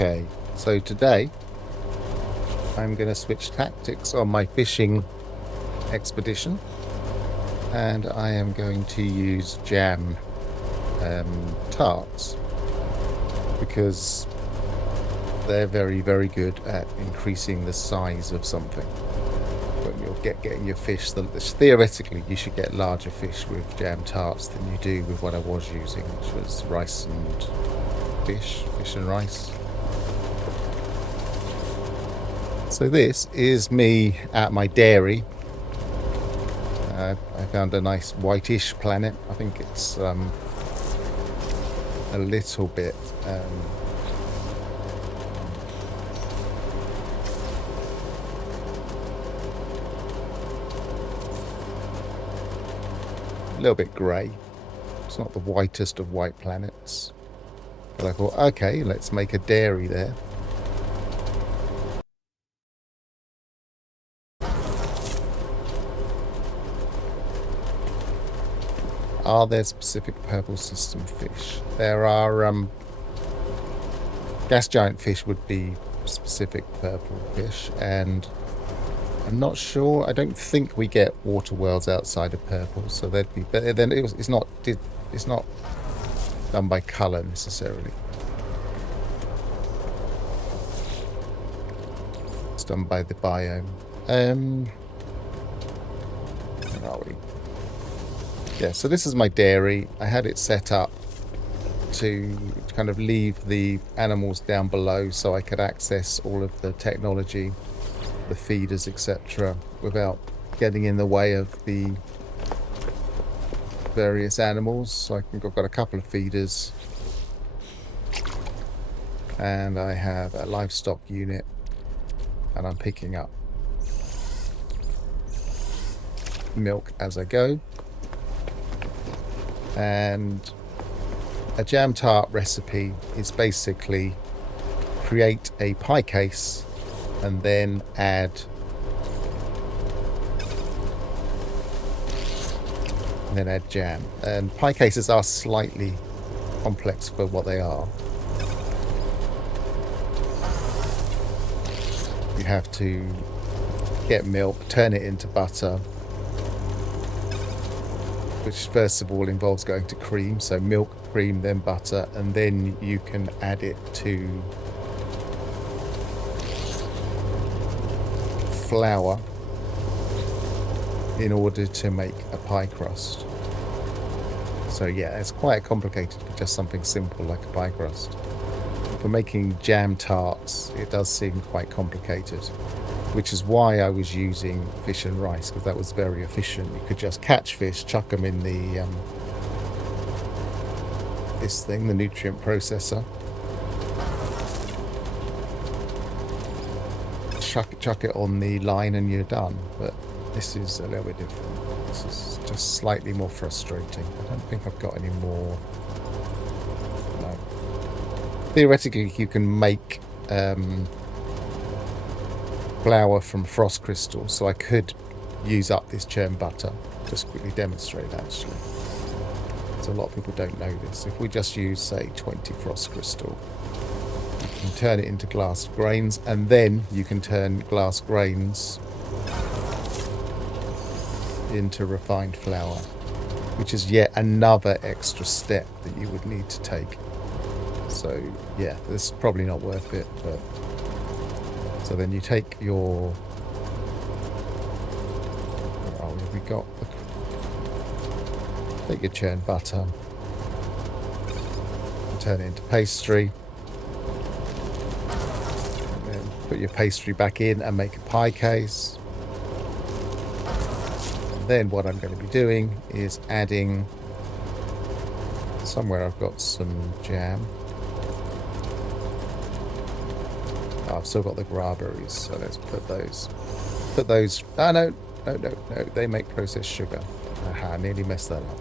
Okay, so today I'm going to switch tactics on my fishing expedition, and I am going to use jam tarts because they're very, very good at increasing the size of something. When you're getting your fish, theoretically you should get larger fish with jam tarts than you do with what I was using, which was rice and fish and rice. So this is me at my dairy. I found a nice whitish planet. I think it's a little bit a little bit grey. It's not the whitest of white planets. But I thought, okay, let's make a dairy there. Are there specific purple system fish? There are gas giant fish would be specific purple fish, and I'm not sure. I don't think we get water worlds outside of purple, so they'd be. But then it's not done by colour necessarily. It's done by the biome. Where are we? Yeah, so this is my dairy. I had it set up to kind of leave the animals down below so I could access all of the technology, the feeders, etc., without getting in the way of the various animals. So I think I've got a couple of feeders, and I have a livestock unit, and I'm picking up milk as I go. And a jam tart recipe is basically create a pie case and then add jam. And pie cases are slightly complex for what they are. You have to get milk, turn it into butter, which first of all involves going to cream. So milk, cream, then butter, and then you can add it to flour in order to make a pie crust. So yeah, it's quite complicated for just something simple like a pie crust. For making jam tarts, it does seem quite complicated, which is why I was using fish and rice, because that was very efficient. You could just catch fish, chuck them in the this thing, the nutrient processor, chuck it on the line, and you're done. But this is a little bit different. This is just slightly more frustrating. I don't think I've got any more. No. Theoretically, you can make flour from frost crystals, so I could use up this churn butter. Just quickly demonstrate actually. So a lot of people don't know this. If we just use, say, 20 frost crystal, you can turn it into glass grains, and then you can turn glass grains into refined flour, which is yet another extra step that you would need to take. So yeah, this is probably not worth it. But so then you take your, where are we? We got take your churned butter, turn it into pastry, and then put your pastry back in and make a pie case. And then what I'm going to be doing is adding, somewhere I've got some jam. I've still got the graberries, so let's put those. Oh, no, they make processed sugar. Aha, I nearly messed that up.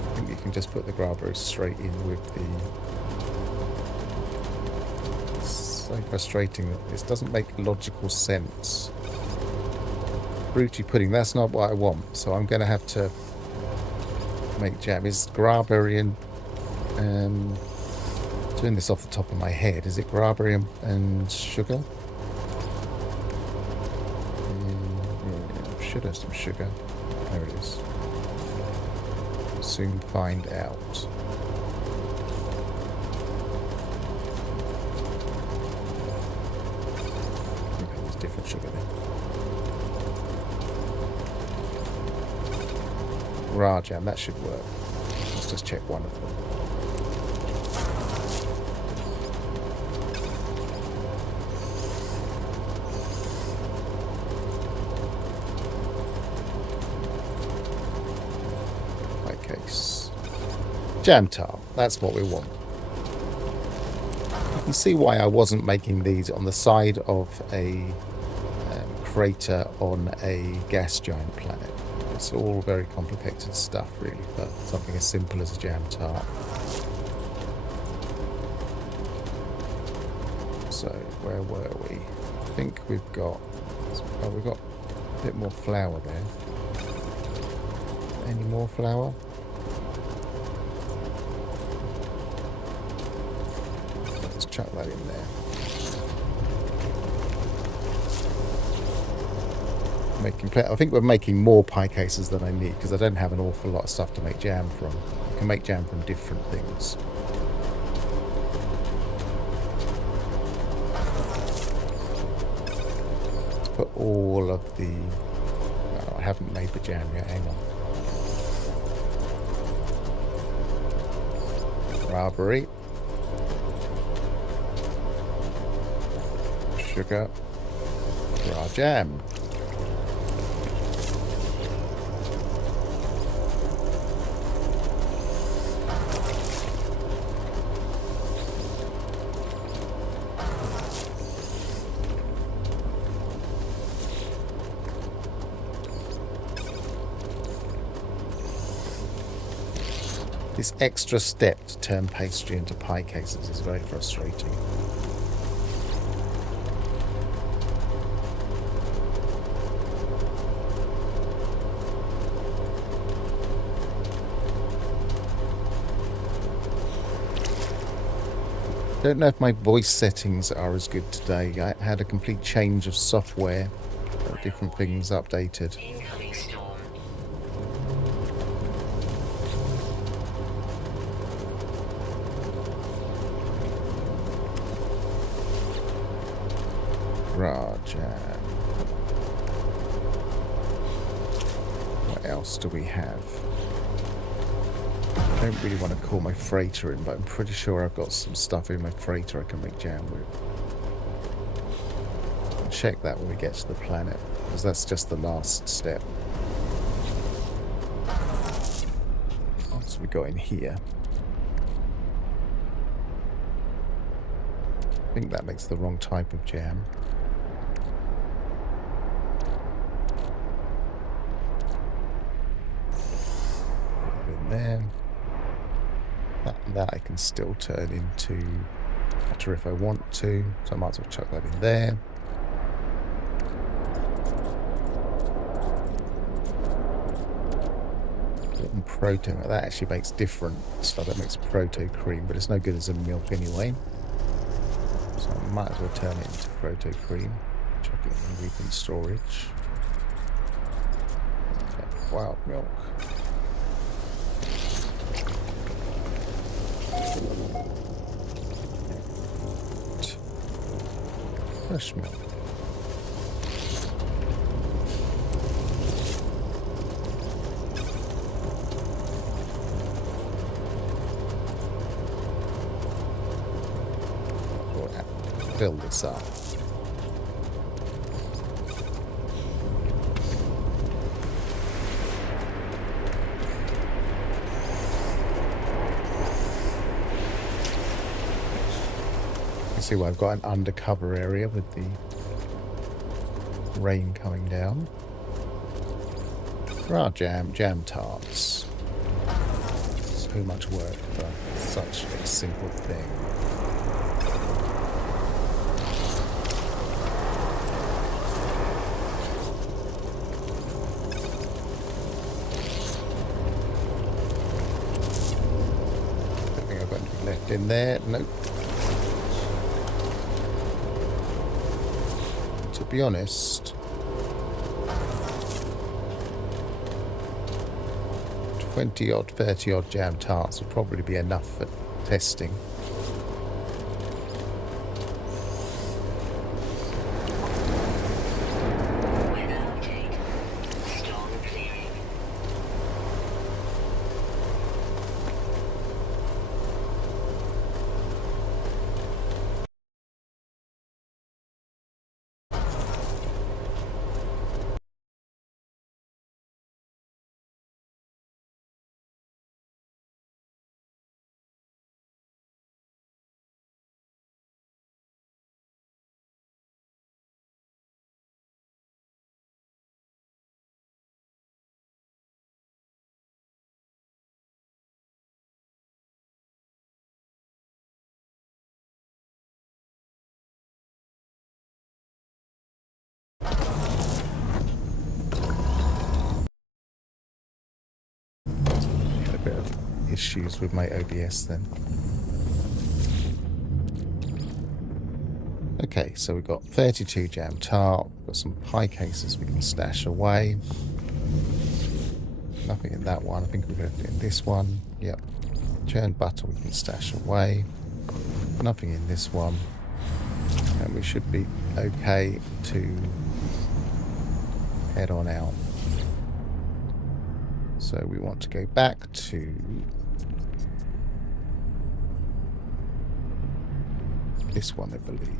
I think you can just put the graberries straight in with the... It's so frustrating that this doesn't make logical sense. Fruity pudding, that's not what I want, so I'm going to have to make jam. Is graberry and Doing this off the top of my head, is it raspberry and sugar? Should have some sugar. There it is. We'll soon find out. Okay, there's different sugar there. Raw jam, that should work. Let's just check one of them. Jam tart, that's what we want. You can see why I wasn't making these on the side of a crater on a gas giant planet. It's all very complicated stuff really for something as simple as a jam tart. So where were we? I think we've got a bit more flour there. Any more flour? Chuck that in there. I think we're making more pie cases than I need because I don't have an awful lot of stuff to make jam from. You can make jam from different things. Let's put all of the... Oh, I haven't made the jam yet, hang on. Raspberry. Sugar, raw jam. This extra step to turn pastry into pie cases is very frustrating. I don't know if my voice settings are as good today. I had a complete change of software, different things updated. Incoming storm. Raw jam. What else do we have? I don't really want to call my freighter in, but I'm pretty sure I've got some stuff in my freighter I can make jam with. I'll check that when we get to the planet, because that's just the last step. What else have we got in here? I think that makes the wrong type of jam. Put it in there. That I can still turn into butter if I want to, so I might as well chuck that in there. And proto, that actually makes different stuff. That makes proto cream, but it's no good as a milk anyway. So I might as well turn it into proto cream. Chuck it in ingredient storage. Okay, wild milk. Fresh milk. Fill this up. You see why I've got an undercover area with the rain coming down. Raw jam tarts. So much work for such a simple thing. In there? Nope. To be honest, 20 odd, 30 odd jam tarts would probably be enough for testing. A bit of issues with my OBS then. Okay, so we've got 32 jam tart, we've got some pie cases we can stash away. Nothing in that one. I think we're going to do in this one. Yep. Churned butter we can stash away. Nothing in this one. And we should be okay to head on out. So we want to go back to this one, I believe.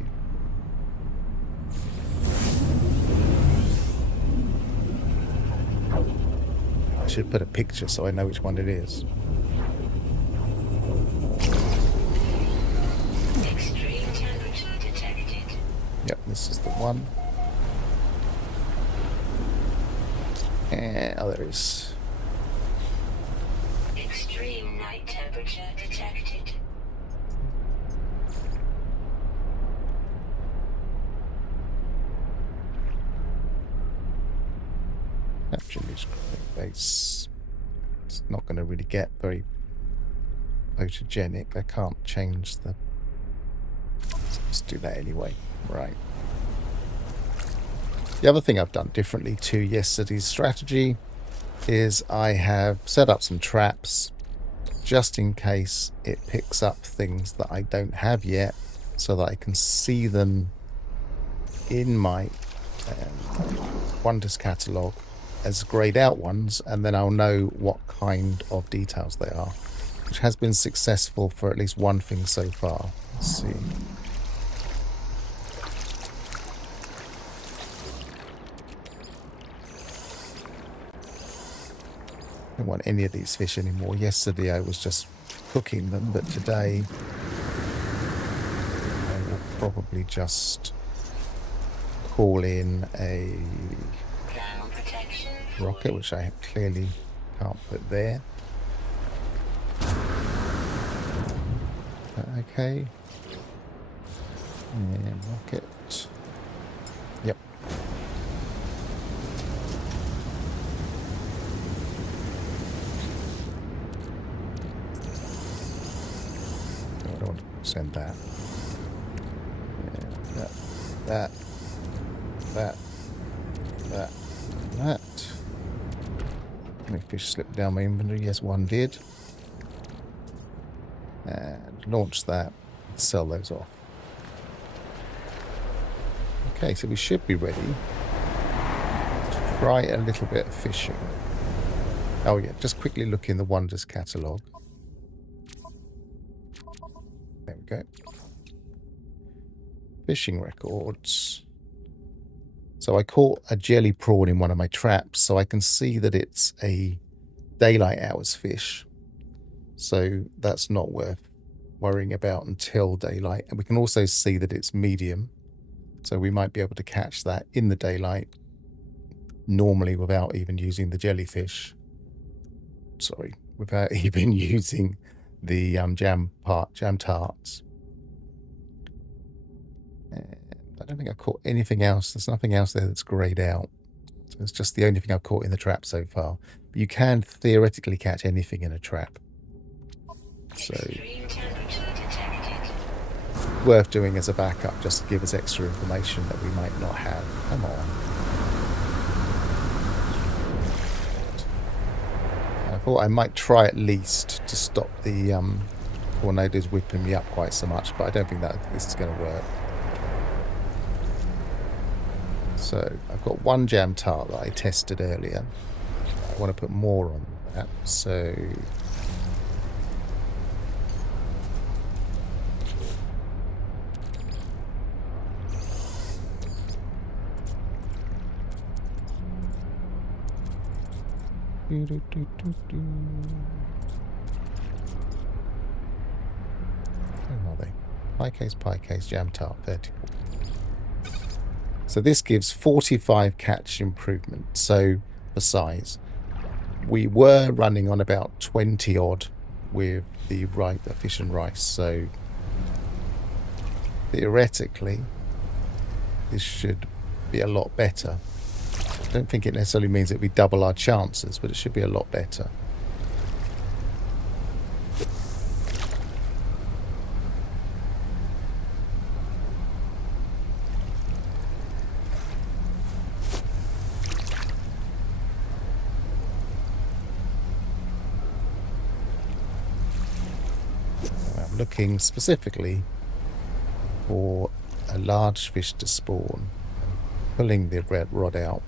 I should put a picture so I know which one it is. Extreme temperature detected. Yep, this is the one. And oh, there is. Extreme night temperature detected. Actually, it's not going to really get very photogenic. I can't change the... Let's do that anyway. Right. The other thing I've done differently to yesterday's strategy is I have set up some traps just in case it picks up things that I don't have yet, so that I can see them in my wonders catalogue as grayed out ones, and then I'll know what kind of details they are, which has been successful for at least one thing so far. Let's see. I don't want any of these fish anymore. Yesterday I was just cooking them, but today I will probably just call in a rocket, which I clearly can't put there. Okay. And rocket. Yep. I don't want to send that. Yeah, that. How many fish slipped down my inventory? Yes, one did. And launch that. Sell those off. Okay, so we should be ready to try a little bit of fishing. Oh yeah, just quickly look in the Wonders catalogue. There we go. Fishing records. So I caught a jelly prawn in one of my traps, so I can see that it's a daylight hours fish. So that's not worth worrying about until daylight. And we can also see that it's medium. So we might be able to catch that in the daylight normally without even using the jellyfish. Sorry, without even using the jam tarts. And I don't think I caught anything else. There's nothing else there that's grayed out. So it's just the only thing I've caught in the trap so far. But you can theoretically catch anything in a trap. So worth doing as a backup, just to give us extra information that we might not have. Come on. I thought I might try at least to stop the tornadoes whipping me up quite so much, but I don't think that this is going to work. So I've got one jam tart that I tested earlier. I want to put more on that. So where are they? Pie case, jam tart, 34. So this gives 45 catch improvement. So for size, we were running on about 20 odd with the fish and rice. So theoretically, this should be a lot better. I don't think it necessarily means that we double our chances, but it should be a lot better. I'm looking specifically for a large fish to spawn, pulling the red rod out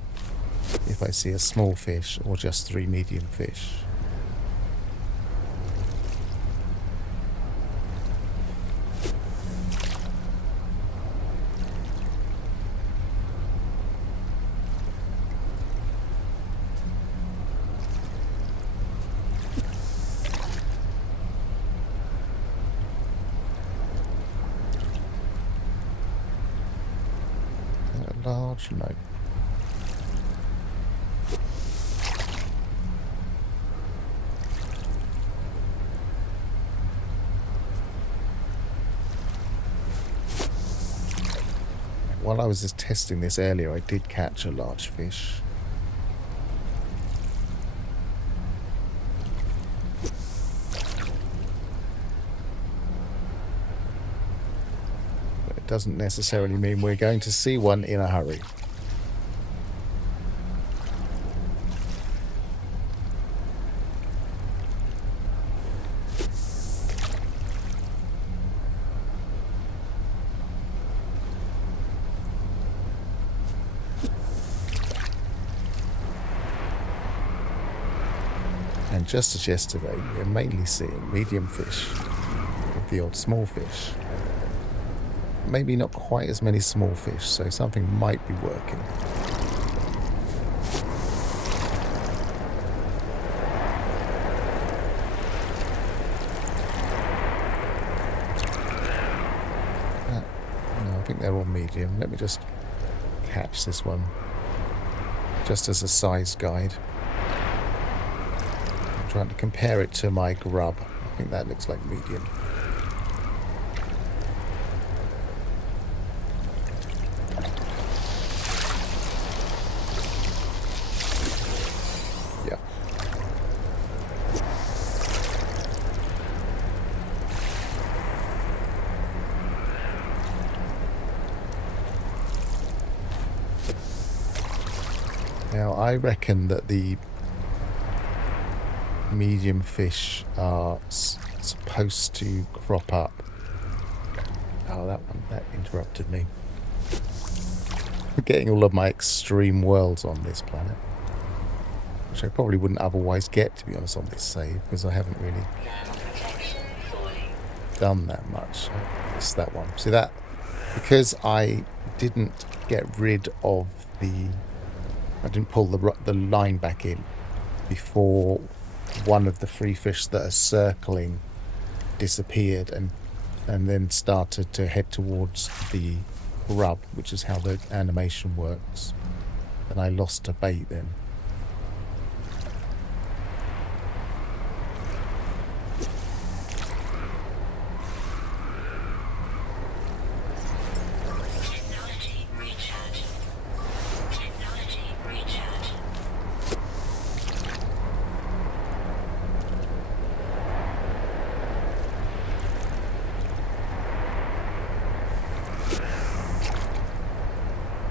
if I see a small fish or just 3 medium fish. A large, no. While I was just testing this earlier, I did catch a large fish. But it doesn't necessarily mean we're going to see one in a hurry. And just as yesterday, we're mainly seeing medium fish with the odd small fish. Maybe not quite as many small fish, so something might be working. No, I think they're all medium. Let me just catch this one, just as a size guide. Trying to compare it to my grub. I think that looks like medium. Yeah. Now I reckon that the medium fish are supposed to crop up. Oh, that interrupted me. I'm getting all of my extreme worlds on this planet, which I probably wouldn't otherwise get, to be honest, on this save, because I haven't really done that much. I missed that one. See that? Because I didn't get rid of I didn't pull the line back in before one of the 3 fish that are circling disappeared and then started to head towards the grub, which is how the animation works. And I lost a bait then.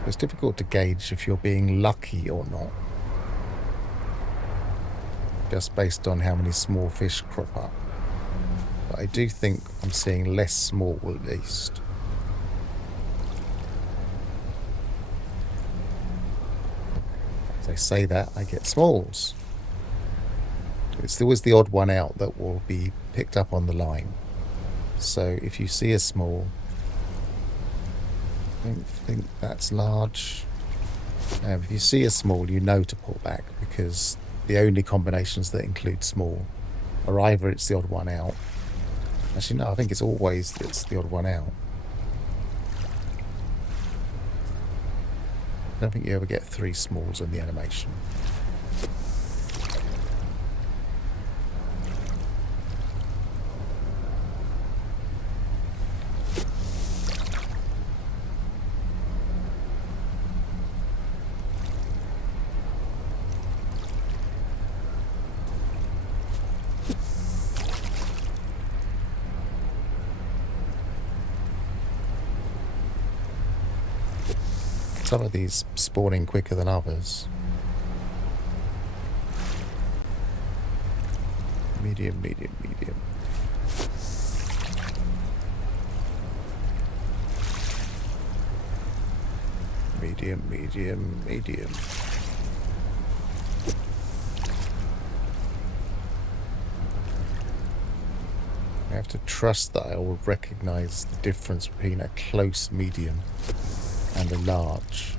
It's difficult to gauge if you're being lucky or not, just based on how many small fish crop up. But I do think I'm seeing less small at least. As I say that, I get smalls. It's always the odd one out that will be picked up on the line. So if you see a small, I don't think that's large. If you see a small, you know to pull back, because the only combinations that include small are either it's the odd one out. Actually, no, I think it's always the odd one out. I don't think you ever get 3 smalls in the animation. Some of these spawning quicker than others. Medium, medium, medium. Medium, medium, medium. I have to trust that I will recognize the difference between a close medium and a large.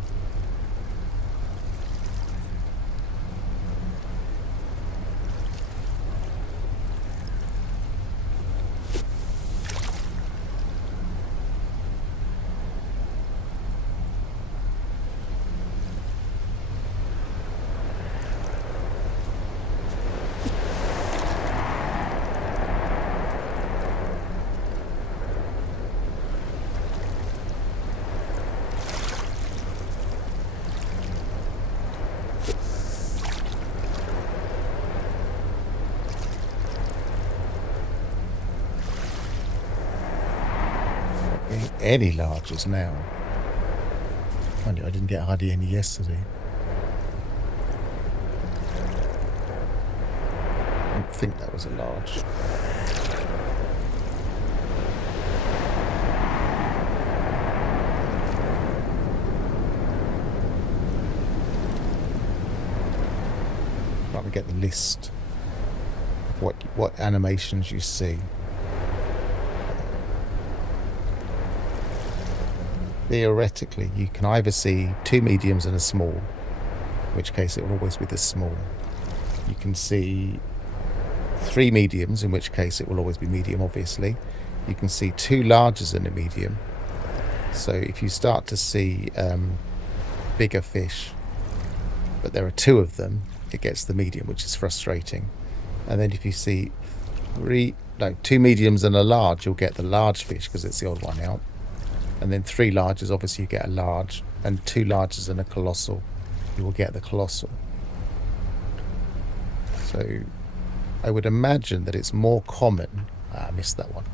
Any larges now. I didn't get hardly any yesterday. I don't think that was a large. Trying to get the list of what animations you see. Theoretically, you can either see 2 mediums and a small, in which case it will always be the small. You can see 3 mediums, in which case it will always be medium, obviously. You can see 2 larges and a medium. So if you start to see bigger fish, but there are 2 of them, it gets the medium, which is frustrating. And then if you see 2 mediums and a large, you'll get the large fish because it's the odd one out. And then 3 larges, obviously you get a large, and 2 larges and a colossal, you will get the colossal. So I would imagine that it's more common, I missed that one,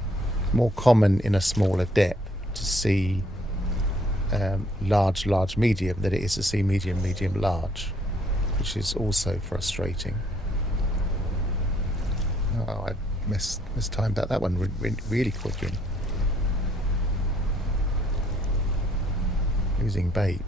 more common in a smaller depth to see large, large, medium than it is to see medium, medium, large, which is also frustrating. Oh, I mistimed that one really quickly. Using bait.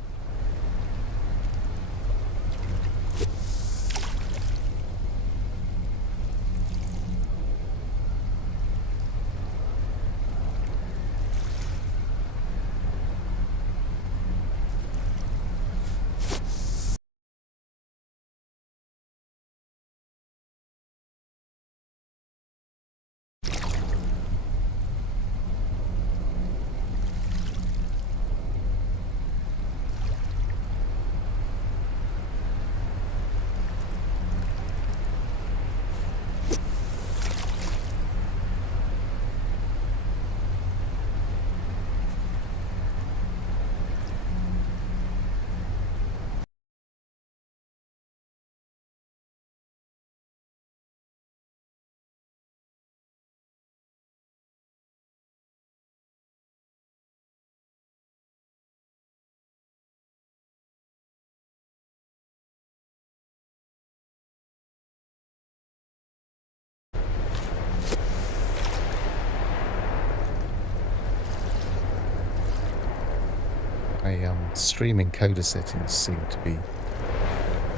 My stream encoder settings seem to be,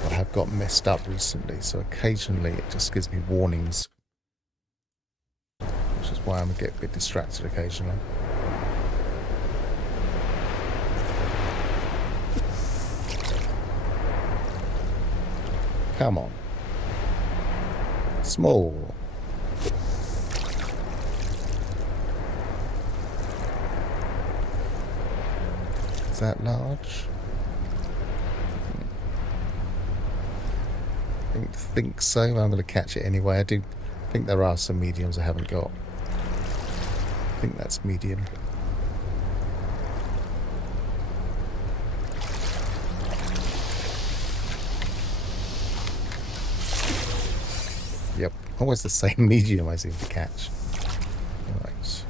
I have got messed up recently, so occasionally it just gives me warnings, which is why I'm get a bit distracted occasionally. Come on. Small. Is that large? I don't think so. I'm going to catch it anyway. I do think there are some mediums I haven't got. I think that's medium. Yep, always the same medium I seem to catch. Right.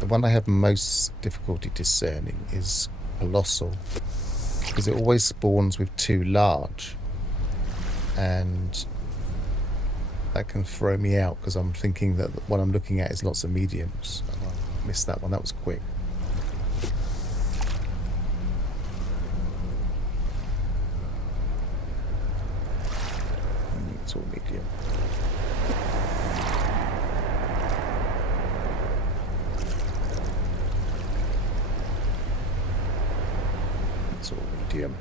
The one I have most difficulty discerning is Colossal, because it always spawns with too large, and that can throw me out because I'm thinking that what I'm looking at is lots of mediums. Oh, I missed that one. That was quick. It's all medium. It's all medium.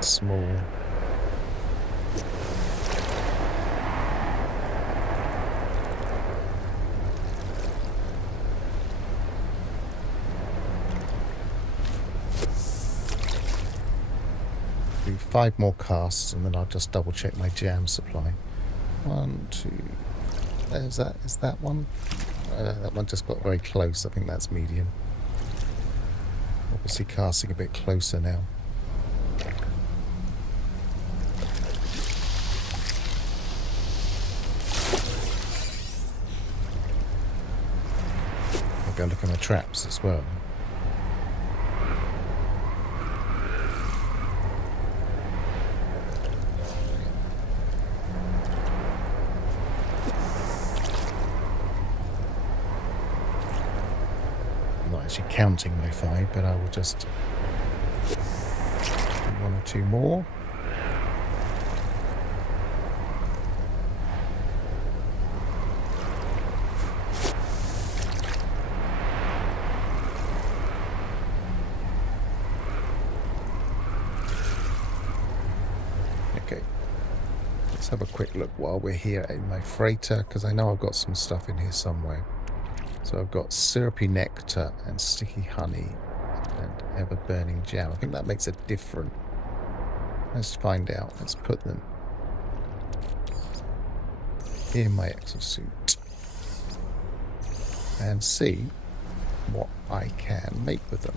Small. Do 5 more casts and then I'll just double check my jam supply. 1, 2. Is that one? That one just got very close. I think that's medium. Obviously casting a bit closer now. Go look at my traps as well. I'm not actually counting my 5, but I will just do 1 or 2 more. Have a quick look while we're here in my freighter, because I know I've got some stuff in here somewhere. So I've got syrupy nectar and sticky honey and ever burning jam. I think that makes it different. Let's find out. Let's put them in my exosuit and see what I can make with them.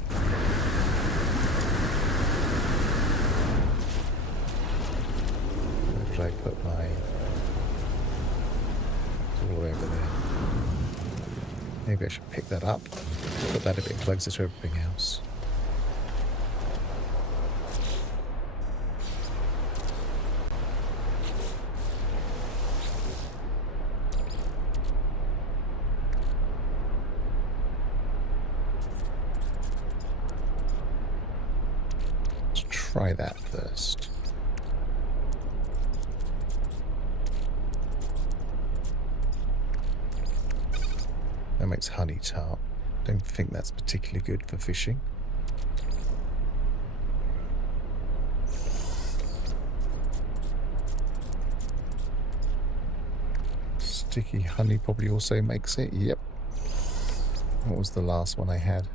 I put my all over there. Maybe I should pick that up, put that a bit closer to everything else. Let's try that first. That makes honey tart. Don't think that's particularly good for fishing. Sticky honey probably also makes it. Yep. What was the last one I had?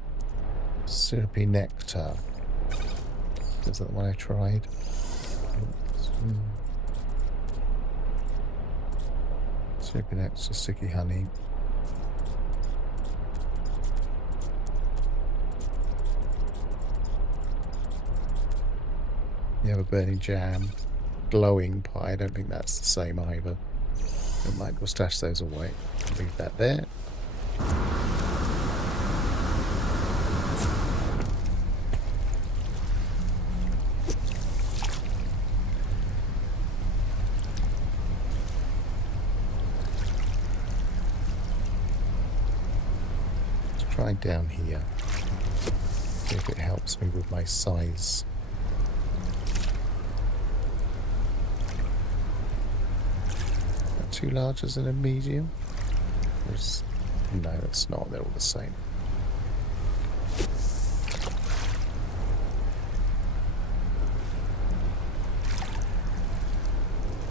Syrupy nectar. Is that the one I tried? Sipping extra sticky honey. You have a burning jam. Glowing pie. I don't think that's the same either. Never mind, we'll stash those away. Leave that there. Let's try down here. See if it helps me with my size. Too large as in a medium? No, it's not. They're all the same.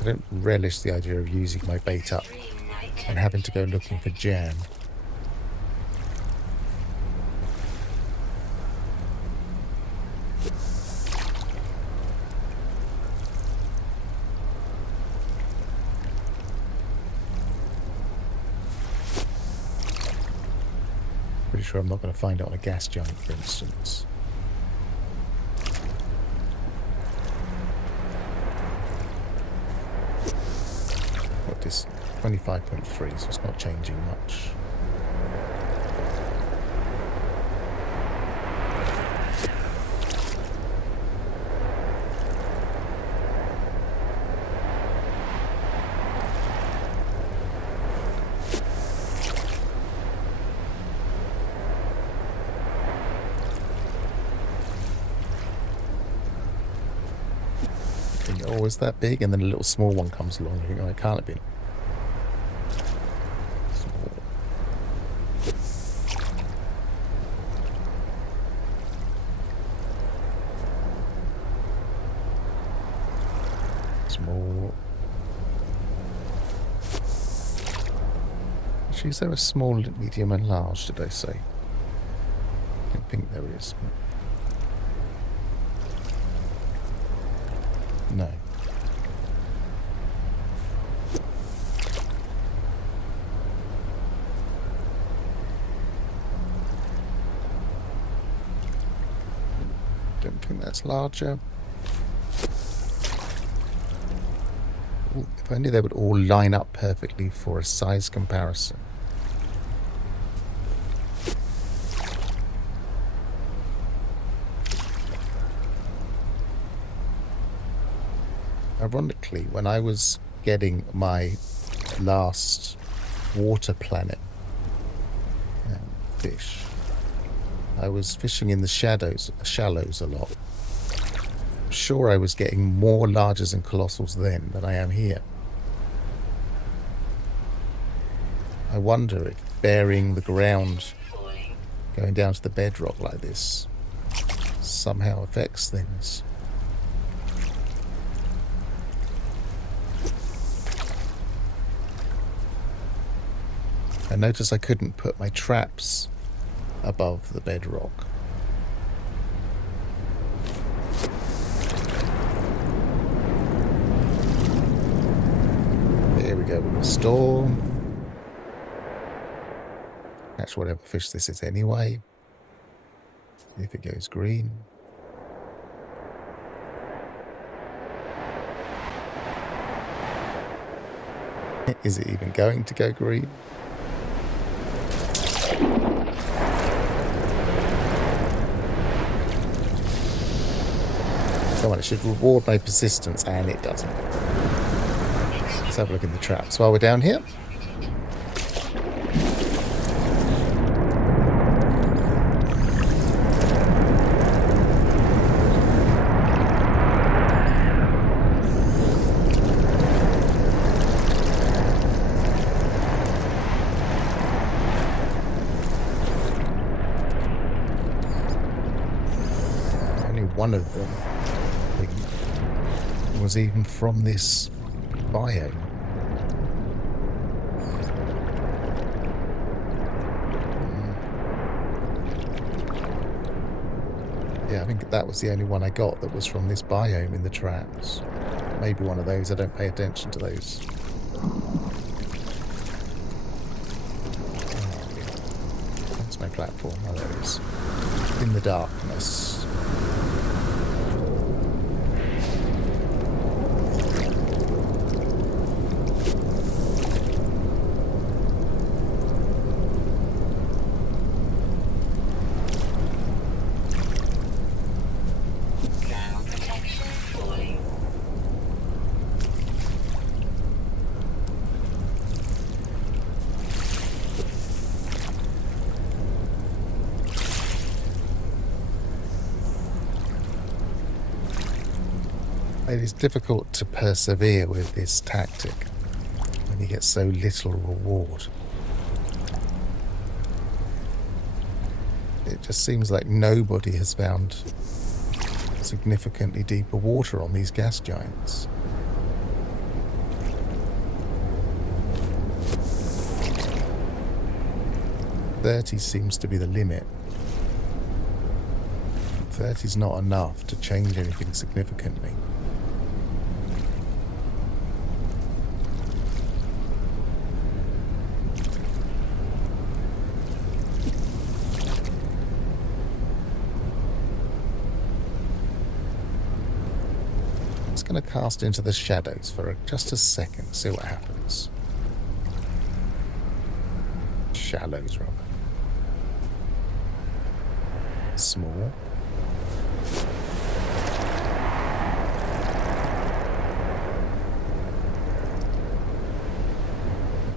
I don't relish the idea of using my bait up and having to go looking for jam. Pretty sure I'm not going to find it on a gas giant, for instance. What is 25.3, so it's not changing much. Oh, is that big? And then a little small one comes along. You think, oh, it can't have been. Small. Actually, is there a small, medium, and large, did I say? I don't think there is. No. Don't think that's larger. Ooh, if only they would all line up perfectly for a size comparison. Ironically, when I was getting my last water planet fish, I was fishing in the shallows a lot. I'm sure I was getting more largers and colossals then than I am here. I wonder if burying the ground, going down to the bedrock like this, somehow affects things. I noticed I couldn't put my traps above the bedrock. There we go, with a storm. Catch whatever fish this is anyway. If it goes green. Is it even going to go green? Come on, it should reward my persistence, and it doesn't. Let's have a look in the traps while we're down here. Only one of them was even from this biome. Yeah, I think that was the only one I got that was from this biome in the traps. Maybe one of those, I don't pay attention to those. there's no platform. Oh, there is. In the darkness. Ground protection falling. It is difficult to persevere with this tactic when you get so little reward. It just seems like nobody has found significantly deeper water on these gas giants. $30 seems to be the limit. 30 is not enough to change anything significantly. Going to cast into the shadows for just a second, see what happens. Shallows, rather. Small.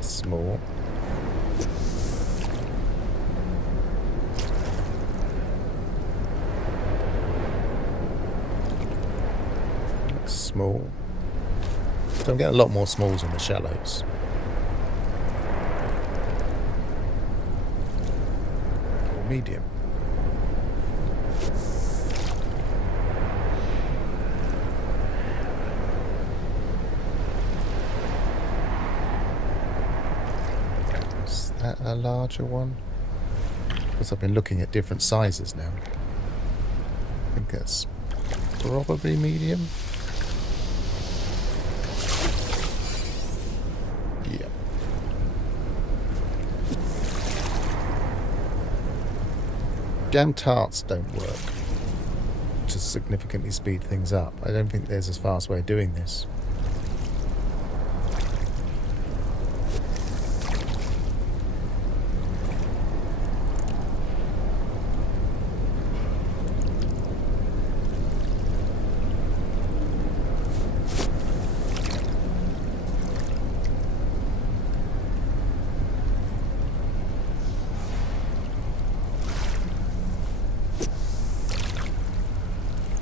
Small. Small. So I'm getting a lot more smalls in the shallows. Or medium. Is that a larger one? Because I've been looking at different sizes now. I think that's probably medium. Jam tarts don't work to significantly speed things up. I don't think there's a fast way of doing this.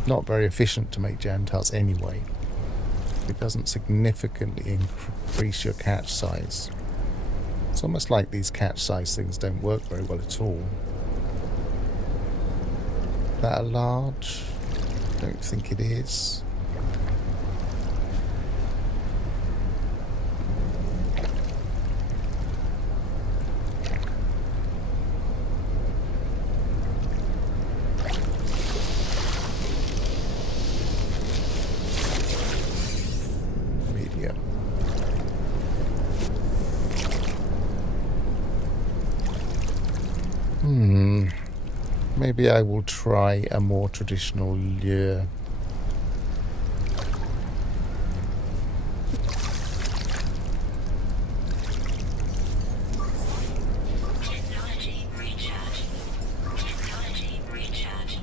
Not very efficient to make jam tarts anyway. It doesn't significantly increase your catch size. It's almost like these catch size things don't work very well at all. That a large? I don't think it is. Maybe I will try a more traditional lure. Technology recharge. Technology recharge.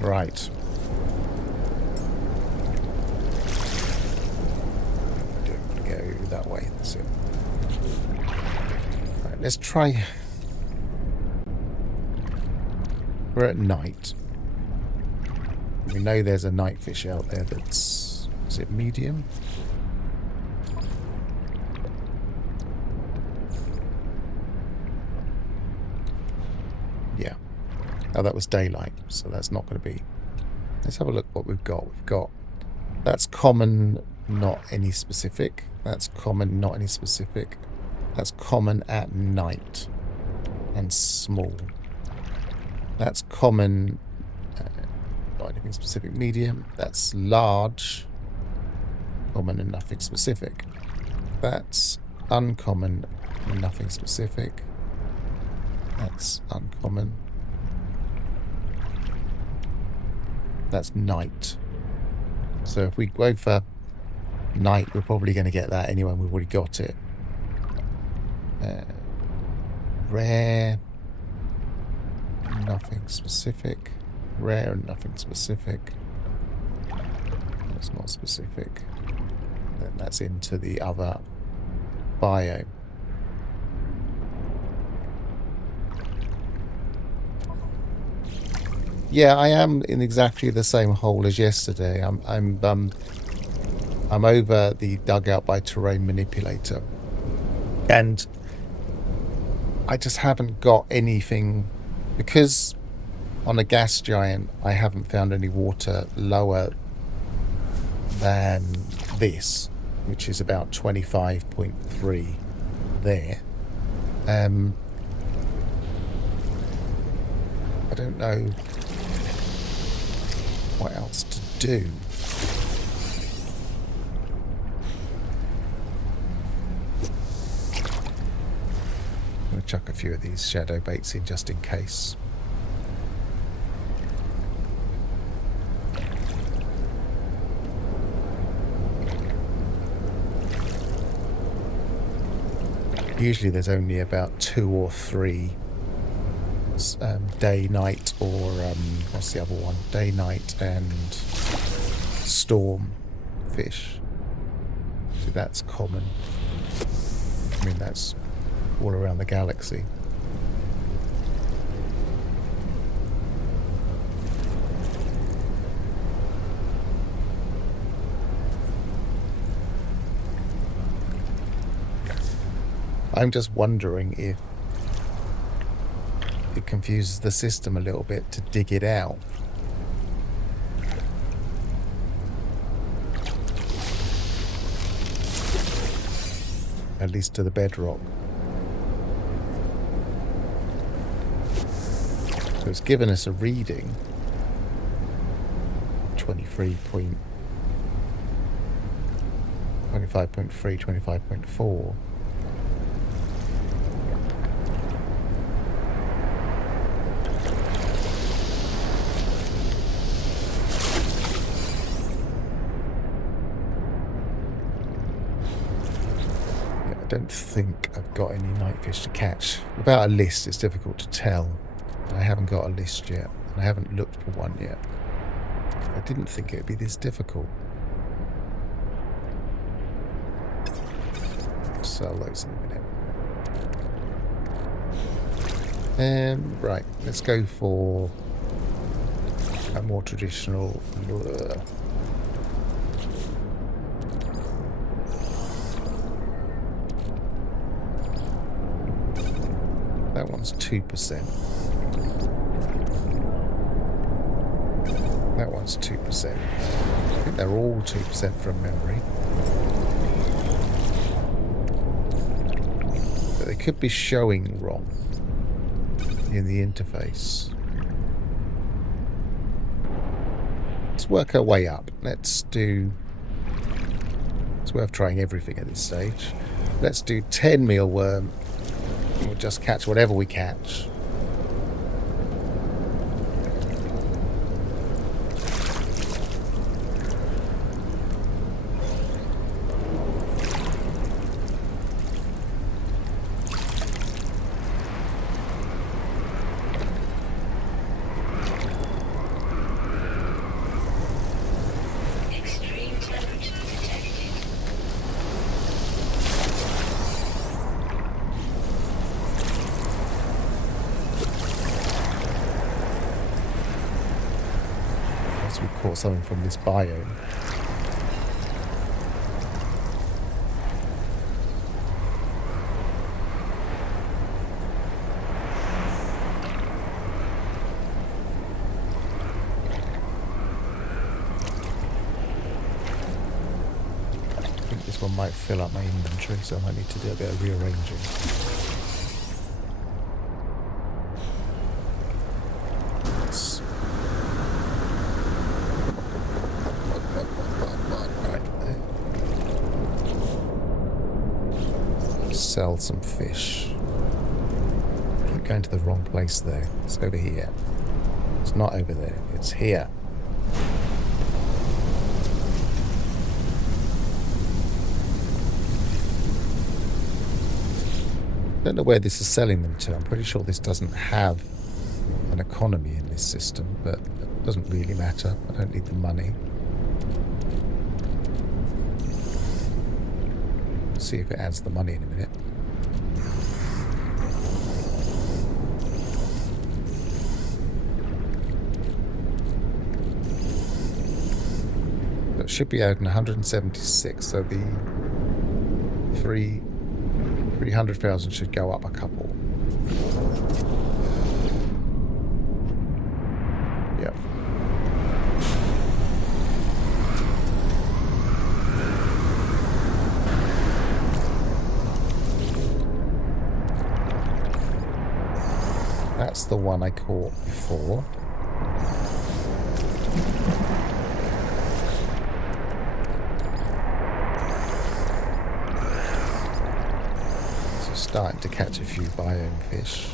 Right. I don't want to go that way. That's it. Right, let's try. We're at night. We know there's a night fish out there that's... Is it medium? Yeah. Oh, that was daylight, so that's not going to be... Let's have a look what we've got. We've got... That's common, not any specific. That's common, not any specific. That's common at night and small. That's common, not anything specific, medium. That's large, common and nothing specific. That's uncommon, nothing specific. That's uncommon. That's night. So if we go for night, we're probably going to get that anyway, and we've already got it. Rare, nothing specific. Rare and nothing specific. That's not specific. Then that's into the other biome. Yeah, I am in exactly the same hole as yesterday. I'm over the dugout by terrain manipulator, and I just haven't got anything, because on a gas giant I haven't found any water lower than this, which is about 25.3 there. I don't know what else to do. I'm going to chuck a few of these shadow baits in just in case. Usually there's only about 2 or 3 day, night, or what's the other one? Day, night, and storm fish. So that's common. I mean, that's all around the galaxy. I'm just wondering if it confuses the system a little bit to dig it out. At least to the bedrock. So it's given us a reading. 25.3, 25.4. I don't think I've got any nightfish to catch. Without a list, it's difficult to tell. I haven't got a list yet. I haven't looked for one yet. I didn't think it would be this difficult. I'll sell those in a minute. Right, let's go for a more traditional lure. That one's 2%. That one's 2%. I think they're all 2% from memory. But they could be showing wrong in the interface. Let's work our way up. It's worth trying everything at this stage. Let's do 10 mealworm. We'll just catch whatever we catch. Extreme temperature detected. Unless we caught something from this biome. I think this one might fill up my inventory, so I might need to do a bit of rearranging. Sell some fish. Keep going to the wrong place there. It's over here. It's not over there. It's here. I don't know where this is selling them to. I'm pretty sure this doesn't have an economy in this system, but it doesn't really matter. I don't need the money. See if it adds the money in a minute. It should be out in 176, so the 300,000 should go up a couple. Yep. That's the one I caught before. So starting to catch a few biome fish.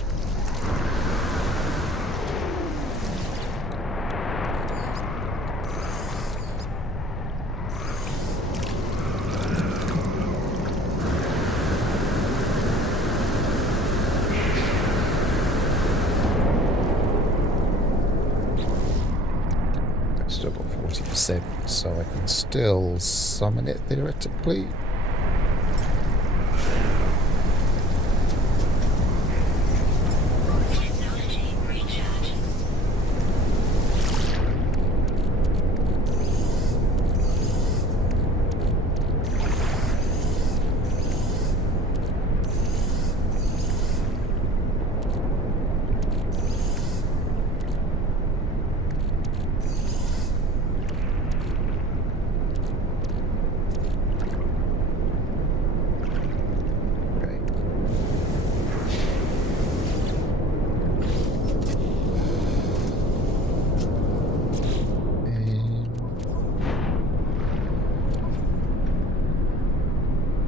Still got 40%, so I can still summon it theoretically. Technology recharge.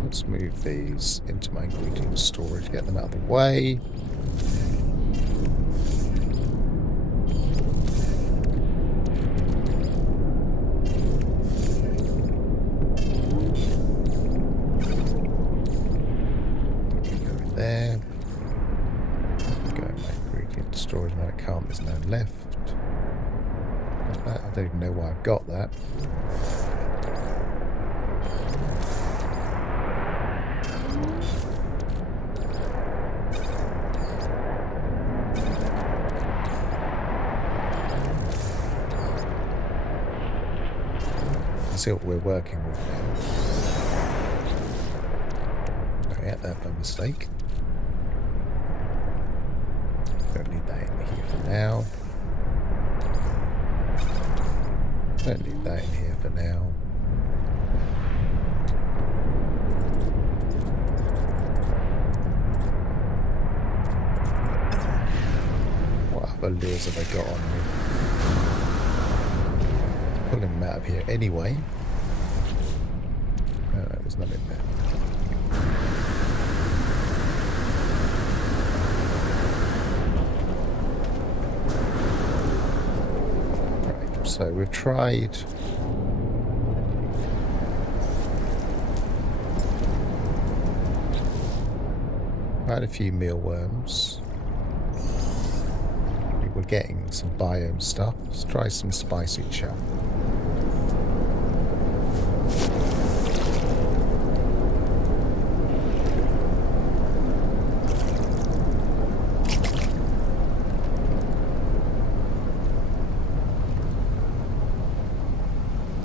Let's move these into my ingredient storage, get them out of the way. Go there. Go in my ingredient storage. No, I can't. There's no left. I don't even know why I've got that. See what we're working with now. I ate that by mistake. Don't need that in here for now. Don't need that in here for now. What other lures have I got on me? Pulling them out of here anyway. No, there's none in there. Right, so we've tried quite a few mealworms. We're getting some biome stuff. Let's try some spicy chum.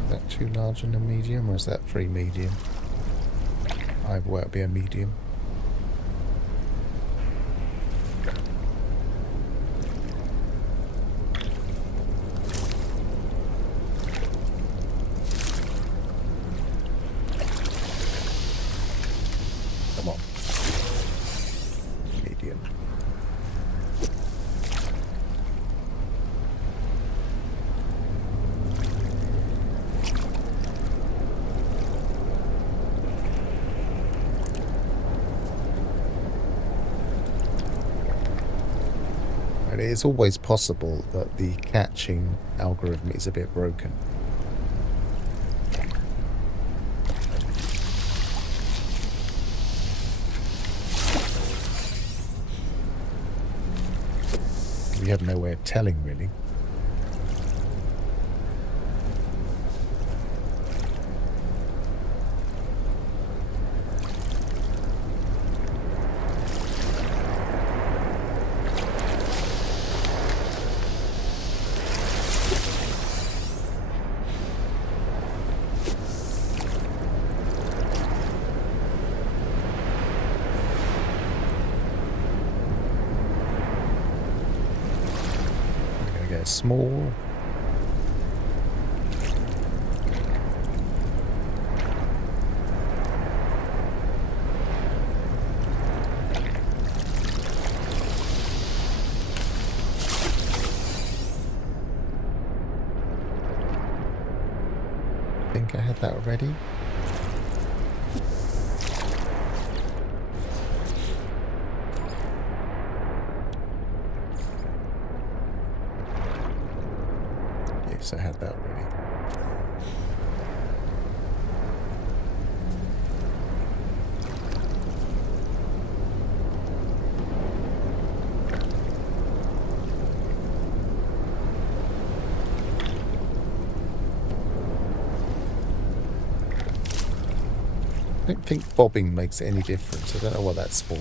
Is that too large and a medium, or is that 3 medium? Either way, it'll be a medium. But it is always possible that the catching algorithm is a bit broken. We have no way of telling, really. Small. I think I had that already. Yes, I had that already. I don't think bobbing makes any difference. I don't know what that's for.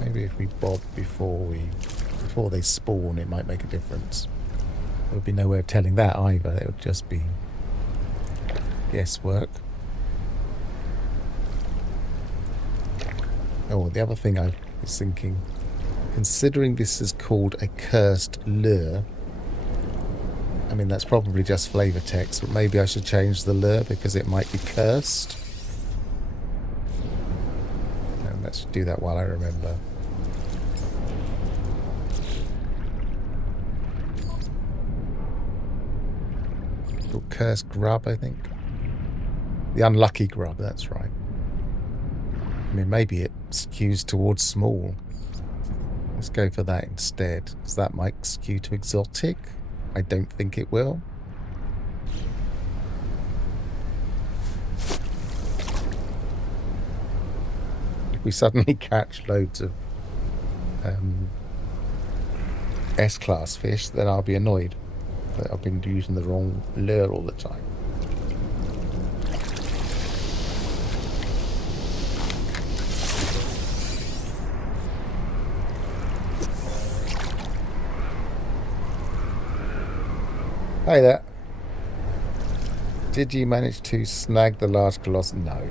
Maybe if we bob before they spawn, it might make a difference. There would be no way of telling that either. It would just be guesswork. Oh, the other thing I was thinking, considering this is called a cursed lure, I mean, that's probably just flavor text, but maybe I should change the lure because it might be cursed. And let's do that while I remember. Called cursed grub, I think. The unlucky grub, that's right. I mean, maybe it skews towards small. Let's go for that instead, because that might skew to exotic. I don't think it will. If we suddenly catch loads of S-class fish, then I'll be annoyed that I've been using the wrong lure all the time. Hey there. Did you manage to snag the large colossal? No.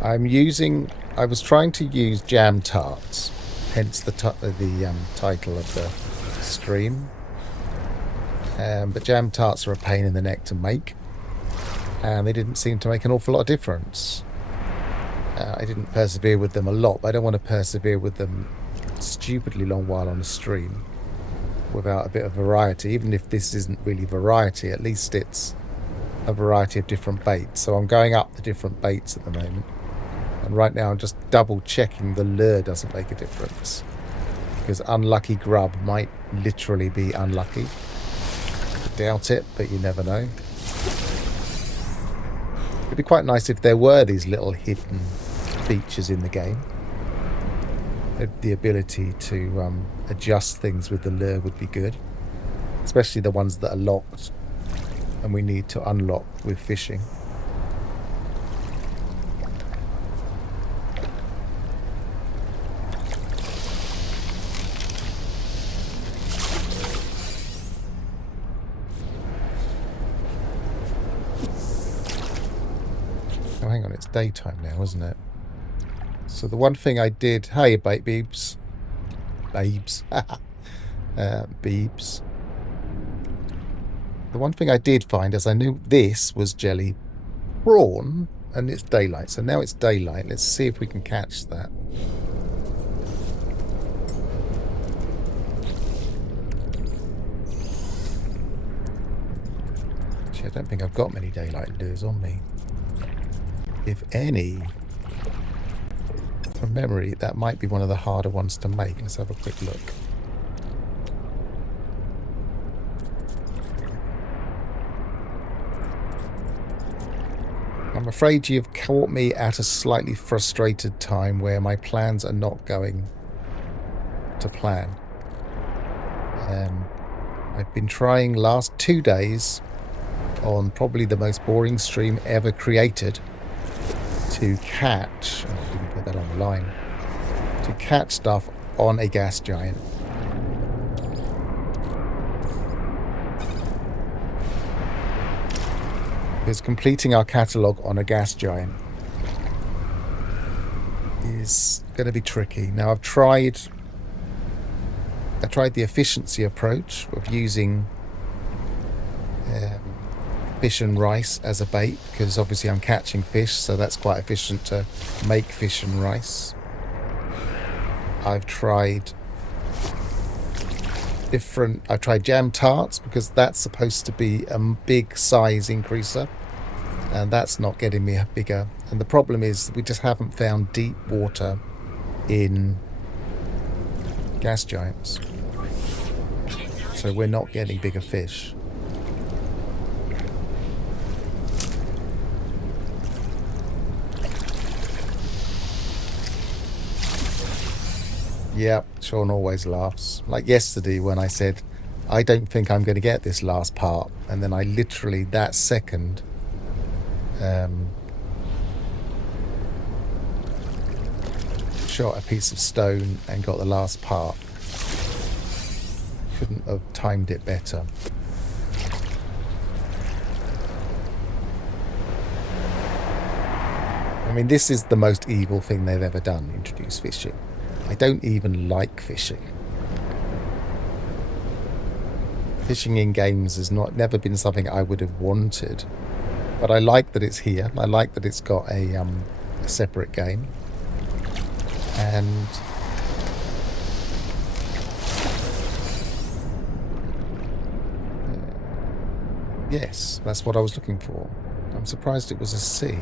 I was trying to use jam tarts, hence the title of the stream. But jam tarts are a pain in the neck to make, and they didn't seem to make an awful lot of difference. I didn't persevere with them a lot, but I don't want to persevere with them stupidly long while on a stream without a bit of variety. Even if this isn't really variety, at least it's a variety of different baits. So I'm going up the different baits at the moment, and right now I'm just double checking the lure doesn't make a difference, because unlucky grub might literally be unlucky. I doubt it, but you never know. It'd be quite nice if there were these little hidden features in the game. The ability to adjust things with the lure would be good, especially the ones that are locked and we need to unlock with fishing. Oh, hang on, it's daytime now, isn't it? So the one thing I did... Hey, babes. Babes. Beebs. The one thing I did find is I knew this was jelly prawn, and it's daylight. So now it's daylight. Let's see if we can catch that. Actually, I don't think I've got many daylight lures on me. If any, from memory, that might be one of the harder ones to make. Let's have a quick look. I'm afraid you've caught me at a slightly frustrated time where my plans are not going to plan. I've been trying last 2 days on probably the most boring stream ever created to catch, oh, I didn't put that on the line, to catch stuff on a gas giant. Because completing our catalogue on a gas giant is going to be tricky. Now I tried the efficiency approach of using fish and rice as a bait, because obviously I'm catching fish, so that's quite efficient to make fish and rice. I've tried jam tarts, because that's supposed to be a big size increaser, and that's not getting me bigger. And the problem is we just haven't found deep water in gas giants, so we're not getting bigger fish. Yeah, Sean always laughs. Like yesterday when I said, I don't think I'm going to get this last part. And then I literally, that second, shot a piece of stone and got the last part. Couldn't have timed it better. I mean, this is the most evil thing they've ever done, introduce fishing. I don't even like fishing. Fishing in games has never been something I would have wanted. But I like that it's here. I like that it's got a separate game. And yes, that's what I was looking for. I'm surprised it was a C.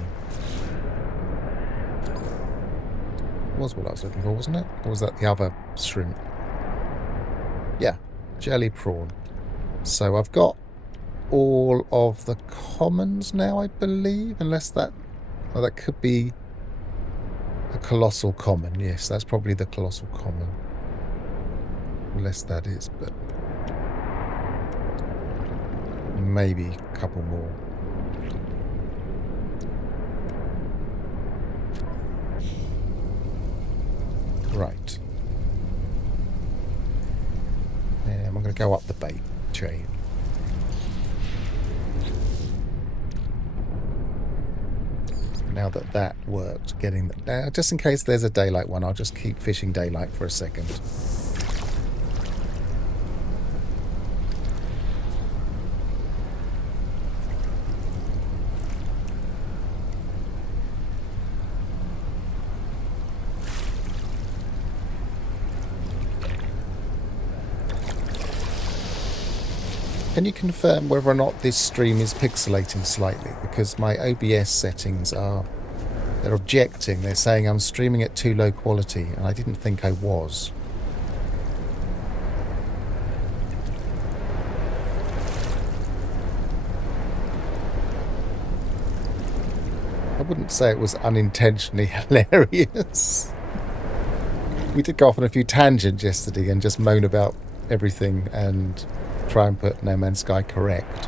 Was what I was looking for, wasn't it? Or was that the other shrimp? Yeah, jelly prawn. So I've got all of the commons now, I believe, unless that... Oh, that could be a colossal common. Yes, that's probably the colossal common. Unless that is, but... maybe a couple more. Right. And I'm going to go up the bait chain. Now that worked, getting that... Now, just in case there's a daylight one, I'll just keep fishing daylight for a second. Can you confirm whether or not this stream is pixelating slightly? Because my OBS settings are... they're objecting. They're saying I'm streaming at too low quality, and I didn't think I was. I wouldn't say it was unintentionally hilarious. We did go off on a few tangents yesterday and just moan about everything and try and put No Man's Sky correct.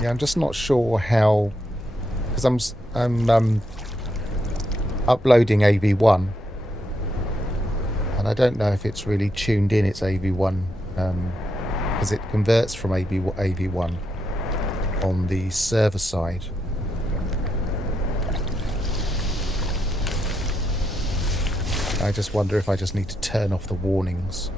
Yeah, I'm just not sure how, because I'm uploading AV1, and I don't know if it's really tuned in its AV1, because it converts from AV1 on the server side. I just wonder if I just need to turn off the warnings.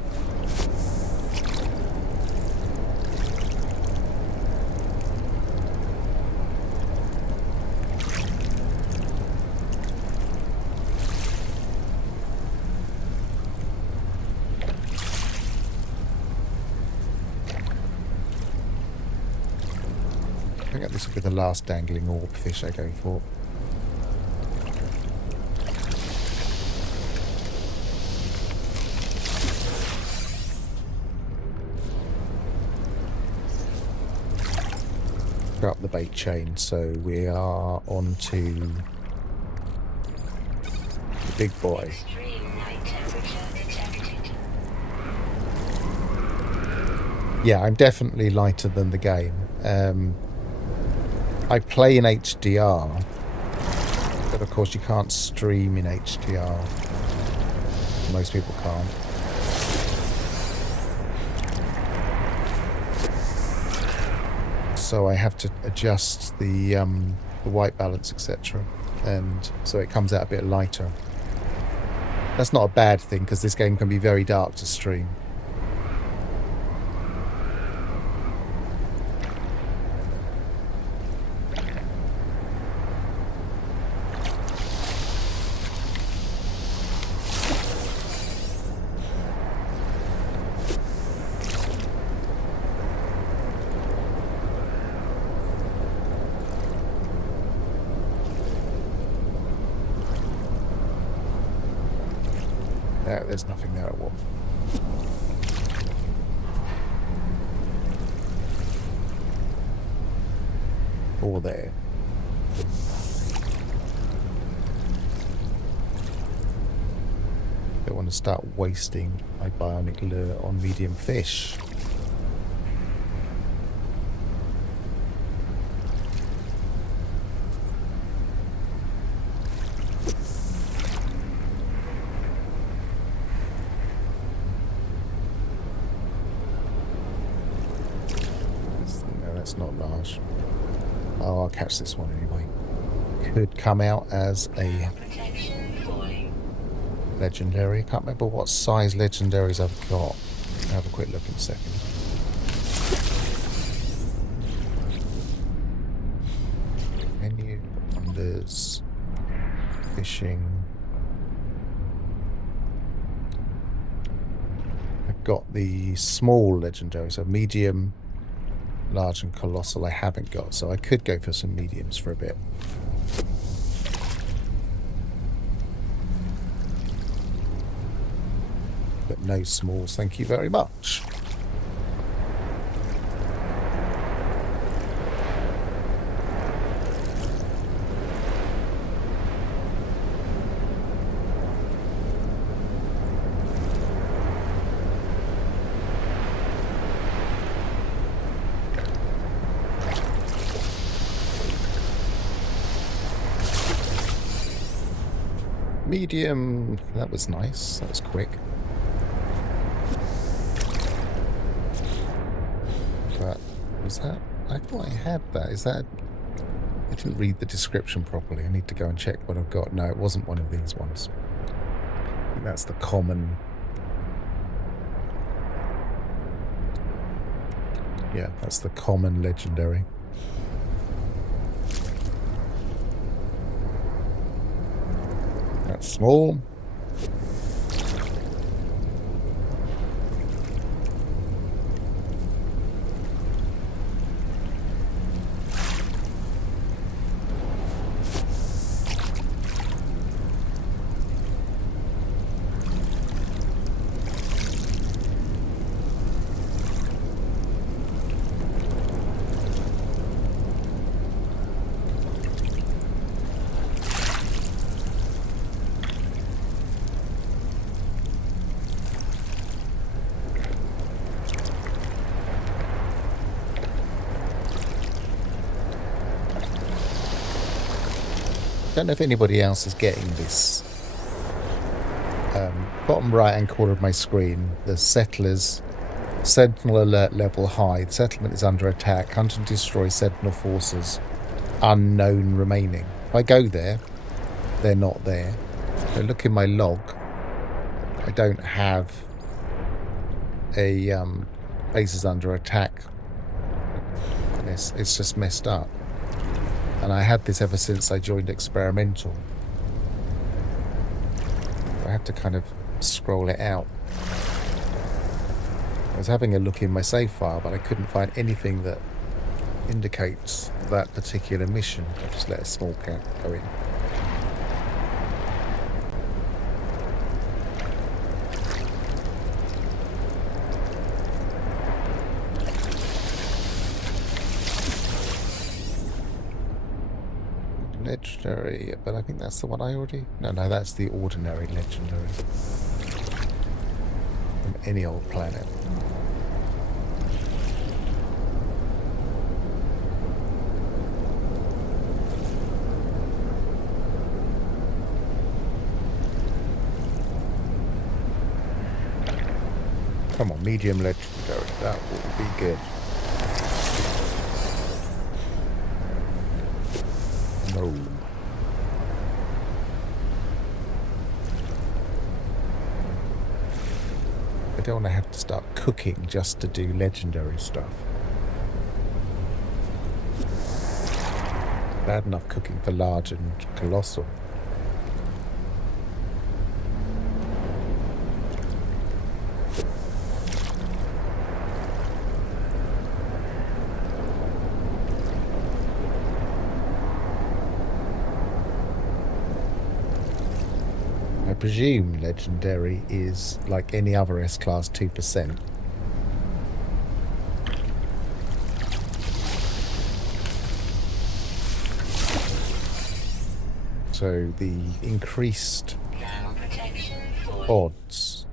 think this will be the last dangling orb fish I go for. Go up the bait chain, so we are on to the big boy. Extreme night temperature detected. Yeah, I'm definitely lighter than the game. I play in HDR, but of course you can't stream in HDR. Most people can't. So I have to adjust the white balance, etc., and so it comes out a bit lighter. That's not a bad thing because this game can be very dark to stream. There's nothing there at all. Or there. Don't want to start wasting my bionic lure on medium fish. Not large. Oh, I'll catch this one anyway. Could come out as a legendary. I can't remember what size legendaries I've got. I'll have a quick look in a second. Menu, wonders, fishing. I've got the small legendary, so medium, large and colossal I haven't got, so I could go for some mediums for a bit. But no smalls, thank you very much. Medium, that was nice, that was quick. But was that, I thought I had that, is that, I didn't read the description properly, I need to go and check what I've got. No, it wasn't one of these ones. I think that's the common, yeah, that's the common legendary. That's small. Don't know if anybody else is getting this. Bottom right hand corner of my screen, the settlers, Sentinel alert level high. The settlement is under attack. Hunt and destroy Sentinel forces. Unknown remaining. If I go there, they're not there. So look in my log. I don't have a bases under attack. It's just messed up. And I had this ever since I joined Experimental. I have to kind of scroll it out. I was having a look in my save file, but I couldn't find anything that indicates that particular mission. I'll just let a small cat go in. Legendary, but I think that's the one I already... No, that's the ordinary legendary. From any old planet. Come on, medium legendary. That will be good. No. I don't want to have to start cooking just to do legendary stuff. Bad enough cooking for large and colossal. I presume legendary is like any other S-Class 2%. So the increased odds,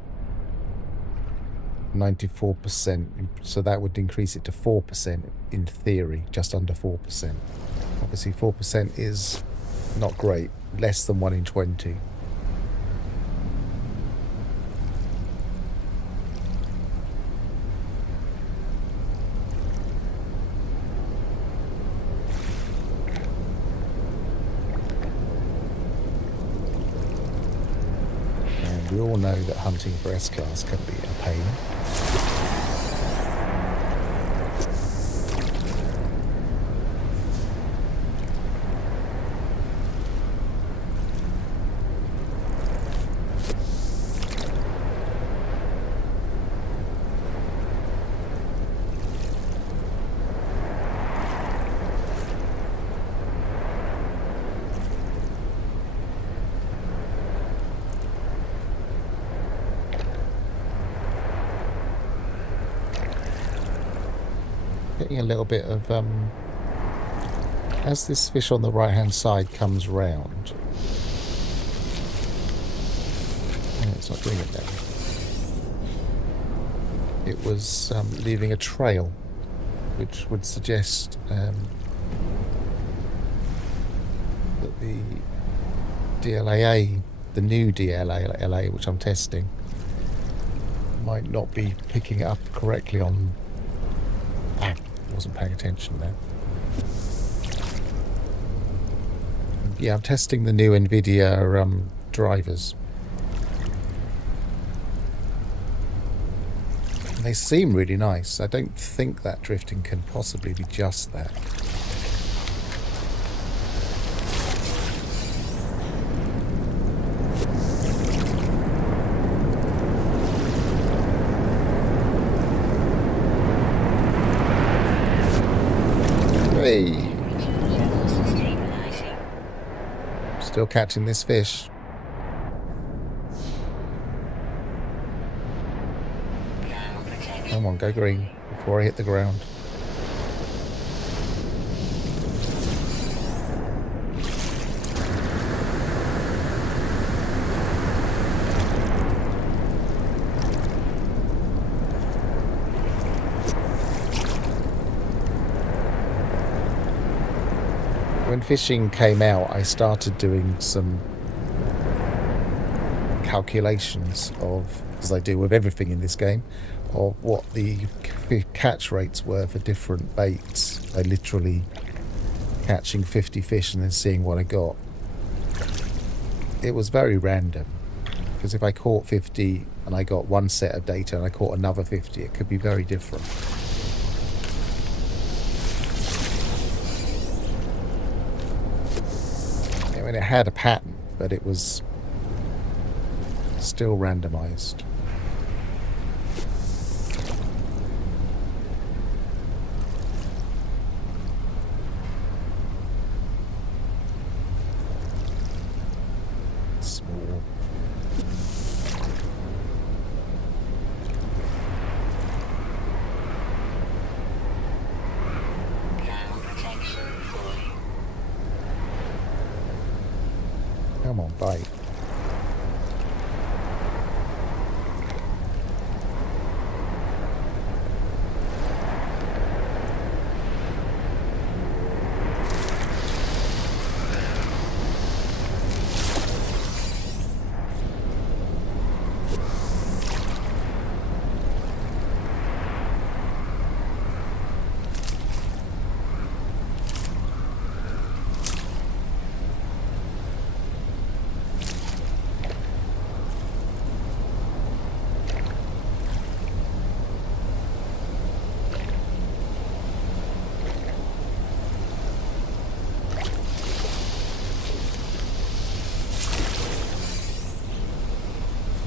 94%, so that would increase it to 4% in theory, just under 4%. Obviously 4% is not great, less than 1 in 20. We all know that hunting for S-Class can be a pain. Getting a little bit of as this fish on the right hand side comes round. Yeah, it's not doing it now. It was leaving a trail, which would suggest that the DLAA, the new DLAA, which I'm testing, might not be picking it up correctly on... wasn't paying attention there. Yeah, I'm testing the new NVIDIA drivers. And they seem really nice. I don't think that drifting can possibly be just that. Still catching this fish. Come on, go green before I hit the ground. When fishing came out, I started doing some calculations of, as I do with everything in this game, of what the catch rates were for different baits. I literally catching 50 fish and then seeing what I got. It was very random, because if I caught 50 and I got one set of data and I caught another 50, it could be very different. I mean, it had a pattern, but it was still randomized. Come on, bite.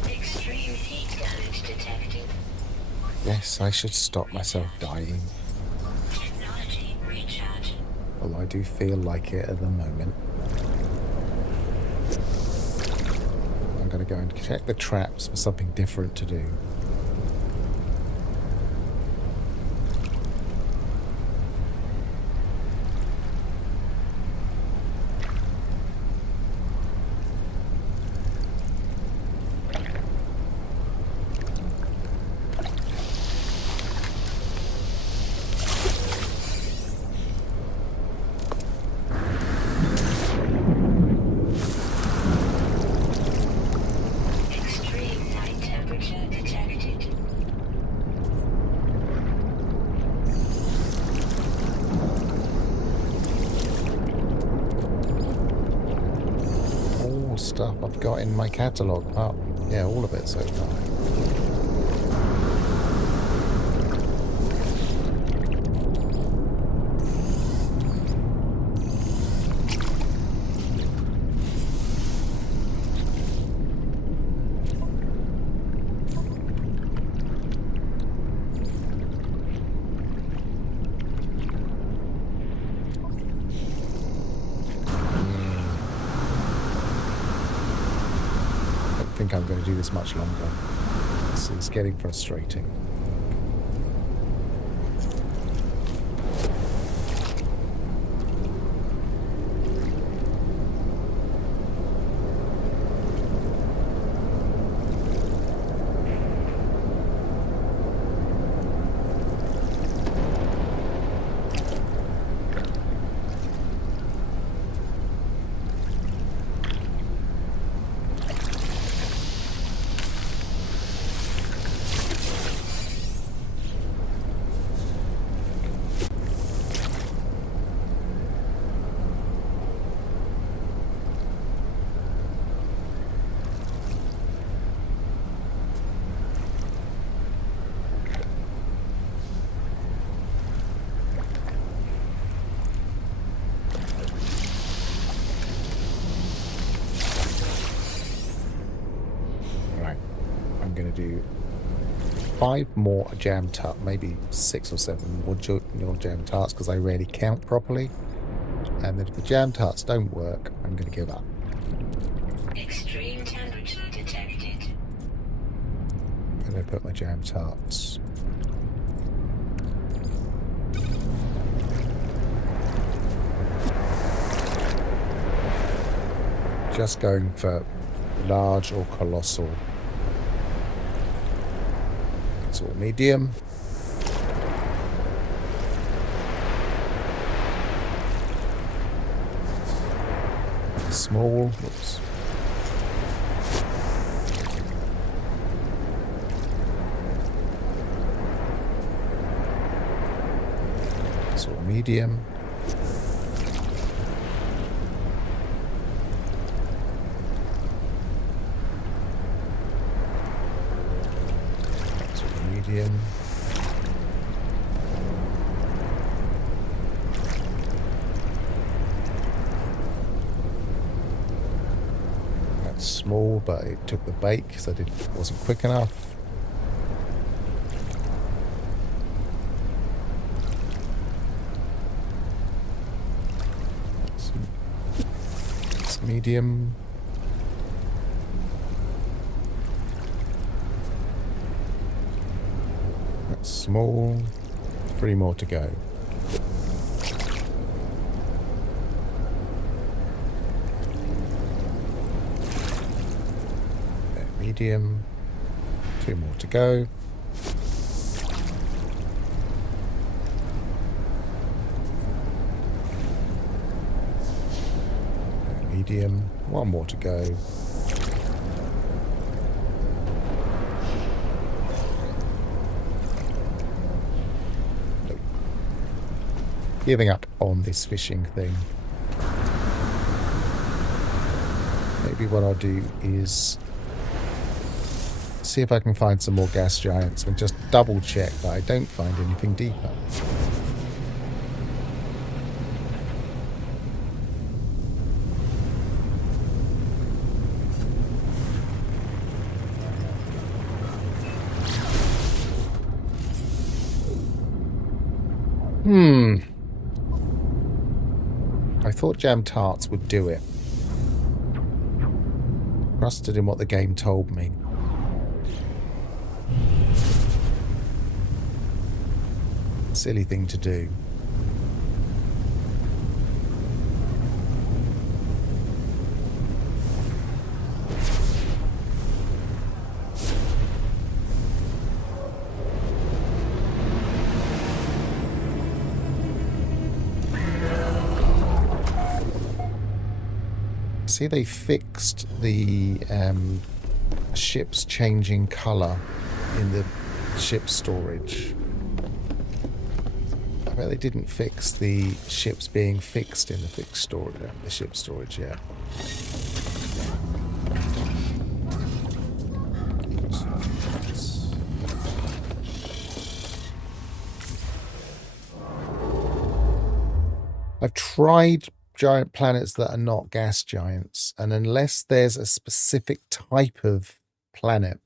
Extreme heat damage detected. Yes, I should stop myself dying. Technology recharge. Although I do feel like it at the moment. I'm going to go and check the traps for something different to do. Extreme night temperature detected. All stuff I've got in my catalogue. Oh, yeah, all of it so far. I don't think I'm going to do this much longer. This is getting frustrating. Right, I'm going to do 5 more jam tart, maybe 6 or 7 more jam tarts because I rarely count properly. And then if the jam tarts don't work, I'm going to give up. Extreme temperature detected. I'm going to put my jam tarts. Just going for large or colossal. It's all medium. Small. Whoops. It's all medium. It's all medium. Small, but it took the bake because it wasn't quick enough. It's medium. That's small. 3 more to go. medium. 2 more to go. Medium. 1 more to go. Nope. Giving up on this fishing thing. Maybe what I'll do is see if I can find some more gas giants and just double check that I don't find anything deeper. I thought jam tarts would do it. Trusted in what the game told me. Silly thing to do. See, they fixed the ships changing colour in the ship storage. I bet they didn't fix the ships being fixed in the ship storage yet. I've tried giant planets that are not gas giants, and unless there's a specific type of planet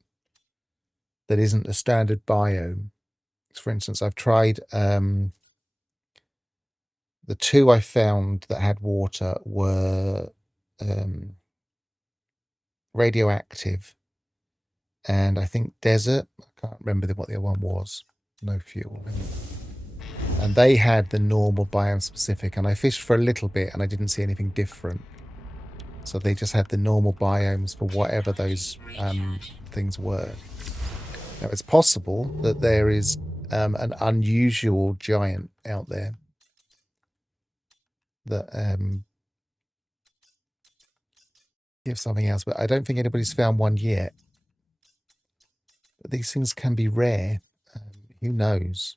that isn't a standard biome, for instance, I've tried the 2 I found that had water were radioactive and I think desert. I can't remember what the other one was. No fuel. And they had the normal biome specific, and I fished for a little bit and I didn't see anything different. So they just had the normal biomes for whatever those things were. Now it's possible that there is an unusual giant out there that gives something else, but I don't think anybody's found one yet. But these things can be rare. Who knows?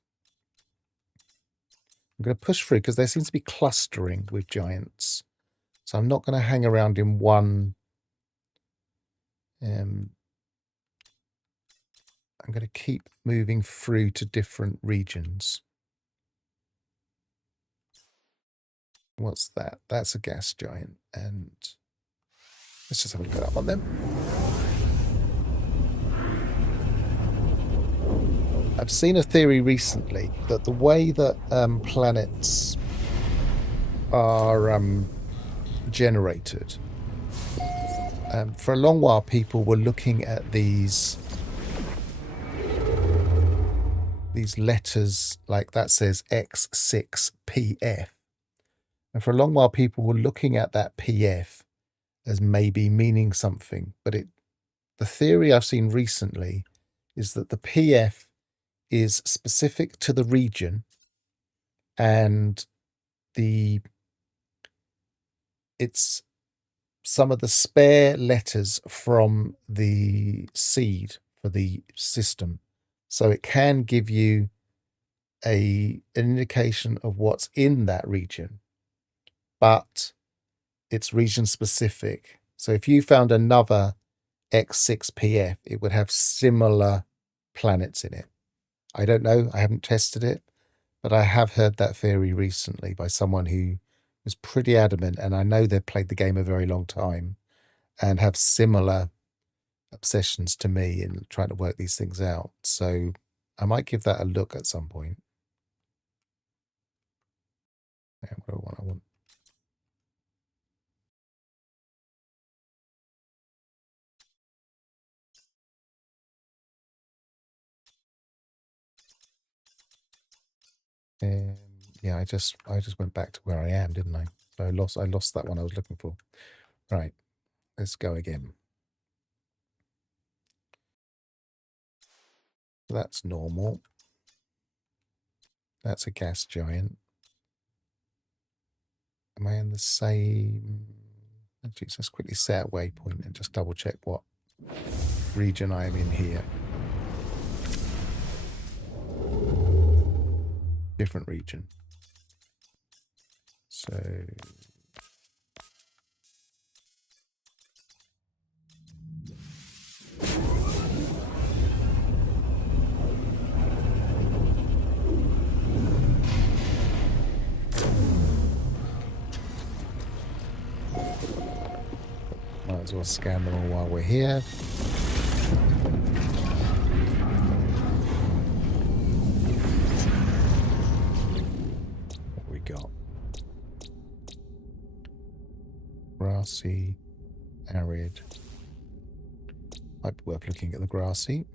I'm going to push through because there seems to be clustering with giants. So I'm not going to hang around in one. I'm going to keep moving through to different regions. What's that? That's a gas giant. And let's just have a look at that one then. I've seen a theory recently that the way that planets are generated, for a long while people were looking at these letters, like that says X6PF. And for a long while people were looking at that PF as maybe meaning something. But the theory I've seen recently is that the PF is specific to the region, and it's some of the spare letters from the seed for the system. So it can give you an indication of what's in that region, but it's region specific. So if you found another X6PF, it would have similar planets in it. I don't know. I haven't tested it, but I have heard that theory recently by someone who was pretty adamant, and I know they've played the game a very long time and have similar obsessions to me in trying to work these things out. So I might give that a look at some point. Yeah, what I want. Yeah, I just went back to where I am, didn't I? So I lost that one I was looking for. Right, let's go again. That's normal. That's a gas giant. Am I in the same... Actually, let's quickly set a waypoint and just double check what region I am in here. Different region. So... might as well scan them all while we're here. What we got? Grassy, arid. Might be worth looking at the grassy.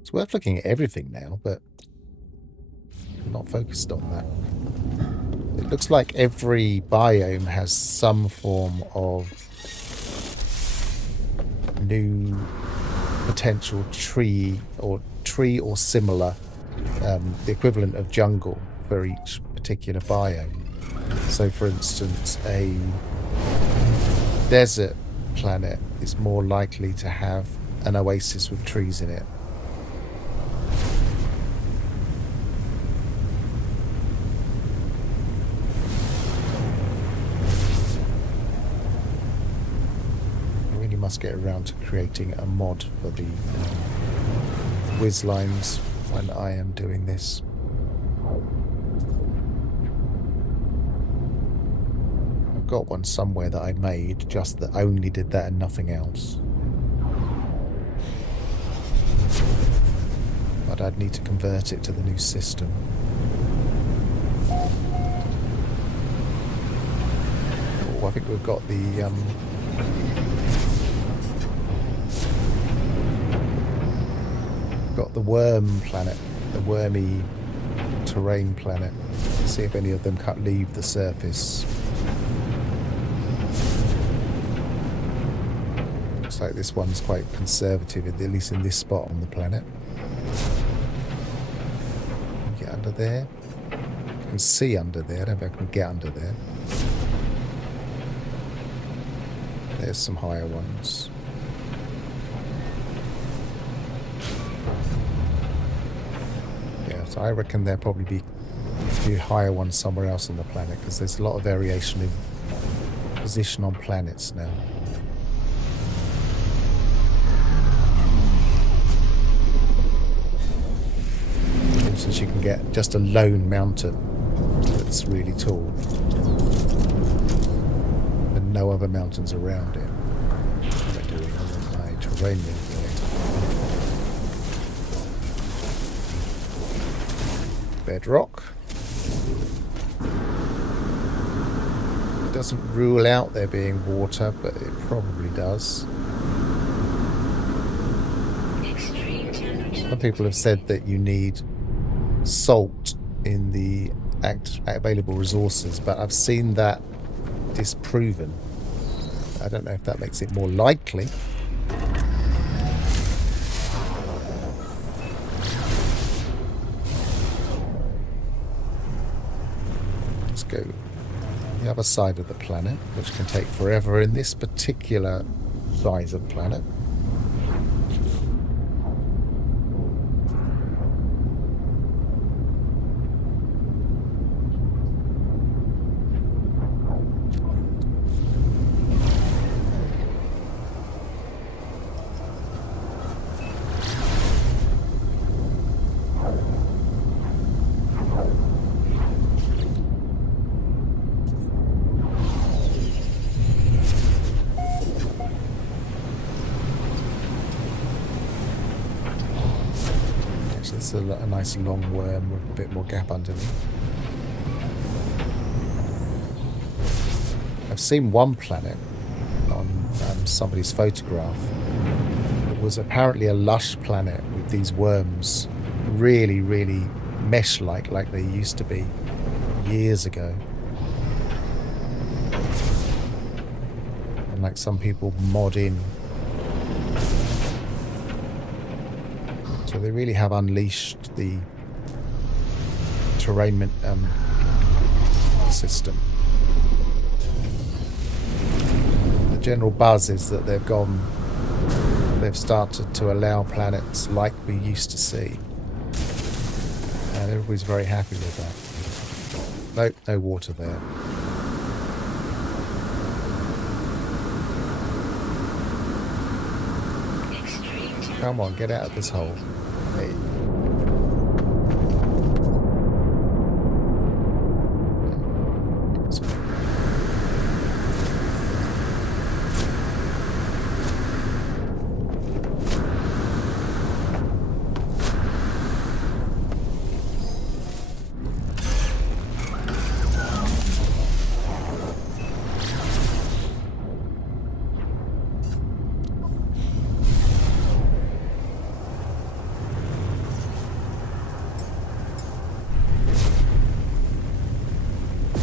It's worth looking at everything now, but I'm not focused on that. It looks like every biome has some form of new potential tree or similar, the equivalent of jungle for each particular biome. So, for instance, a desert planet is more likely to have an oasis with trees in it. Must get around to creating a mod for the whiz lines when I am doing this. I've got one somewhere that I made just that only did that and nothing else. But I'd need to convert it to the new system. Oh, I think we've got the worm planet, the wormy terrain planet. See if any of them can't leave the surface. Looks like this one's quite conservative, at least in this spot on the planet. Get under there. I can see under there. I don't know if I can get under there. There's some higher ones. I reckon there'll probably be a few higher ones somewhere else on the planet, because there's a lot of variation in position on planets now. For instance, you can get just a lone mountain that's really tall and no other mountains around it. What am I doing on my terrain manipulator? Bedrock. It doesn't rule out there being water, but it probably does. Some people have said that you need salt in the available resources, but I've seen that disproven. I don't know if that makes it more likely. Go the other side of the planet, which can take forever in this particular size of planet. It's a nice long worm with a bit more gap underneath. I've seen one planet on somebody's photograph. It was apparently a lush planet with these worms really, really mesh-like, like they used to be years ago. And like some people mod in So they really have unleashed the terrainment system. The general buzz is that they've started to allow planets like we used to see. And everybody's very happy with that. Nope, no water there. Come on, get out of this hole. Hey.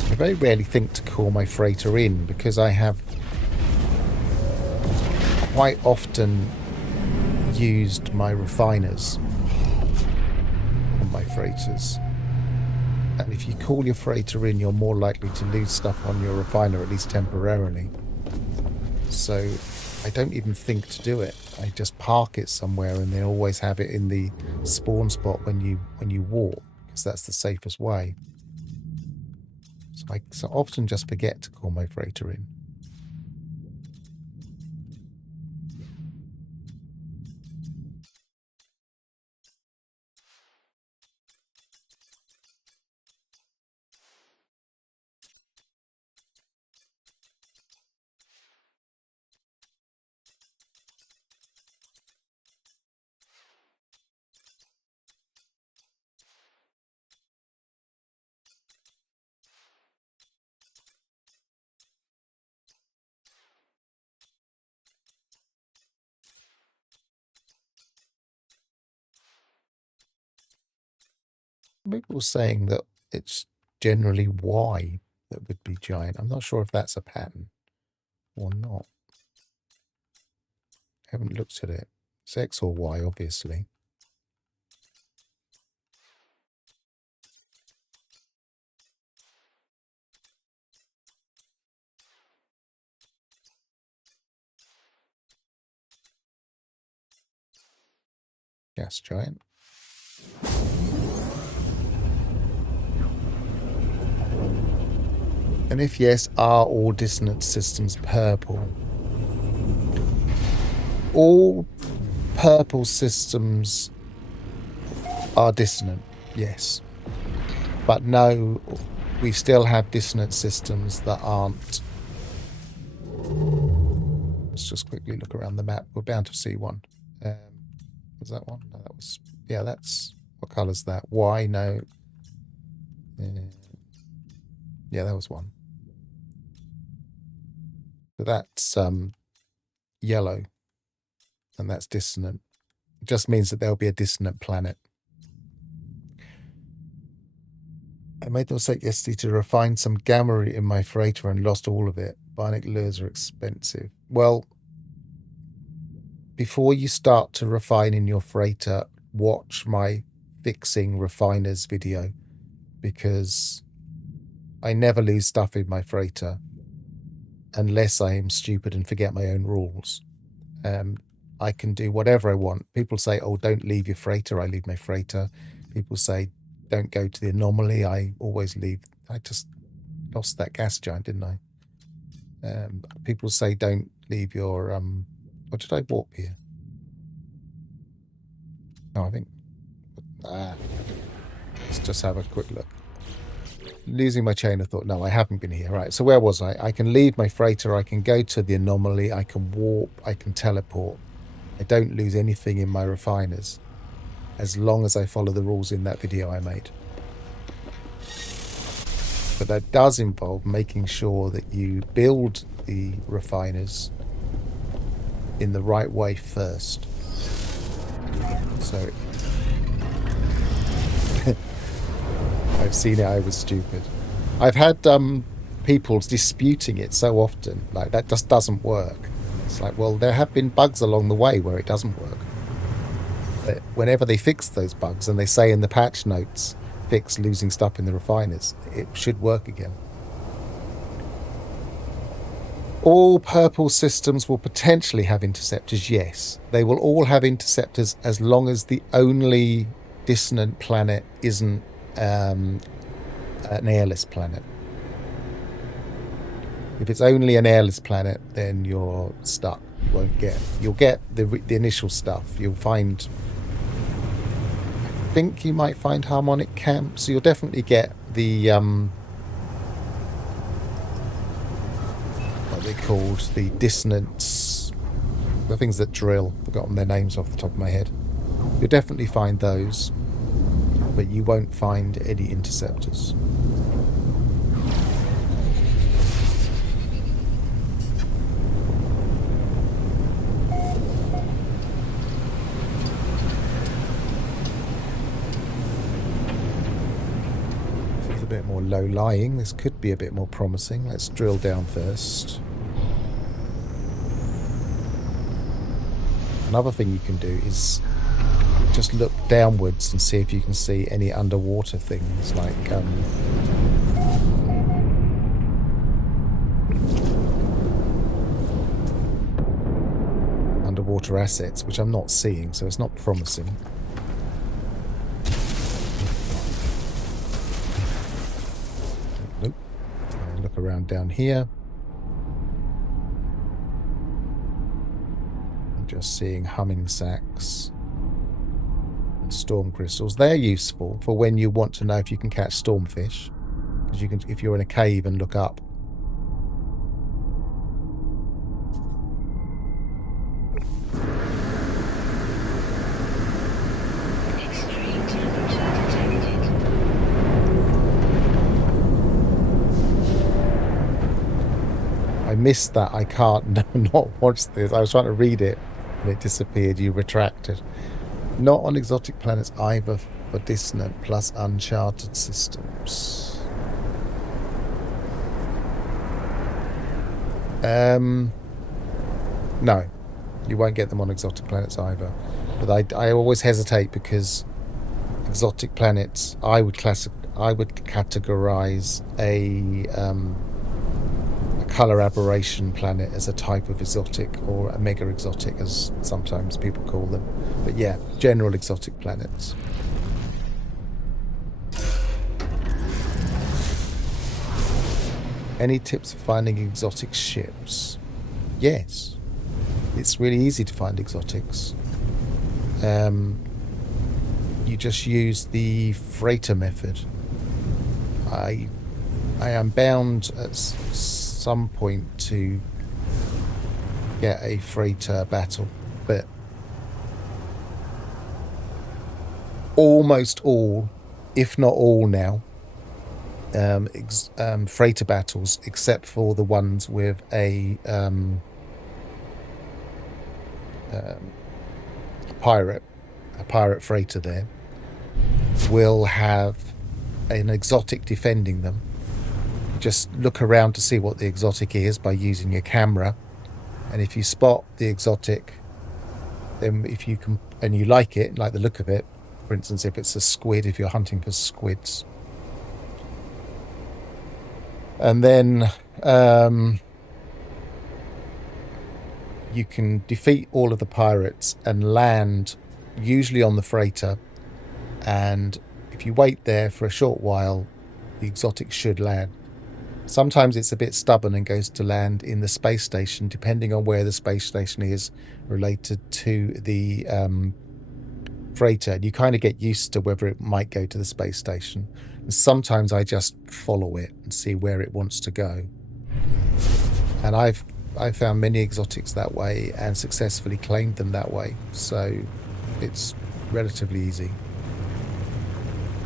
I very rarely think to call my freighter in because I have quite often used my refiners on my freighters. And if you call your freighter in, you're more likely to lose stuff on your refiner, at least temporarily. So I don't even think to do it. I just park it somewhere and they always have it in the spawn spot when you warp, because that's the safest way. So I so often just forget to call my freighter in. People saying that it's generally Y that would be giant. I'm not sure if that's a pattern or not. I haven't looked at it. It's X or Y, obviously. Gas giant. And if yes, are all dissonant systems purple? All purple systems are dissonant, yes. But no, we still have dissonant systems that aren't. Let's just quickly look around the map. We're bound to see one. Was that one? No, that was... Yeah, that's... What colour's that? Y? No. Yeah, that was one. So that's yellow. And that's dissonant. It just means that there'll be a dissonant planet. I made the mistake yesterday to refine some gamma in my freighter and lost all of it. Bionic lures are expensive. Well, before you start to refine in your freighter, watch my fixing refiners video, because I never lose stuff in my freighter unless I am stupid and forget my own rules. I can do whatever I want. People say, oh, don't leave your freighter. I leave my freighter. People say, don't go to the anomaly. I always leave. I just lost that gas giant, didn't I? People say, don't leave your... What did I warp here? No, I think... let's just have a quick look. Losing my chain of thought. No, I haven't been here. Right, so where was I? I can leave my freighter. I can go to the anomaly. I can warp. I can teleport. I don't lose anything in my refiners as long as I follow the rules in that video I made. But that does involve making sure that you build the refiners in the right way first. So I've seen it. I was stupid. I've had people disputing it so often, like, that just doesn't work. It's like, well, there have been bugs along the way where it doesn't work. But whenever they fix those bugs, and they say in the patch notes, fix losing stuff in the refiners, it should work again. All purple systems will potentially have interceptors, yes. They will all have interceptors as long as the only dissonant planet isn't an airless planet. If it's only an airless planet, then you're stuck. You'll get the initial stuff. You'll find, I think you might find harmonic camps. You'll definitely get the what are they called? The dissonance, the things that drill. I've forgotten their names off the top of my head. You'll definitely find those, but you won't find any interceptors. This is a bit more low-lying. This could be a bit more promising. Let's drill down first. Another thing you can do is just look downwards and see if you can see any underwater things, like underwater assets, which I'm not seeing, so it's not promising. Nope. I'll look around down here. I'm just seeing humming sacks and storm crystals. They're useful for when you want to know if you can catch stormfish, because you can, if you're in a cave and look up. Extreme temperature detected. I missed that. I can't not watch this. I was trying to read it and it disappeared. You retracted. Not on exotic planets either for dissonant plus uncharted systems. No, you won't get them on exotic planets either. But I always hesitate because exotic planets, I would categorize a color aberration planet as a type of exotic, or a mega exotic as sometimes people call them. But yeah, general exotic planets. Any tips for finding exotic ships? Yes, it's really easy to find exotics. You just use the freighter method. I am bound at some point to get a freighter battle, but almost all, if not all now, freighter battles, except for the ones with a pirate freighter there, will have an exotic defending them. Just look around to see what the exotic is by using your camera, and if you spot the exotic, then if you can, and you like it, like the look of it, for instance, if it's a squid, if you're hunting for squids, and then you can defeat all of the pirates and land usually on the freighter, and if you wait there for a short while, the exotic should land. Sometimes it's a bit stubborn and goes to land in the space station, depending on where the space station is related to the freighter. And you kind of get used to whether it might go to the space station. And sometimes I just follow it and see where it wants to go. And I've found many exotics that way and successfully claimed them that way. So it's relatively easy.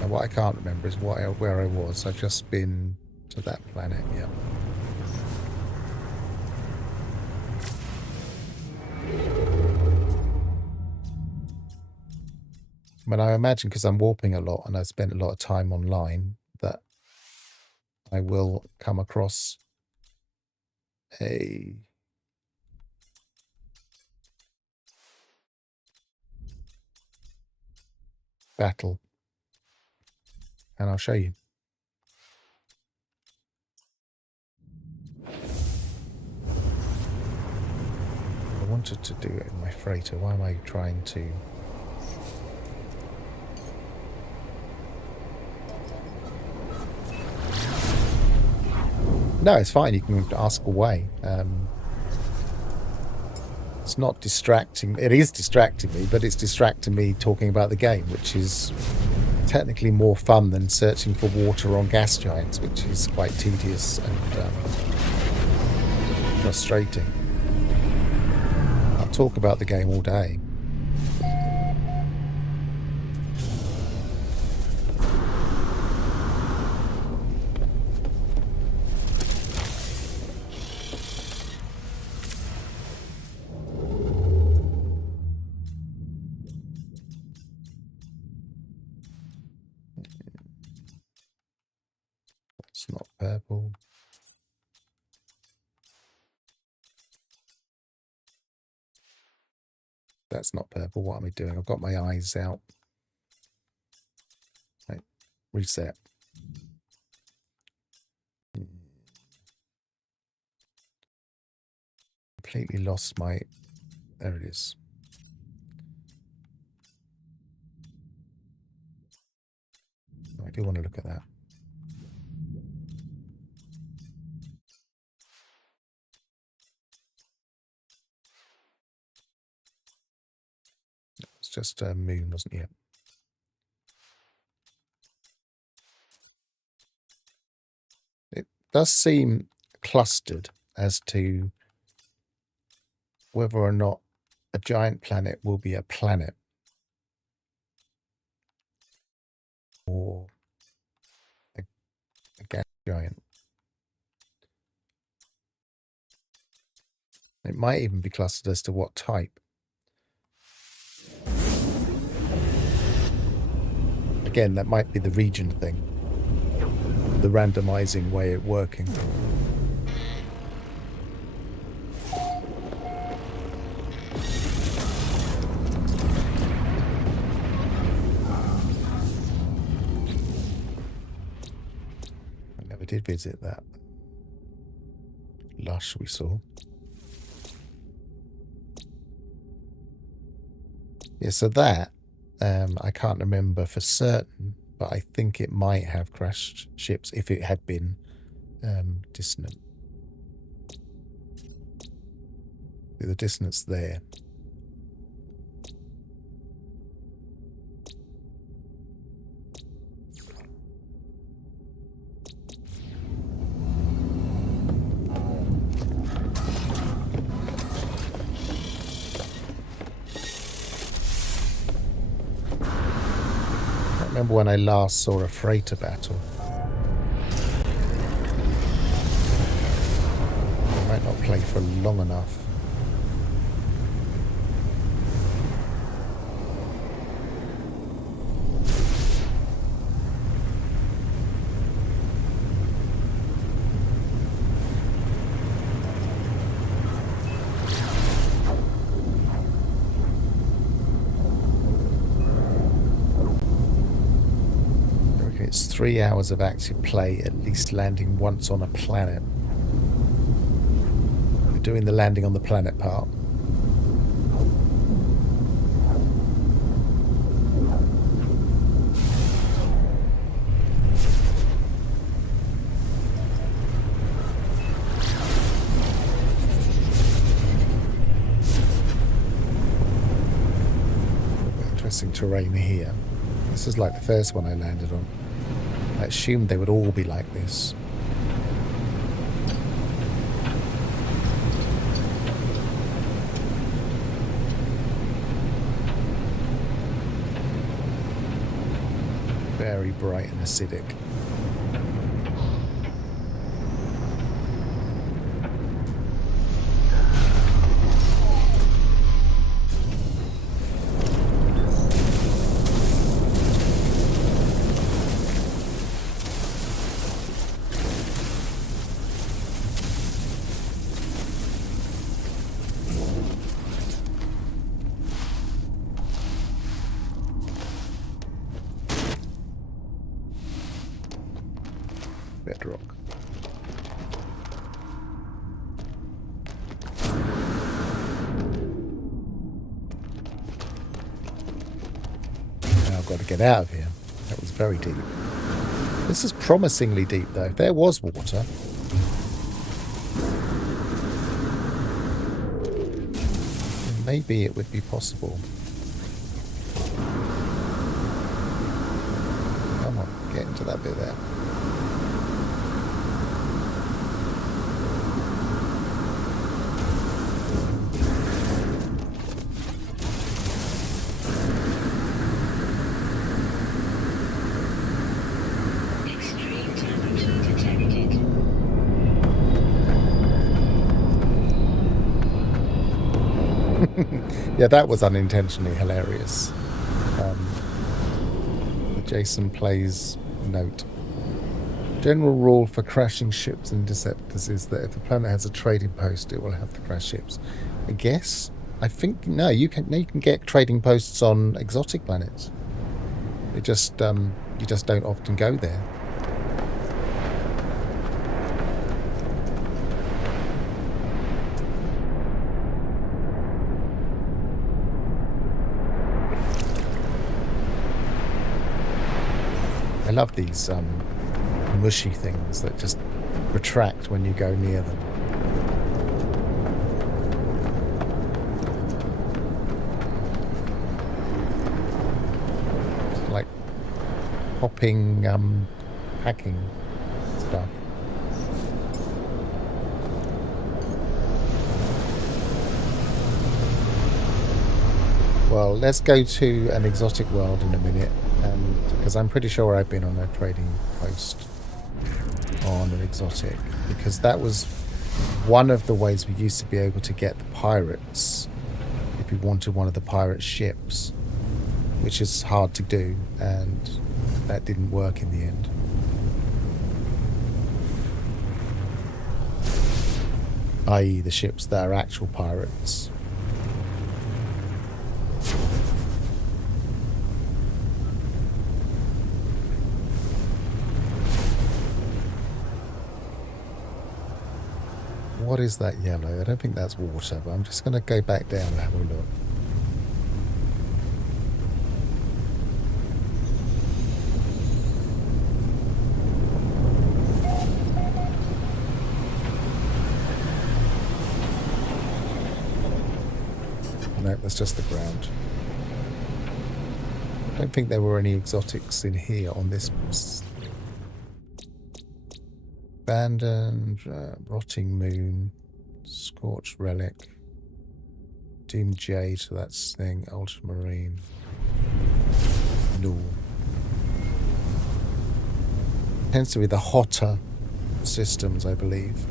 And what I can't remember is where I was. I've just been to that planet, yeah. I mean, I imagine because I'm warping a lot and I spent a lot of time online that I will come across a battle. And I'll show you. I wanted to do it in my freighter. Why am I trying to... No, it's fine. You can ask away. It's not distracting. It is distracting me, but it's distracting me talking about the game, which is technically more fun than searching for water on gas giants, which is quite tedious and frustrating. I'll talk about the game all day. It's not purple. That's not purple. What am I doing? I've got my eyes out. Right. Reset. Completely lost my... There it is. I do want to look at that. It's just a moon, wasn't it? It does seem clustered as to whether or not a giant planet will be a planet or a gas giant. It might even be clustered as to what type. Again, that might be the region thing, the randomizing way of working. I never did visit that lush we saw. Yeah, so that I can't remember for certain, but I think it might have crashed ships if it had been dissonant. The dissonance there. I remember when I last saw a freighter battle. I might not play for long enough. It's 3 hours of active play, at least landing once on a planet. We're doing the landing on the planet part. Interesting terrain here. This is like the first one I landed on. I assumed they would all be like this. Very bright and acidic. bedrock. Now I've got to get out of here. That was very deep. This is promisingly deep, though. If there was water, then maybe it would be possible. Come on, get into that bit there. Extreme temperature detected. Yeah, that was unintentionally hilarious. The Jason Plays note. General rule for crashing ships and interceptors is that if the planet has a trading post, it will have to crash ships. I guess. I think no. You can get trading posts on exotic planets. It just you just don't often go there. I love these mushy things that just retract when you go near them. It's like popping hacking stuff. Well, let's go to an exotic world in a minute, because I'm pretty sure I've been on a trading post on an exotic, because that was one of the ways we used to be able to get the pirates if we wanted one of the pirate ships, which is hard to do, and that didn't work in the end. I.e. the ships that are actual pirates. What is that yellow? I don't think that's water, but I'm just going to go back down and have a look. No, that's just the ground. I don't think there were any exotics in here on this. Abandoned, rotting moon, scorched relic, doomed jade, so that's thing, ultramarine. No. Tends to be the hotter systems, I believe.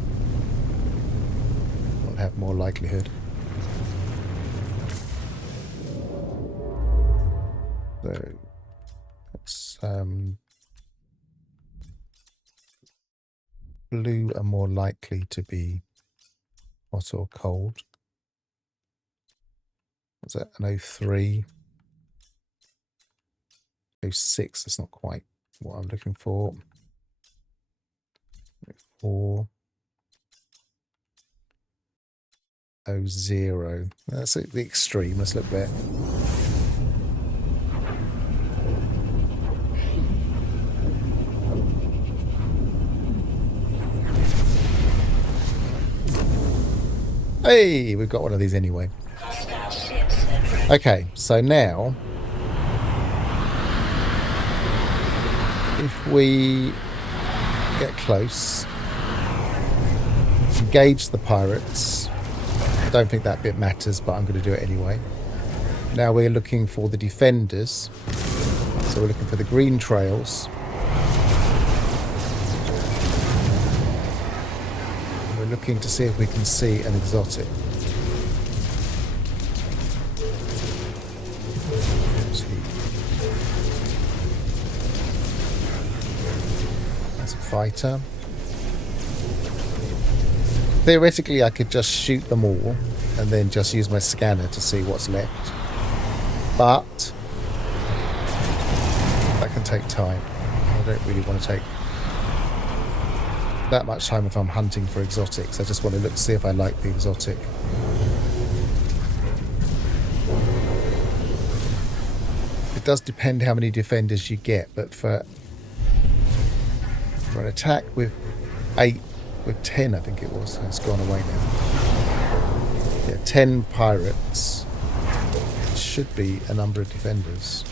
Will have more likelihood. So that's blue are more likely to be hot or cold. Was that an 03? 06, that's not quite what I'm looking for. 04. 00. That's the extreme. Let's look there. Hey, we've got one of these anyway. Okay, so now if we get close, engage the pirates. I don't think that bit matters, but I'm going to do it anyway. Now we're looking for the defenders. So we're looking for the green trails. We're looking to see if we can see an exotic. That's a fighter. Theoretically, I could just shoot them all and then just use my scanner to see what's left. But that can take time. I don't really want to take that much time if I'm hunting for exotics. I just want to look to see if I like the exotic. It does depend how many defenders you get, but for an attack with 10, I think it was. It's gone away now. Yeah, 10 pirates. It should be a number of defenders.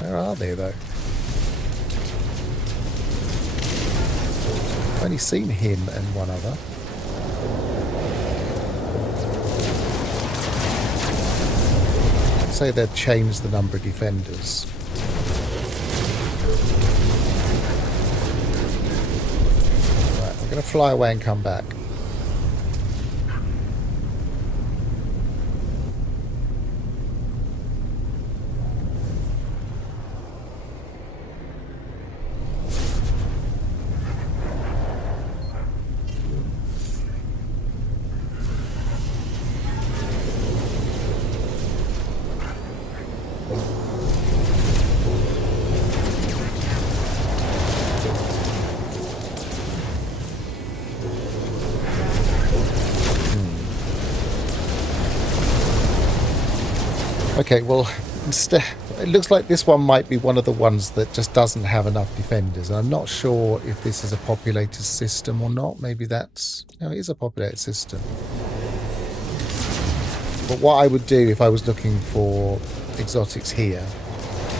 Where are they, though? I've only seen him and one other. I'd say they've changed the number of defenders. Right, I'm going to fly away and come back. Okay, well, instead, it looks like this one might be one of the ones that just doesn't have enough defenders. I'm not sure if this is a populated system or not. Maybe that's... No, it is a populated system. But what I would do if I was looking for exotics here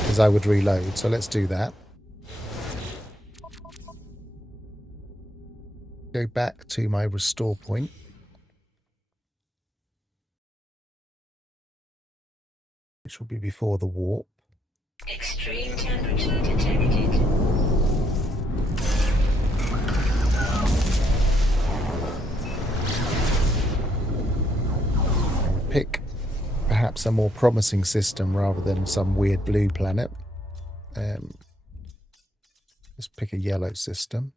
is I would reload. So let's do that. Go back to my restore point. Which will be before the warp. Extreme temperature detected. Pick perhaps a more promising system rather than some weird blue planet. Let's pick a yellow system.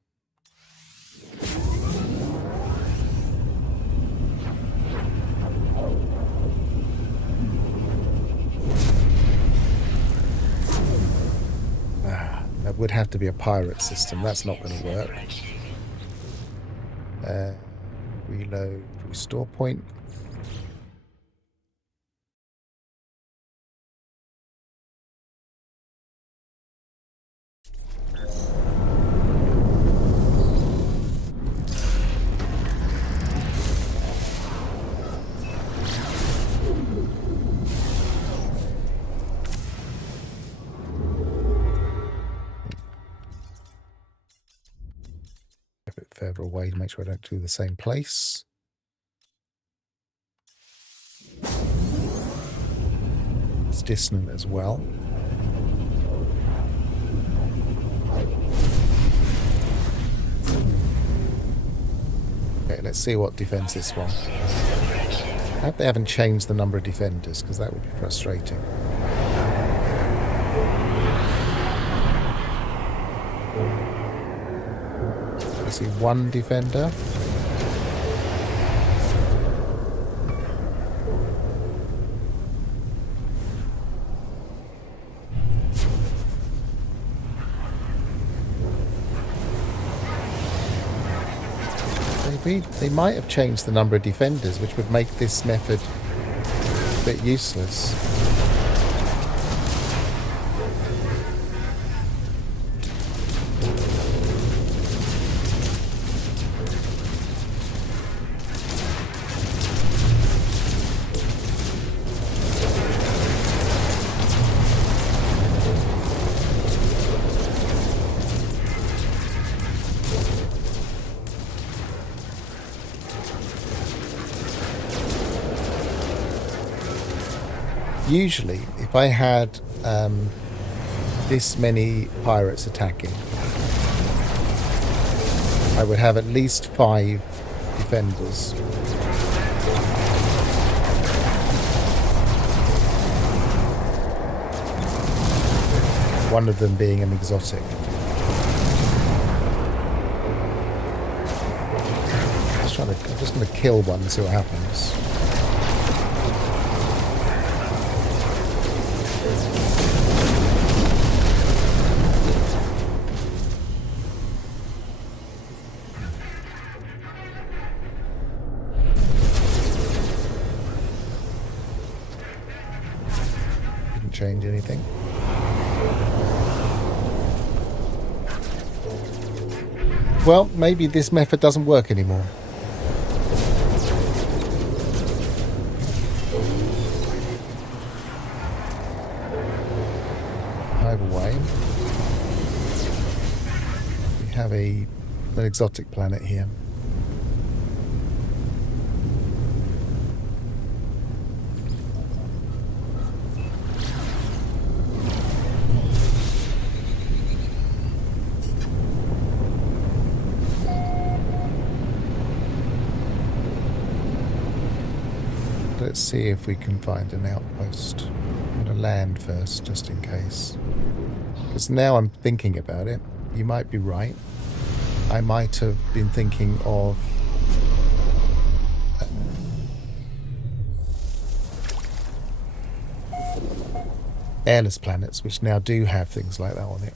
That would have to be a pirate system. That's not going to work. Reload, restore point. A bit further away to make sure I don't do the same place. It's dissonant as well. Okay, let's see what defends this one. I hope they haven't changed the number of defenders, because that would be frustrating. I see one defender. Maybe they might have changed the number of defenders, which would make this method a bit useless. Usually, if I had this many pirates attacking, I would have at least 5 defenders. One of them being an exotic. I'm just going to kill one and see what happens. change anything. Well, maybe this method doesn't work anymore. Either way, we have an exotic planet here. Let's see if we can find an outpost. I'm going to land first, just in case. Because now I'm thinking about it, you might be right. I might have been thinking of airless planets, which now do have things like that on it.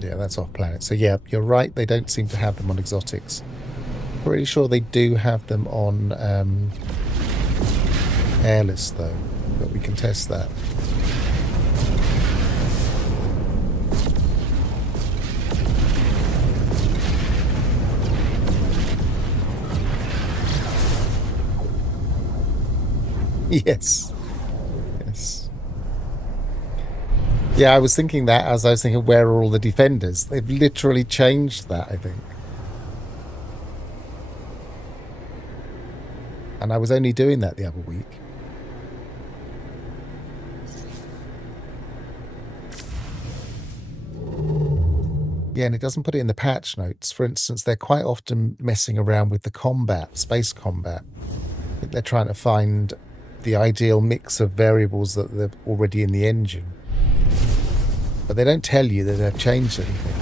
Yeah, that's off planet. So yeah, you're right, they don't seem to have them on exotics. Pretty sure they do have them on airless though, but we can test that. Yes. Yes. Yeah, I was thinking that as I was thinking, where are all the defenders? They've literally changed that, I think. And I was only doing that the other week. Yeah, and it doesn't put it in the patch notes. For instance, they're quite often messing around with the combat, space combat. I think they're trying to find the ideal mix of variables that they're already in the engine. But they don't tell you that they've changed anything.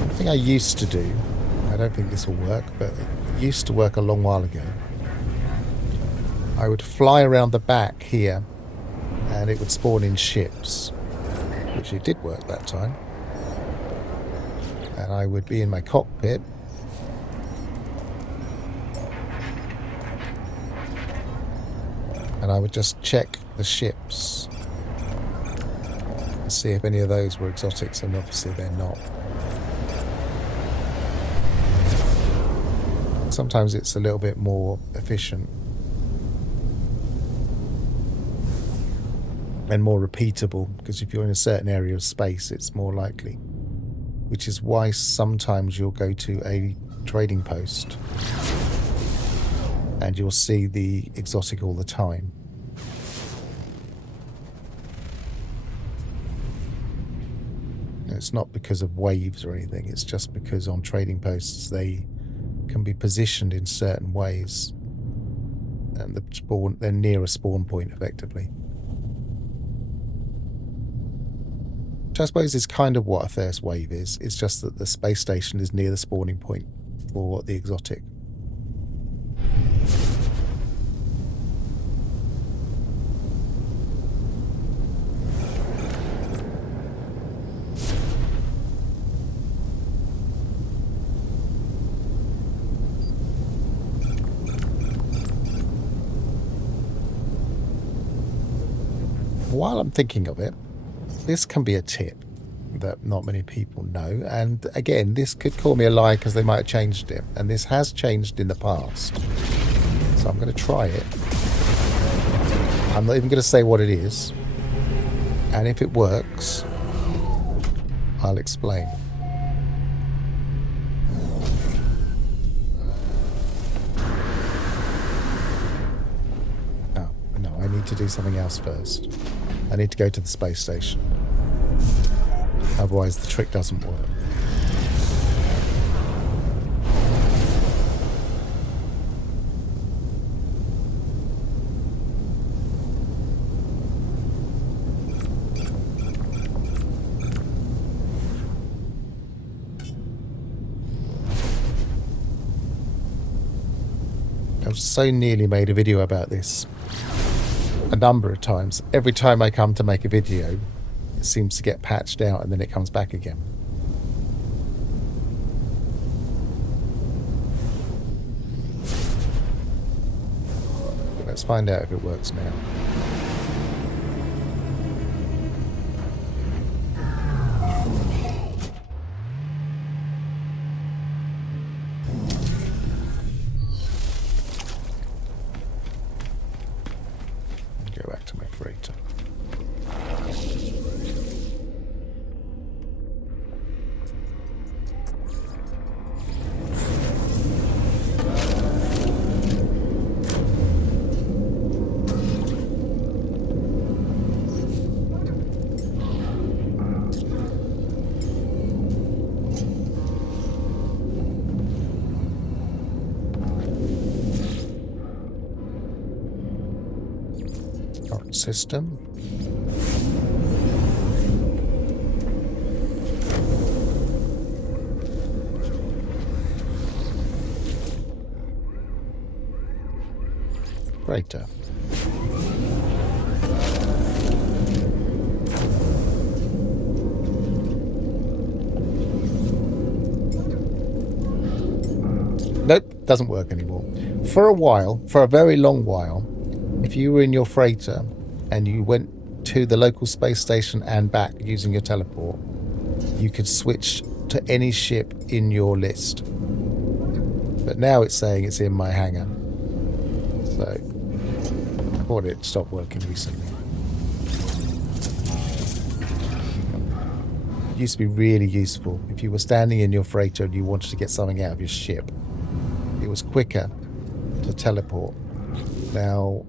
One thing I used to do, I don't think this will work, but it used to work a long while ago. I would fly around the back here and it would spawn in ships, which it did work that time. And I would be in my cockpit. And I would just check the ships and see if any of those were exotics, and obviously they're not. Sometimes it's a little bit more efficient and more repeatable, because if you're in a certain area of space, it's more likely. Which is why sometimes you'll go to a trading post and you'll see the exotic all the time. It's not because of waves or anything, it's just because on trading posts they can be positioned in certain ways and they're near a spawn point effectively. Which I suppose is kind of what a first wave is. It's just that the space station is near the spawning point for the exotic. While I'm thinking of it, this can be a tip that not many people know. And again, this could call me a lie because they might have changed it. And this has changed in the past. So I'm going to try it. I'm not even going to say what it is. And if it works, I'll explain. Oh, no, I need to do something else first. I need to go to the space station. Otherwise the trick doesn't work. I've so nearly made a video about this a number of times. Every time I come to make a video, it seems to get patched out and then it comes back again. Let's find out if it works now. Go back to my freighter. System. Freighter. Nope, doesn't work anymore. For a while, for a very long while, if you were in your freighter and you went to the local space station and back using your teleport, you could switch to any ship in your list. But now it's saying it's in my hangar. So, I thought it stopped working recently. It used to be really useful. If you were standing in your freighter and you wanted to get something out of your ship, it was quicker to teleport. Now,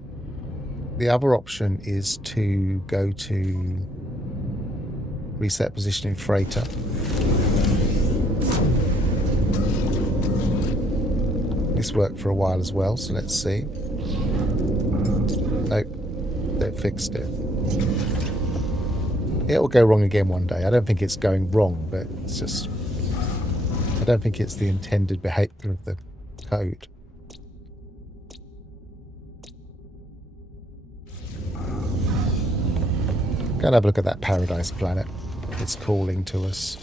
the other option is to go to reset position in freighter. This worked for a while as well, so let's see. Nope, they fixed it. It'll go wrong again one day. I don't think it's going wrong, but it's just... I don't think it's the intended behavior of the code. Go and have a look at that paradise planet. It's calling to us.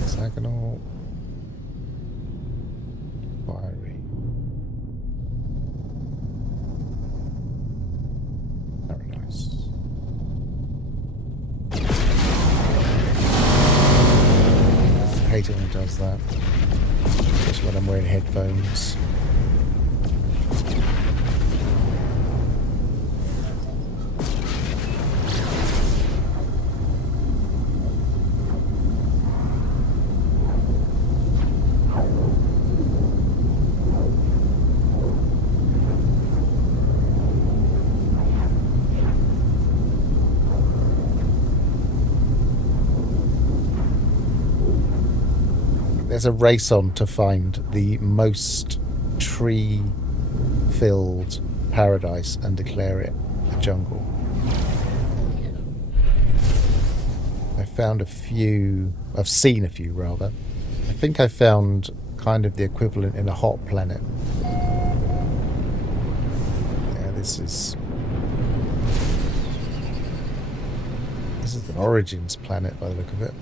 Hexagonal. Fiery. Paradise. I hate it when it does that. Especially when I'm wearing headphones. There's a race on to find the most tree-filled paradise and declare it a jungle. I found a few, I've seen a few rather. I think I found kind of the equivalent in a hot planet. Yeah, this is an Origins planet by the look of it.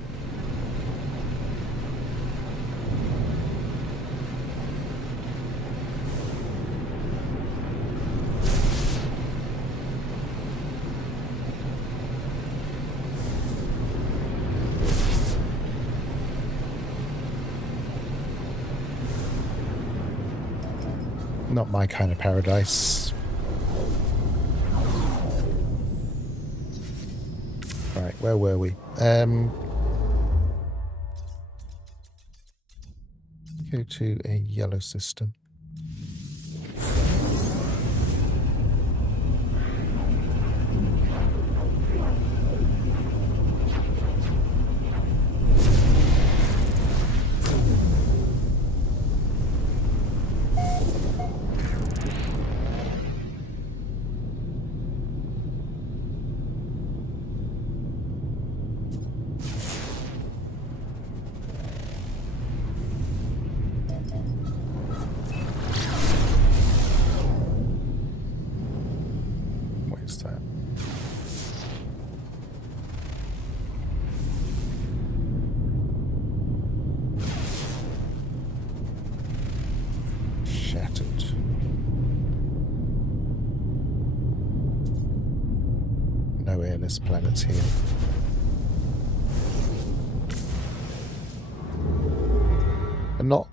Not my kind of paradise. Right, where were we? Go to a yellow system. no airless planets here. And not,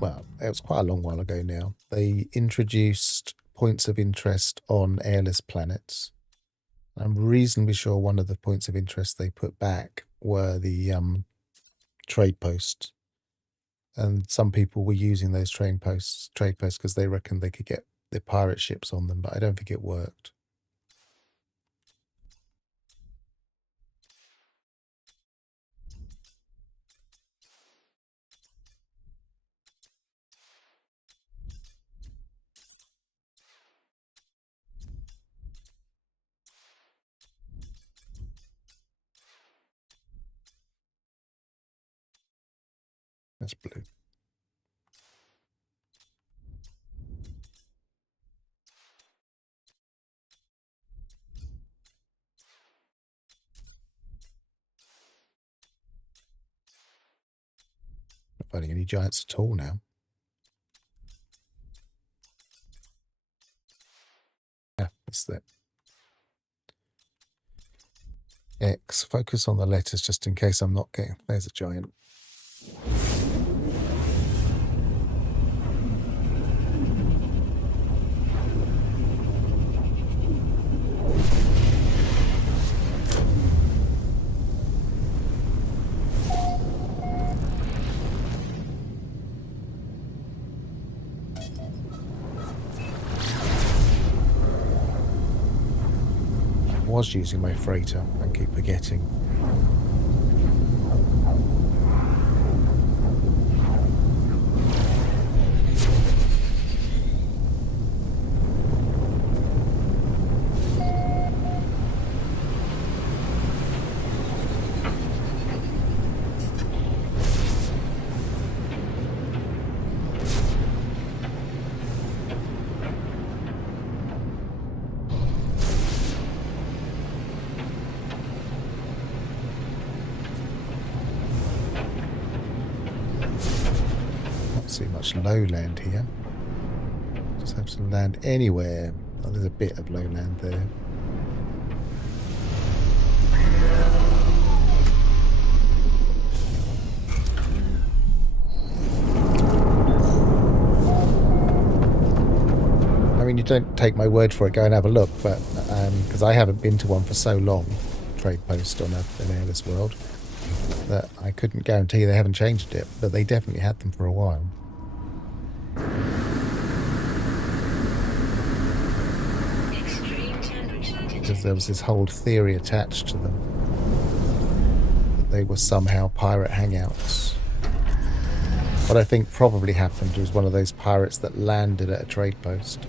well, it was quite a long while ago now. They introduced points of interest on airless planets. I'm reasonably sure one of the points of interest they put back were the trade posts. And some people were using those trade posts because they reckoned they could get the pirate ships on them, but I don't think it worked. That's blue. Not finding any giants at all now. Yeah, that's that. X. Focus on the letters just in case I'm not getting... There's a giant. I was using my freighter and keep forgetting. See much lowland here. Just have some land anywhere. Oh, there's a bit of lowland there. I mean, you don't take my word for it, go and have a look, but because I haven't been to one for so long, trade post on an airless world, that I couldn't guarantee they haven't changed it, but they definitely had them for a while. Because there was this whole theory attached to them that they were somehow pirate hangouts. What I think probably happened was one of those pirates that landed at a trade post,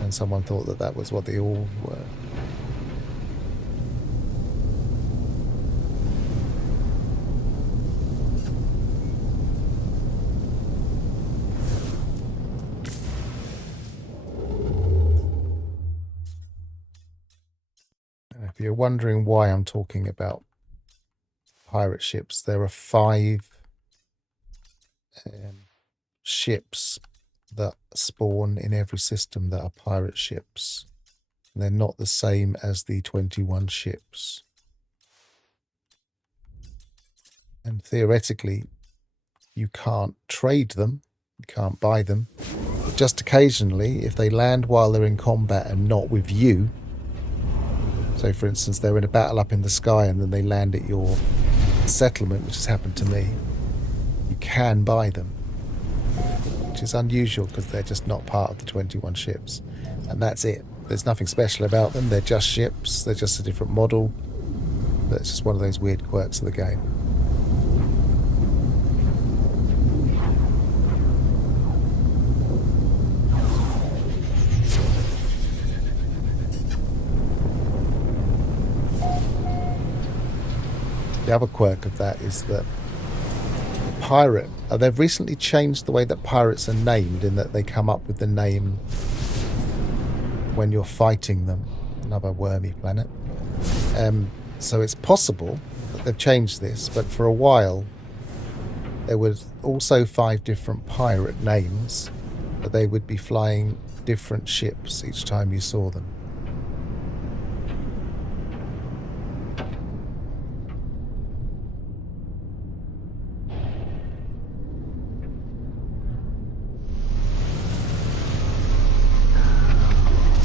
and someone thought that that was what they all were. If you're wondering why I'm talking about pirate ships, there are 5 ships that spawn in every system that are pirate ships. And they're not the same as the 21 ships. And theoretically, you can't trade them, you can't buy them. But just occasionally, if they land while they're in combat and not with you, so for instance, they're in a battle up in the sky and then they land at your settlement, which has happened to me, you can buy them. Which is unusual because they're just not part of the 21 ships. And that's it. There's nothing special about them. They're just ships. They're just a different model. But it's just one of those weird quirks of the game. The other quirk of that is that pirate, they've recently changed the way that pirates are named, in that they come up with the name when you're fighting them. Another wormy planet. So it's possible that they've changed this, but for a while there were also 5 different pirate names, but they would be flying different ships each time you saw them.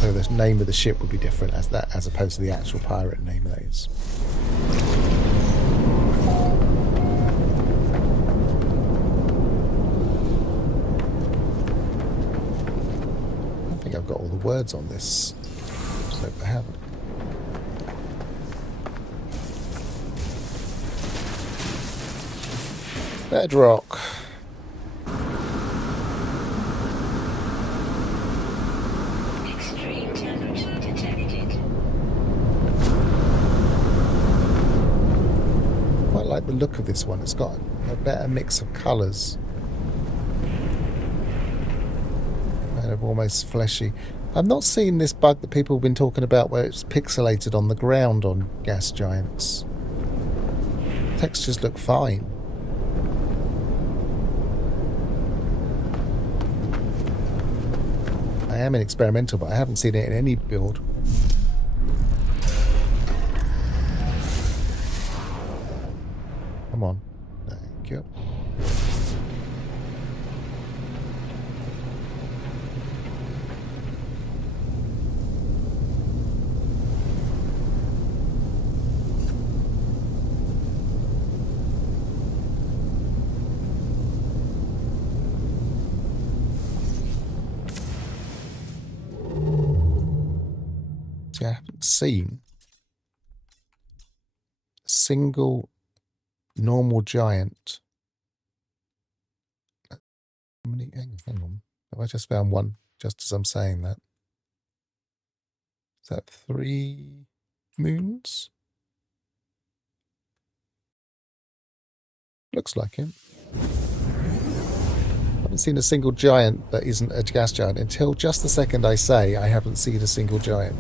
So the name of the ship would be different as opposed to the actual pirate name, that is. I don't think I've got all the words on this. So I haven't. Bedrock. Extreme temperature detected. Quite like the look of this one. It's got a better mix of colours. Kind of almost fleshy. I've not seen this bug that people have been talking about where it's pixelated on the ground on gas giants. Textures look fine. I am in experimental, but I haven't seen it in any build. Come on. Thank you. See, I haven't seen a single normal giant. How many? Hang on. Have I just found one just as I'm saying that? Is that 3 moons? Looks like it. I haven't seen a single giant that isn't a gas giant until just the second I say I haven't seen a single giant.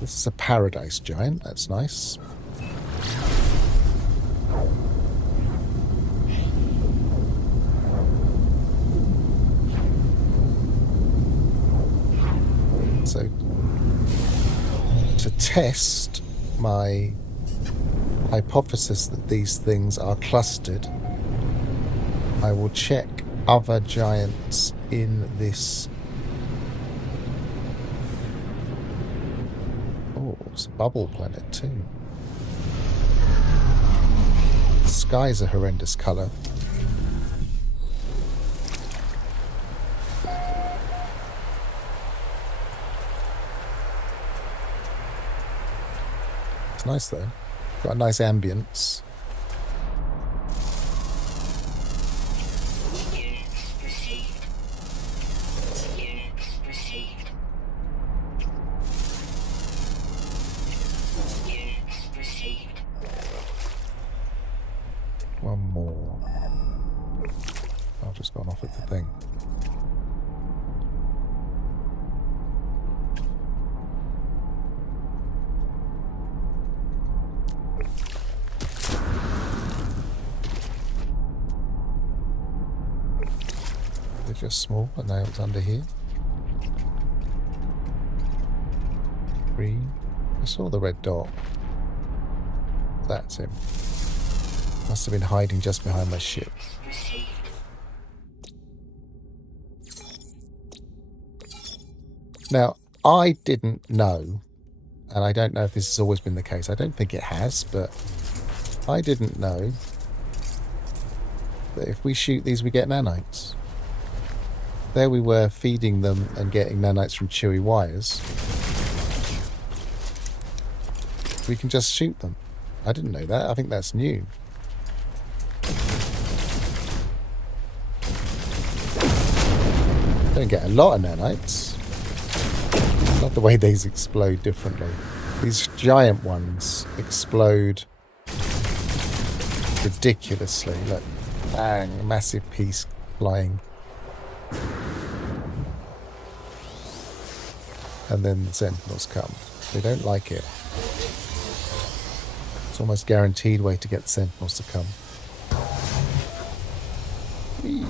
This is a paradise giant. That's nice. So, to test my hypothesis that these things are clustered, I will check other giants in this. Oh, it's a bubble planet too. The sky's a horrendous colour. It's nice though. Got a nice ambience. Units received. Units received. Units received. One more. I've just gone off with the thing. They're just small, and now it's under here. Green. I saw the red dot. That's him. Must have been hiding just behind my ship. Received. Now, I didn't know, and I don't know if this has always been the case. I don't think it has, but I didn't know that if we shoot these, we get nanites. There we were feeding them and getting nanites from chewy wires. We can just shoot them. I didn't know that. I think that's new. Don't get a lot of nanites. Not the way these explode differently. These giant ones explode ridiculously. Look, bang, a massive piece flying. And then the sentinels come. They don't like it. It's almost guaranteed way to get the sentinels to come. Whee.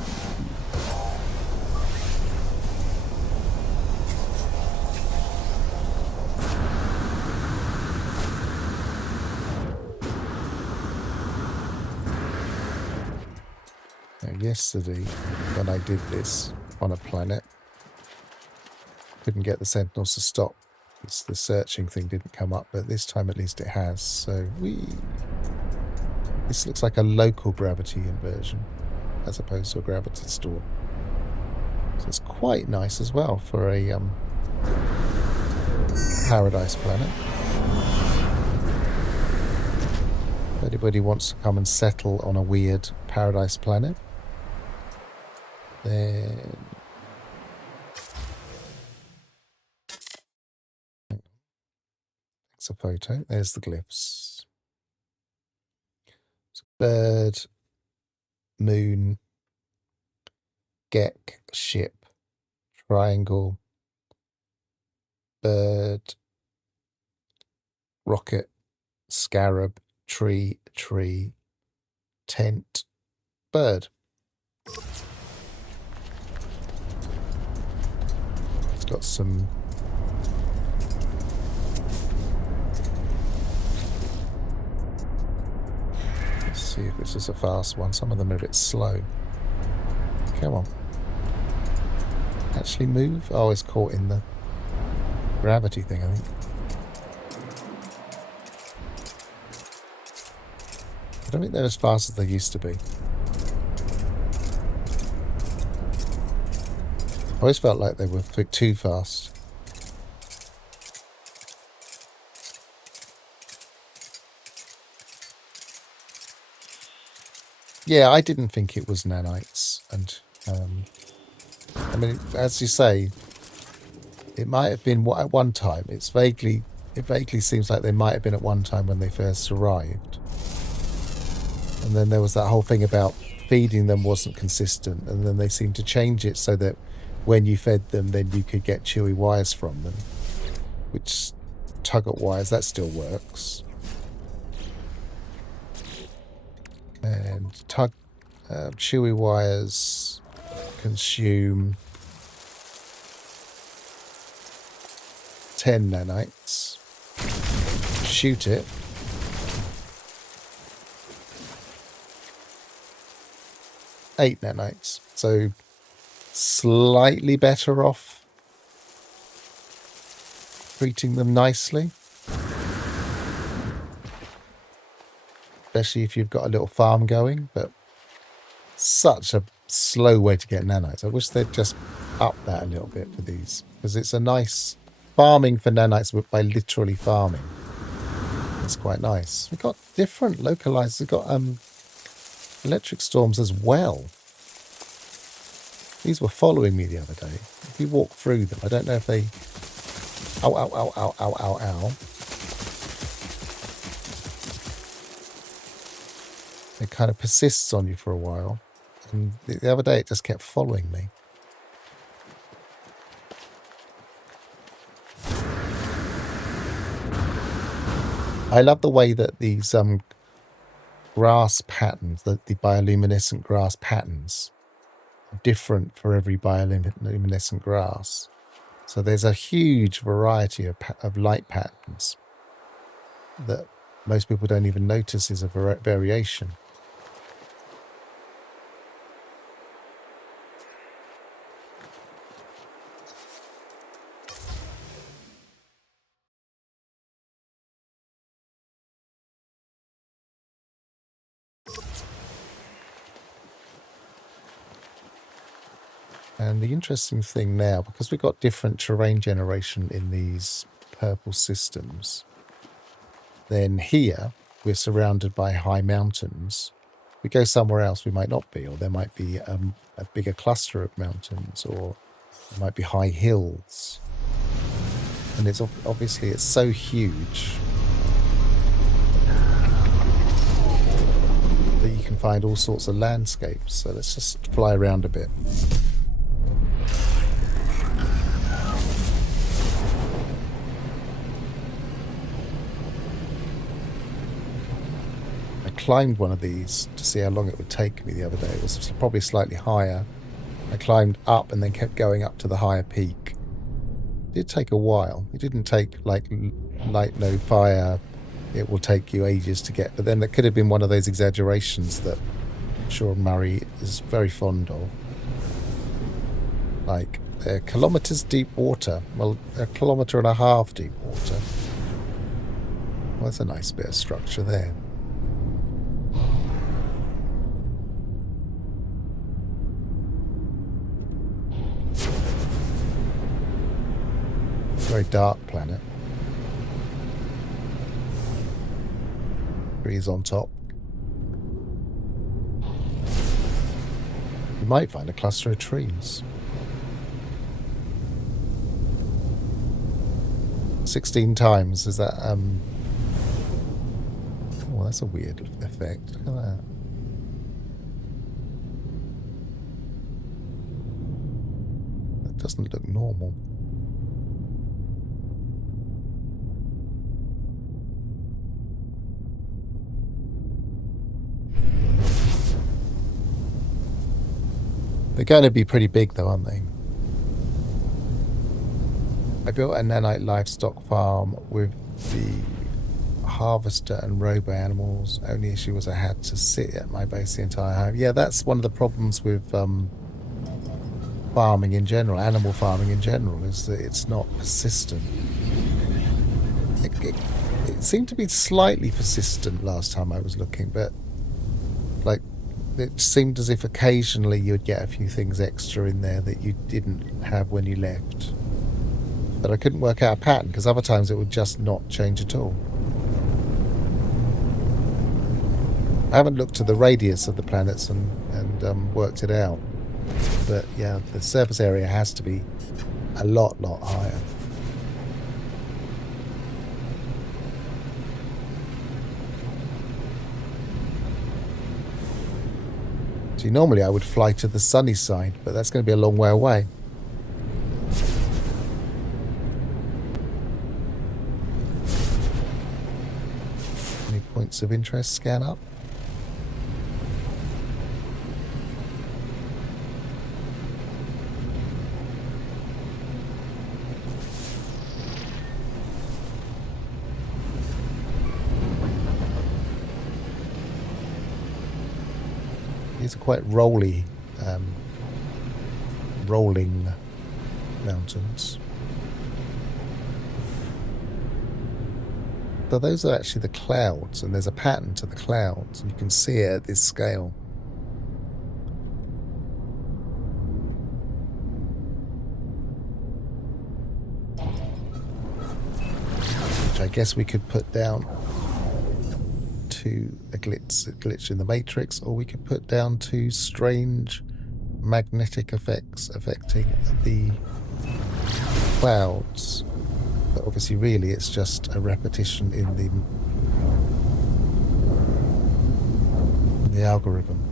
yesterday when I did this on a planet. Couldn't get the Sentinels to stop. The searching thing didn't come up, but this time at least it has. So this looks like a local gravity inversion as opposed to a gravity storm. So it's quite nice as well for a paradise planet. If anybody wants to come and settle on a weird paradise planet, then it's a photo. There's the glyphs. So bird, moon, geck, ship, triangle, bird, rocket, scarab, tree, tent, bird. It's got some let's see if this is a fast one. Some of them are a bit slow. Come on. Actually move? Oh, it's caught in the gravity thing, I think. I don't think they're as fast as they used to be. I always felt like they were too fast. Yeah, I didn't think it was nanites, and I mean, as you say, it might have been at one time. It vaguely seems like they might have been at one time when they first arrived. And then there was that whole thing about feeding them wasn't consistent, and then they seemed to change it so that when you fed them, then you could get chewy wires from them, which tugget wires, that still works. And chewy wires consume 10 nanites. Shoot it. Eight nanites. So slightly better off treating them nicely. Especially if you've got a little farm going, but such a slow way to get nanites. I wish they'd just up that a little bit for these, because it's a nice farming for nanites by literally farming. It's quite nice. We've got different localized. We've got electric storms as well. These were following me the other day. If you walk through them, I don't know if they... Ow, ow, ow, ow, ow, ow, ow. It kind of persists on you for a while. And the other day it just kept following me. I love the way that these grass patterns, the bioluminescent grass patterns, are different for every bioluminescent grass. So there's a huge variety of light patterns that most people don't even notice is a variation. And the interesting thing now, because we've got different terrain generation in these purple systems, then here we're surrounded by high mountains. If we go somewhere else, we might not be, or there might be a bigger cluster of mountains, or there might be high hills. And it's obviously it's so huge that you can find all sorts of landscapes. So let's just fly around a bit. Climbed one of these to see how long it would take me the other day. It was probably slightly higher. I climbed up and then kept going up to the higher peak. It did take a while. It didn't take like light, no fire. It will take you ages to get. But then it could have been one of those exaggerations that sure Murray is very fond of. Like, they're kilometres deep water. Well, a kilometre and a half deep water. Well, that's a nice bit of structure there. Very dark planet. Trees on top. You might find a cluster of trees. 16 times, is that oh, that's a weird effect. Look at that. That doesn't look normal. They're going to be pretty big though, aren't they? I built a nanite livestock farm with the harvester and robo animals. Only issue was I had to sit at my base the entire time. Yeah, that's one of the problems with farming in general, animal farming in general, is that it's not persistent. It seemed to be slightly persistent last time I was looking, but like it seemed as if occasionally you'd get a few things extra in there that you didn't have when you left. But I couldn't work out a pattern, because other times it would just not change at all. I haven't looked at the radius of the planets and worked it out. But yeah, the surface area has to be a lot higher. See, normally I would fly to the sunny side, but that's going to be a long way away. Any points of interest? Scan up. These are quite rolling mountains. So those are actually the clouds, and there's a pattern to the clouds, and you can see it at this scale. Which I guess we could put down to a glitch in the matrix, or we could put down to strange magnetic effects affecting the clouds. But obviously really it's just a repetition in the algorithm.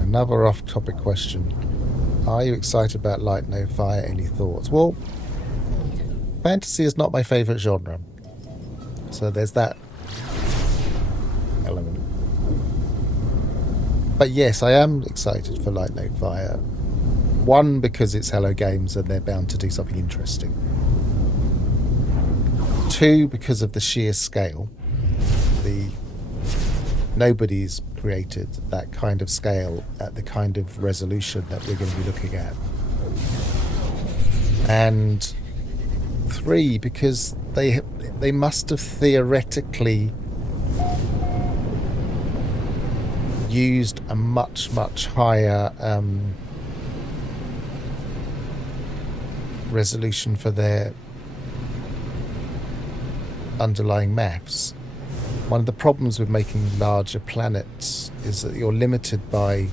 Another off-topic question. Are you excited about Light No Fire? Any thoughts? Well, fantasy is not my favourite genre. So there's that element. But yes, I am excited for Light No Fire. One, because it's Hello Games and they're bound to do something interesting. Two, because of the sheer scale. Nobody's created that kind of scale at the kind of resolution that we're going to be looking at. And three, because they must have theoretically used a much higher resolution for their underlying maths. One of the problems with making larger planets is that you're limited by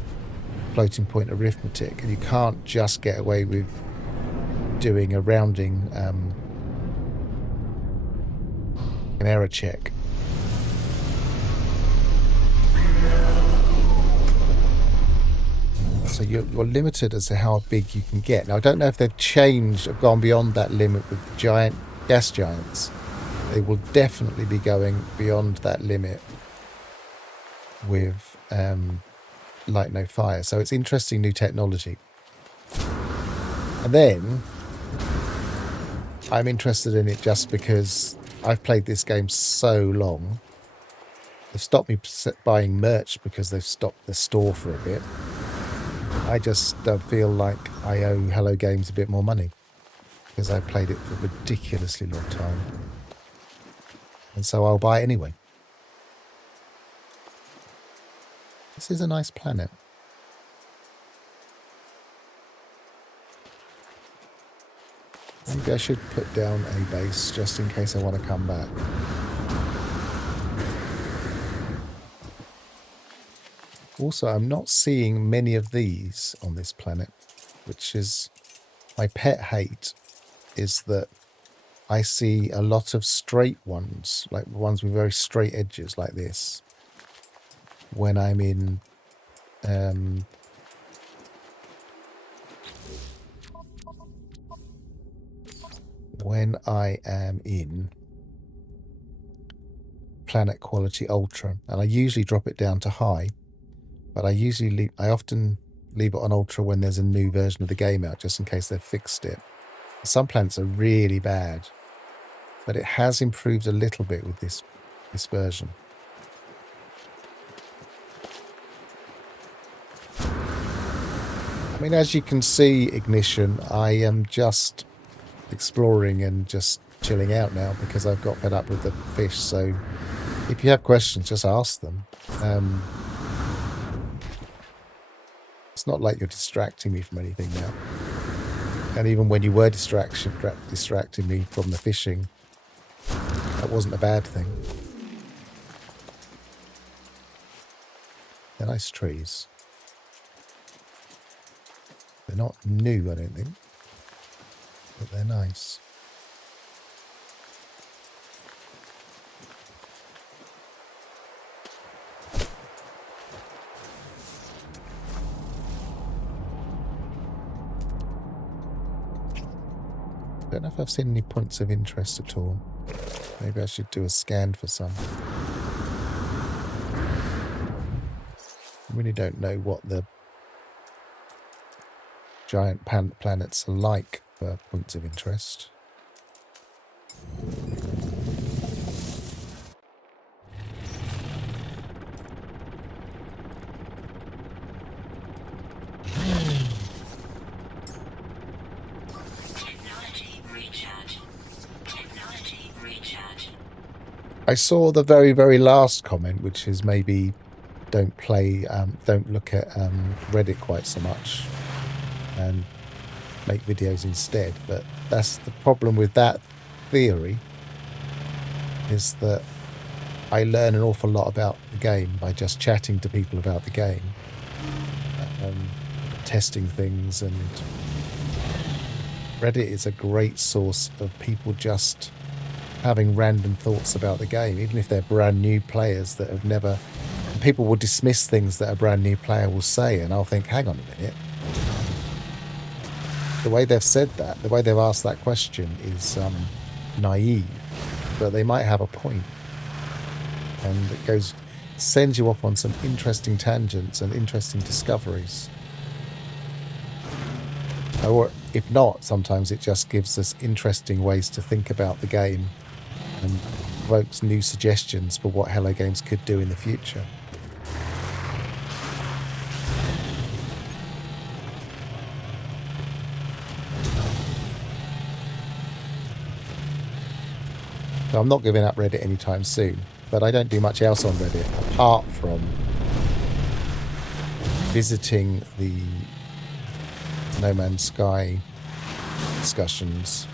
floating point arithmetic, and you can't just get away with doing a rounding an error check. So you're limited as to how big you can get. Now, I don't know if they've changed or gone beyond that limit with giant gas giants. They will definitely be going beyond that limit with light no fire. So it's interesting new technology. And then I'm interested in it just because I've played this game so long. They've stopped me buying merch because they've stopped the store for a bit. I just feel like I owe Hello Games a bit more money because I played it for a ridiculously long time. And so I'll buy it anyway. This is a nice planet. Maybe I should put down a base just in case I want to come back. Also, I'm not seeing many of these on this planet, which is my pet hate, is that I see a lot of straight ones, like ones with very straight edges like this, when I'm in Planet Quality Ultra, and I usually drop it down to high, but I often leave it on Ultra when there's a new version of the game out, just in case they've fixed it. Some planets are really bad, but it has improved a little bit with this version. I mean, as you can see, Ignition, I am just exploring and just chilling out now because I've got fed up with the fish. So if you have questions, just ask them. It's not like you're distracting me from anything now. And even when you were distracting me from the fishing, that wasn't a bad thing. They're nice trees. They're not new, I don't think, but they're nice. I don't know if I've seen any points of interest at all. Maybe I should do a scan for some. I really don't know what the giant planets are like for points of interest. I saw the very, very last comment, which is maybe don't look at Reddit quite so much and make videos instead. But that's the problem with that theory, is that I learn an awful lot about the game by just chatting to people about the game, testing things, and Reddit is a great source of people just having random thoughts about the game, even if they're brand new players that have never... People will dismiss things that a brand new player will say, and I'll think, hang on a minute. The way they've said that, the way they've asked that question is naive, but they might have a point. And it sends you off on some interesting tangents and interesting discoveries. Or if not, sometimes it just gives us interesting ways to think about the game and evokes new suggestions for what Hello Games could do in the future. So I'm not giving up Reddit anytime soon, but I don't do much else on Reddit apart from visiting the No Man's Sky discussions.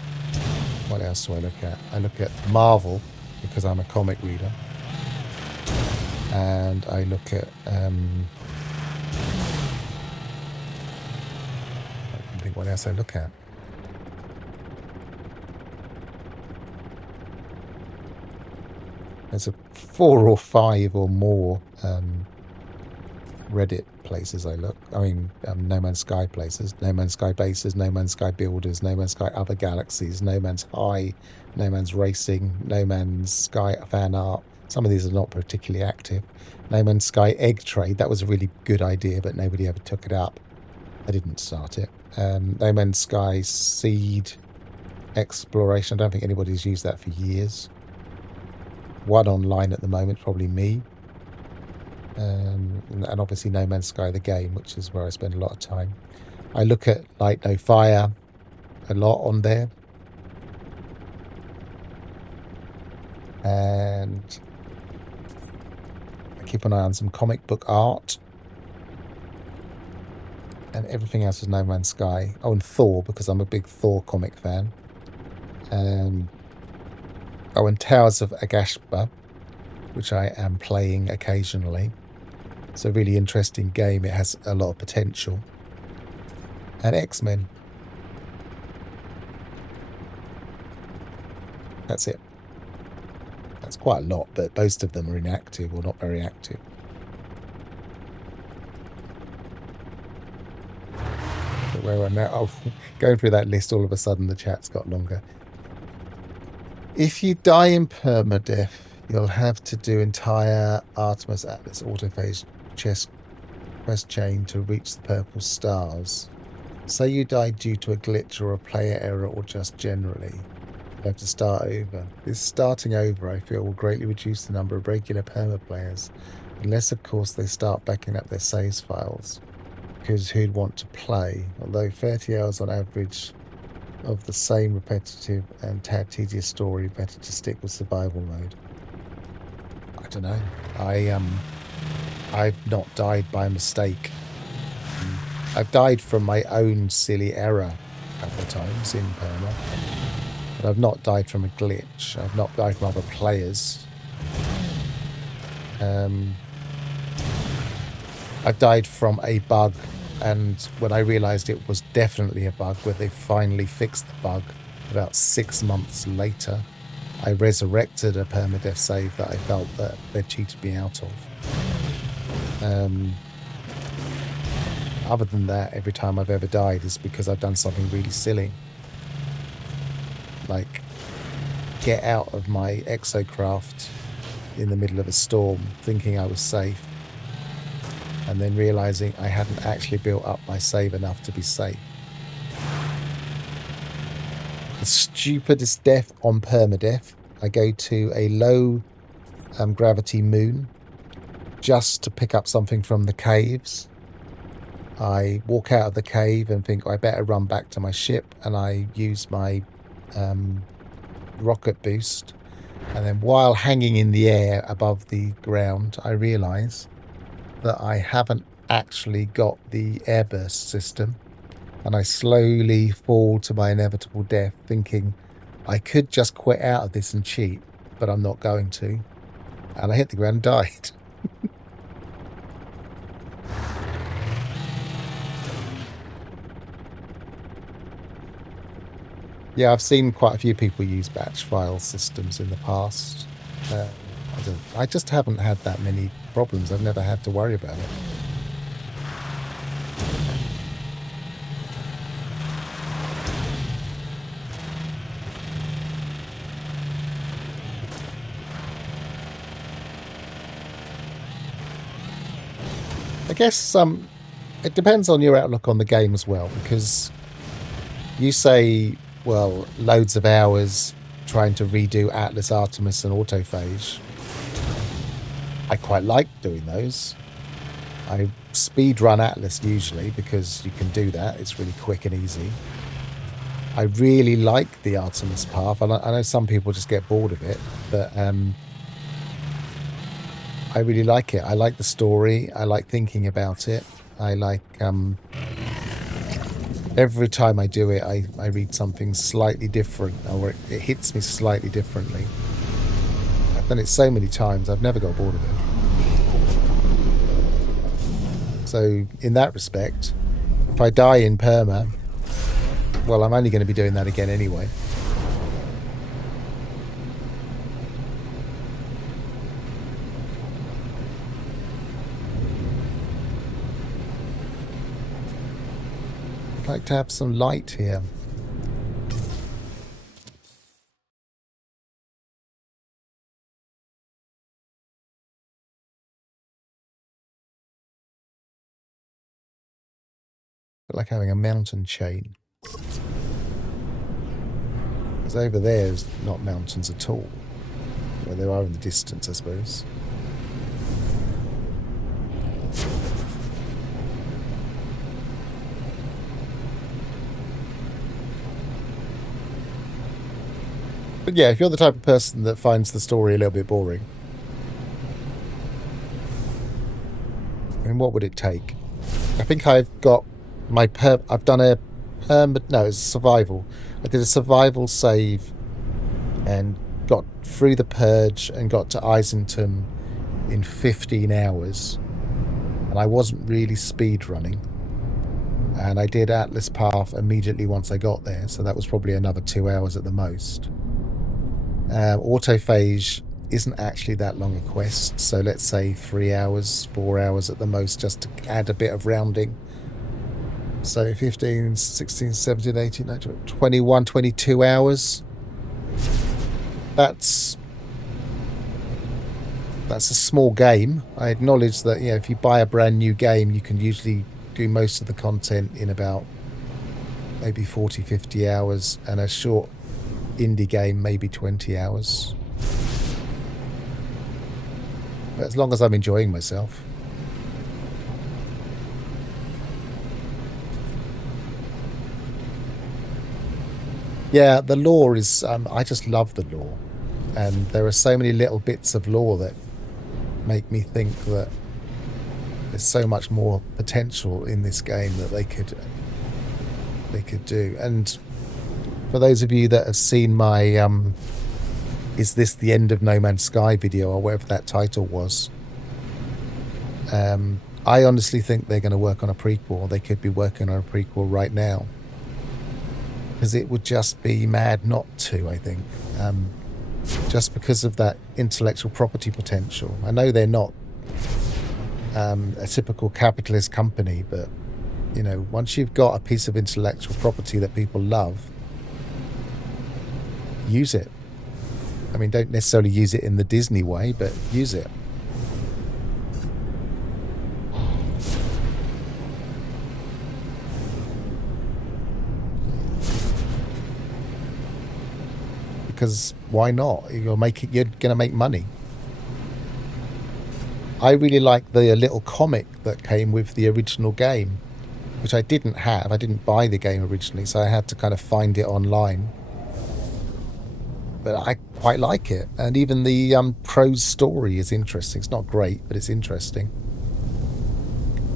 What else do I look at? I look at Marvel because I'm a comic reader, and I look at I don't think what else I look at. There's 4 or 5 or more Reddit places I look. I mean, No Man's Sky places, No Man's Sky bases, No Man's Sky builders, No Man's Sky other galaxies, No Man's High, No Man's Racing, No Man's Sky fan art, Some of these are not particularly active. No Man's Sky Egg Trade, that was a really good idea, but nobody ever took it up. I didn't start it. No Man's Sky Seed Exploration, I don't think anybody's used that for years. One online at the moment, probably me. And obviously No Man's Sky the game, which is where I spend a lot of time. I look at Light No Fire a lot on there. And I keep an eye on some comic book art. And everything else is No Man's Sky. Oh, and Thor, because I'm a big Thor comic fan. Oh, and Towers of Agashba, which I am playing occasionally. It's a really interesting game. It has a lot of potential. And X-Men. That's it. That's quite a lot, but most of them are inactive or not very active. But where I'm now, oh, going through that list, all of a sudden the chat's got longer. If you die in permadeath, you'll have to do entire Artemis Atlas autophage chest quest chain to reach the purple stars. Say you died due to a glitch or a player error or just generally. You have to start over. This starting over, I feel, will greatly reduce the number of regular perma players, unless of course they start backing up their saves files, because who'd want to play? Although 30 hours on average of the same repetitive and tad tedious story, better to stick with survival mode. I don't know. I've not died by mistake. I've died from my own silly error a couple of times in perma, but I've not died from a glitch. I've not died from other players. I've died from a bug, and when I realised it was definitely a bug, where they finally fixed the bug about 6 months later, I resurrected a permadeath save that I felt that they'd cheated me out of. Other than that, every time I've ever died is because I've done something really silly. Like, get out of my exocraft in the middle of a storm, thinking I was safe, and then realising I hadn't actually built up my save enough to be safe. The stupidest death on permadeath, I go to a low gravity moon just to pick up something from the caves. I walk out of the cave and think I better run back to my ship, and I use my rocket boost, and then while hanging in the air above the ground, I realise that I haven't actually got the airburst system, and I slowly fall to my inevitable death, thinking I could just quit out of this and cheat, but I'm not going to, and I hit the ground and died. Yeah, I've seen quite a few people use batch file systems in the past. I just haven't had that many problems. I've never had to worry about it. I guess it depends on your outlook on the game as well, because you say, well, loads of hours trying to redo Atlas, Artemis, and Autophage. I quite like doing those. I speed run Atlas usually because you can do that. It's really quick and easy. I really like the Artemis path. I know some people just get bored of it, but I really like it. I like the story. I like thinking about it. I like... every time I do it, I read something slightly different, or it hits me slightly differently. I've done it so many times, I've never got bored of it. So, in that respect, if I die in perma, well, I'm only going to be doing that again anyway. I'd like to have some light here. But like having a mountain chain. Because over there's not mountains at all. Well, there are in the distance, I suppose. But yeah, if you're the type of person that finds the story a little bit boring, I mean, what would it take? I think I've got I've done a no, it's survival. I did a survival save and got through the purge and got to Islington in 15 hours. And I wasn't really speed running. And I did Atlas Path immediately once I got there, so that was probably another 2 hours at the most. Autophage isn't actually that long a quest, so let's say 3 hours, 4 hours at the most, just to add a bit of rounding. So 15, 16, 17, 18, 19, 21, 22 hours. That's a small game. I acknowledge that, you know, if you buy a brand new game, you can usually do most of the content in about maybe 40, 50 hours, and a short indie game maybe 20 hours. But as long as I'm enjoying myself. Yeah, the lore is, I just love the lore. And there are so many little bits of lore that make me think that there's so much more potential in this game that they could do. And for those of you that have seen my Is This the End of No Man's Sky video, or whatever that title was, I honestly think they're going to work on a prequel. They could be working on a prequel right now. Because it would just be mad not to, I think. Just because of that intellectual property potential. I know they're not a typical capitalist company, but, you know, once you've got a piece of intellectual property that people love, use it. I mean, don't necessarily use it in the Disney way, but use it. Because why not? You're going to make money. I really like the little comic that came with the original game, which I didn't have. I didn't buy the game originally, so I had to kind of find it online. But I quite like it. And even the prose story is interesting. It's not great, but it's interesting.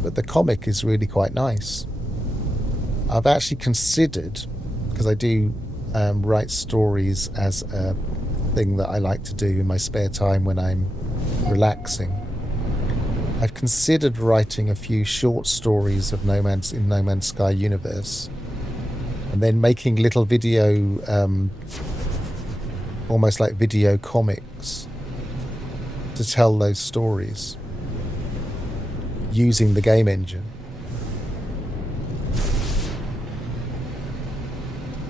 But the comic is really quite nice. I've actually considered, because I do write stories as a thing that I like to do in my spare time when I'm relaxing. I've considered writing a few short stories of No Man's Sky universe, and then making little video, almost like video comics, to tell those stories using the game engine.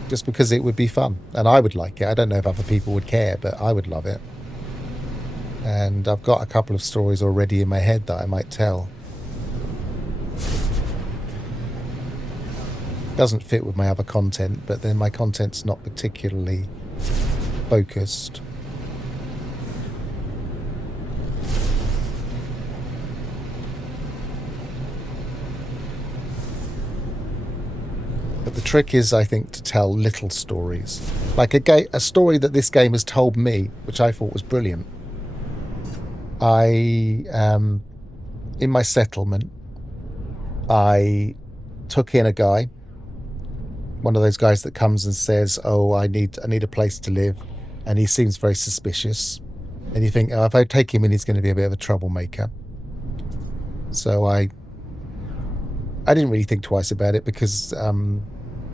Just because it would be fun, and I would like it. I don't know if other people would care, but I would love it. And I've got a couple of stories already in my head that I might tell. Doesn't fit with my other content, but then my content's not particularly focused. But the trick is, I think, to tell little stories. Like a story that this game has told me, which I thought was brilliant. In my settlement, I took in a guy, one of those guys that comes and says, "Oh, I need a place to live," and he seems very suspicious. And you think, oh, if I take him in, he's going to be a bit of a troublemaker. So I didn't really think twice about it, because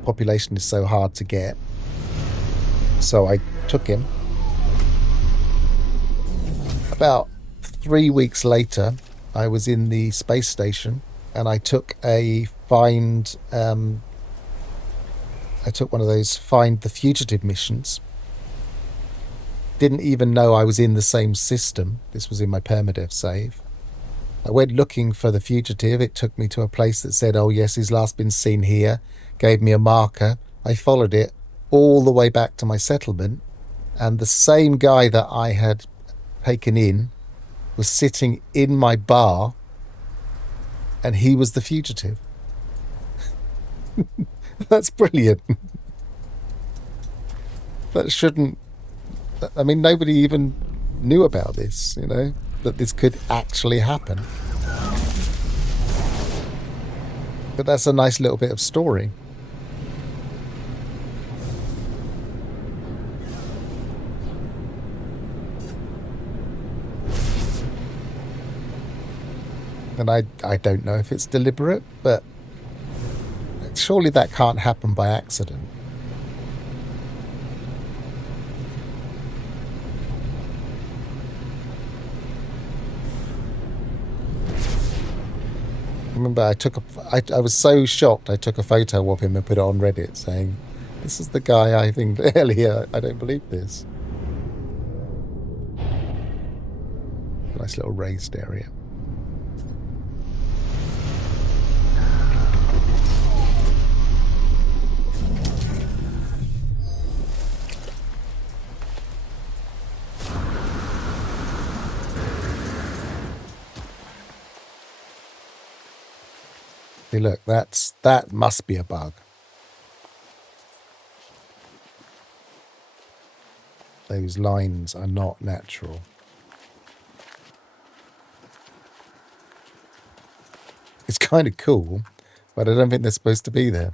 population is so hard to get. So I took him. About 3 weeks later, I was in the space station, and I took I took one of those Find the Fugitive missions. Didn't even know I was in the same system. This was in my permadeath save. I went looking for the fugitive. It took me to a place that said, oh yes, he's last been seen here. Gave me a marker. I followed it all the way back to my settlement, and the same guy that I had taken in was sitting in my bar, and he was the fugitive. That's brilliant. That shouldn't... I mean, nobody even knew about this, you know, that this could actually happen. But that's a nice little bit of story. And I don't know if it's deliberate, but surely that can't happen by accident. Remember, I was so shocked I took a photo of him and put it on Reddit saying, this is the guy I think earlier. I don't believe this. Nice little raised area. See, look, that must be a bug. Those lines are not natural. It's kind of cool, but I don't think they're supposed to be there.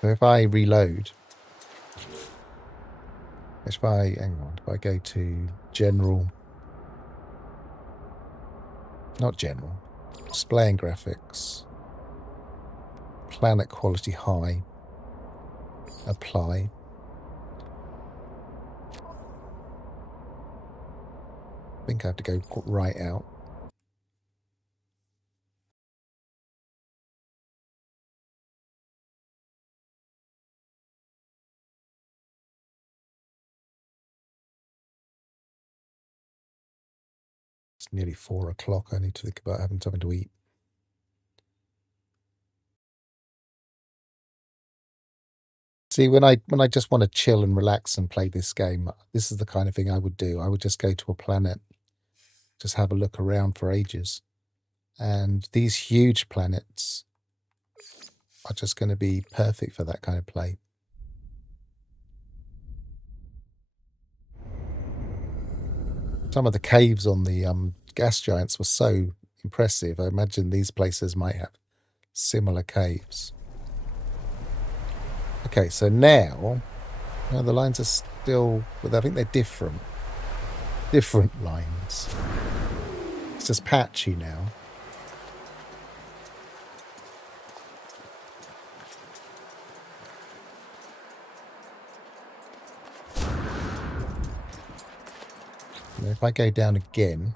So if I reload, if I go to general, not general, display and graphics, planet quality high, apply. I think I have to go right out. It's nearly 4 o'clock. I need to think about having something to eat. See, when I just want to chill and relax and play this game, this is the kind of thing I would do. I would just go to a planet, just have a look around for ages. And these huge planets are just going to be perfect for that kind of play. Some of the caves on the gas giants were so impressive. I imagine these places might have similar caves. Okay, so now the lines are still, but I think they're different. Different lines. It's just patchy now. And if I go down again,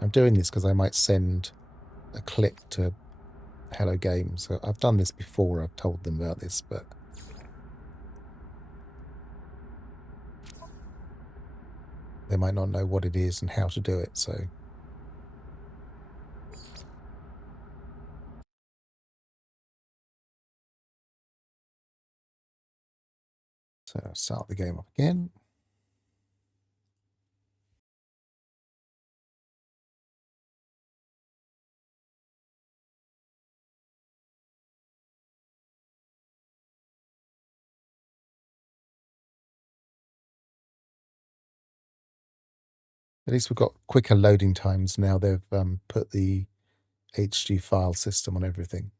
I'm doing this because I might send a clip to Hello Games. So I've done this before. I've told them about this, but they might not know what it is and how to do it. So I'll start the game up again. At least we've got quicker loading times now. They've put the HG file system on everything.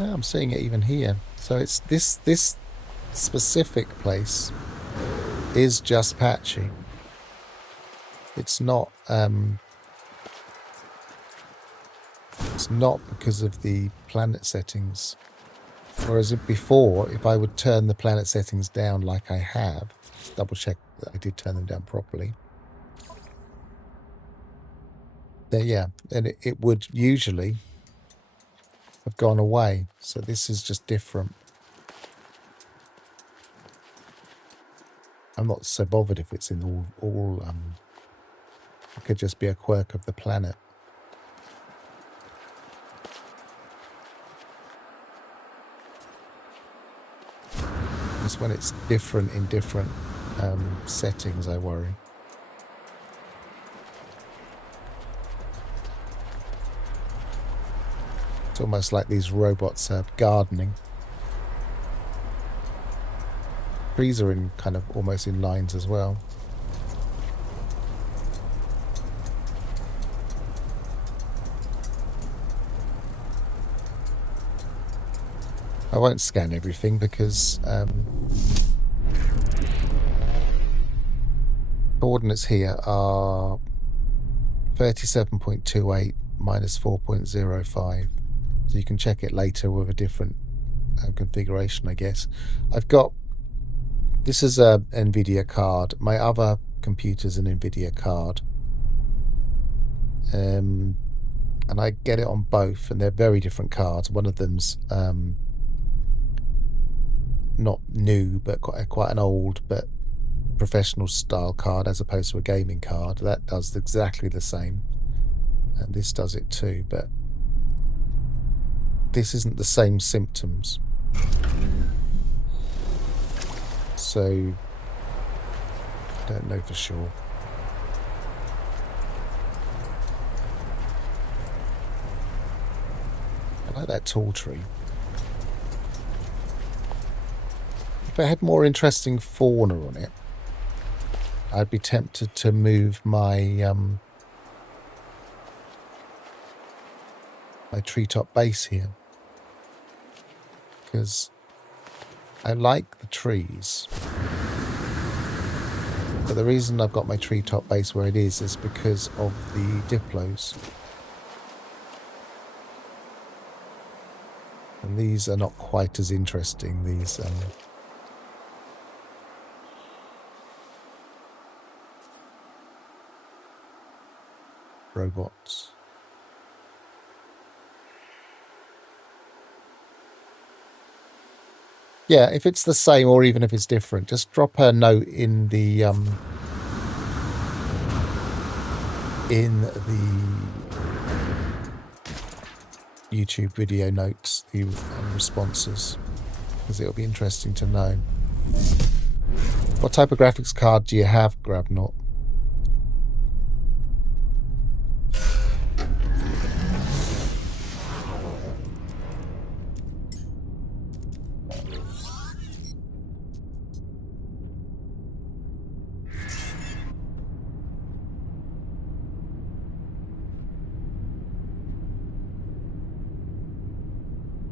Yeah, I'm seeing it even here. So it's this specific place is just patchy. It's not because of the planet settings. Whereas before, if I would turn the planet settings down like I have, double check that I did turn them down properly. Then yeah, and it would usually have gone away. So this is just different. I'm not so bothered if it's in all it could just be a quirk of the planet. It's when it's different in different settings I worry. It's almost like these robots are gardening. Trees are in kind of almost in lines as well. I won't scan everything because coordinates here are 37.28 minus 4.05. So you can check it later with a different configuration, I guess. This is a NVIDIA card. My other computer's an NVIDIA card. And I get it on both, and they're very different cards. One of them's not new, but quite an old but professional style card as opposed to a gaming card. That does exactly the same, and this does it too, but this isn't the same symptoms. So I don't know for sure. I like that tall tree. If it had more interesting fauna on it, I'd be tempted to move my my treetop base here, because I like the trees, but the reason I've got my treetop base where it is because of the diplos. And these are not quite as interesting, these robots. Yeah, if it's the same or even if it's different, just drop a note in the YouTube video notes, the responses, because it'll be interesting to know. What type of graphics card do you have, Grabnot?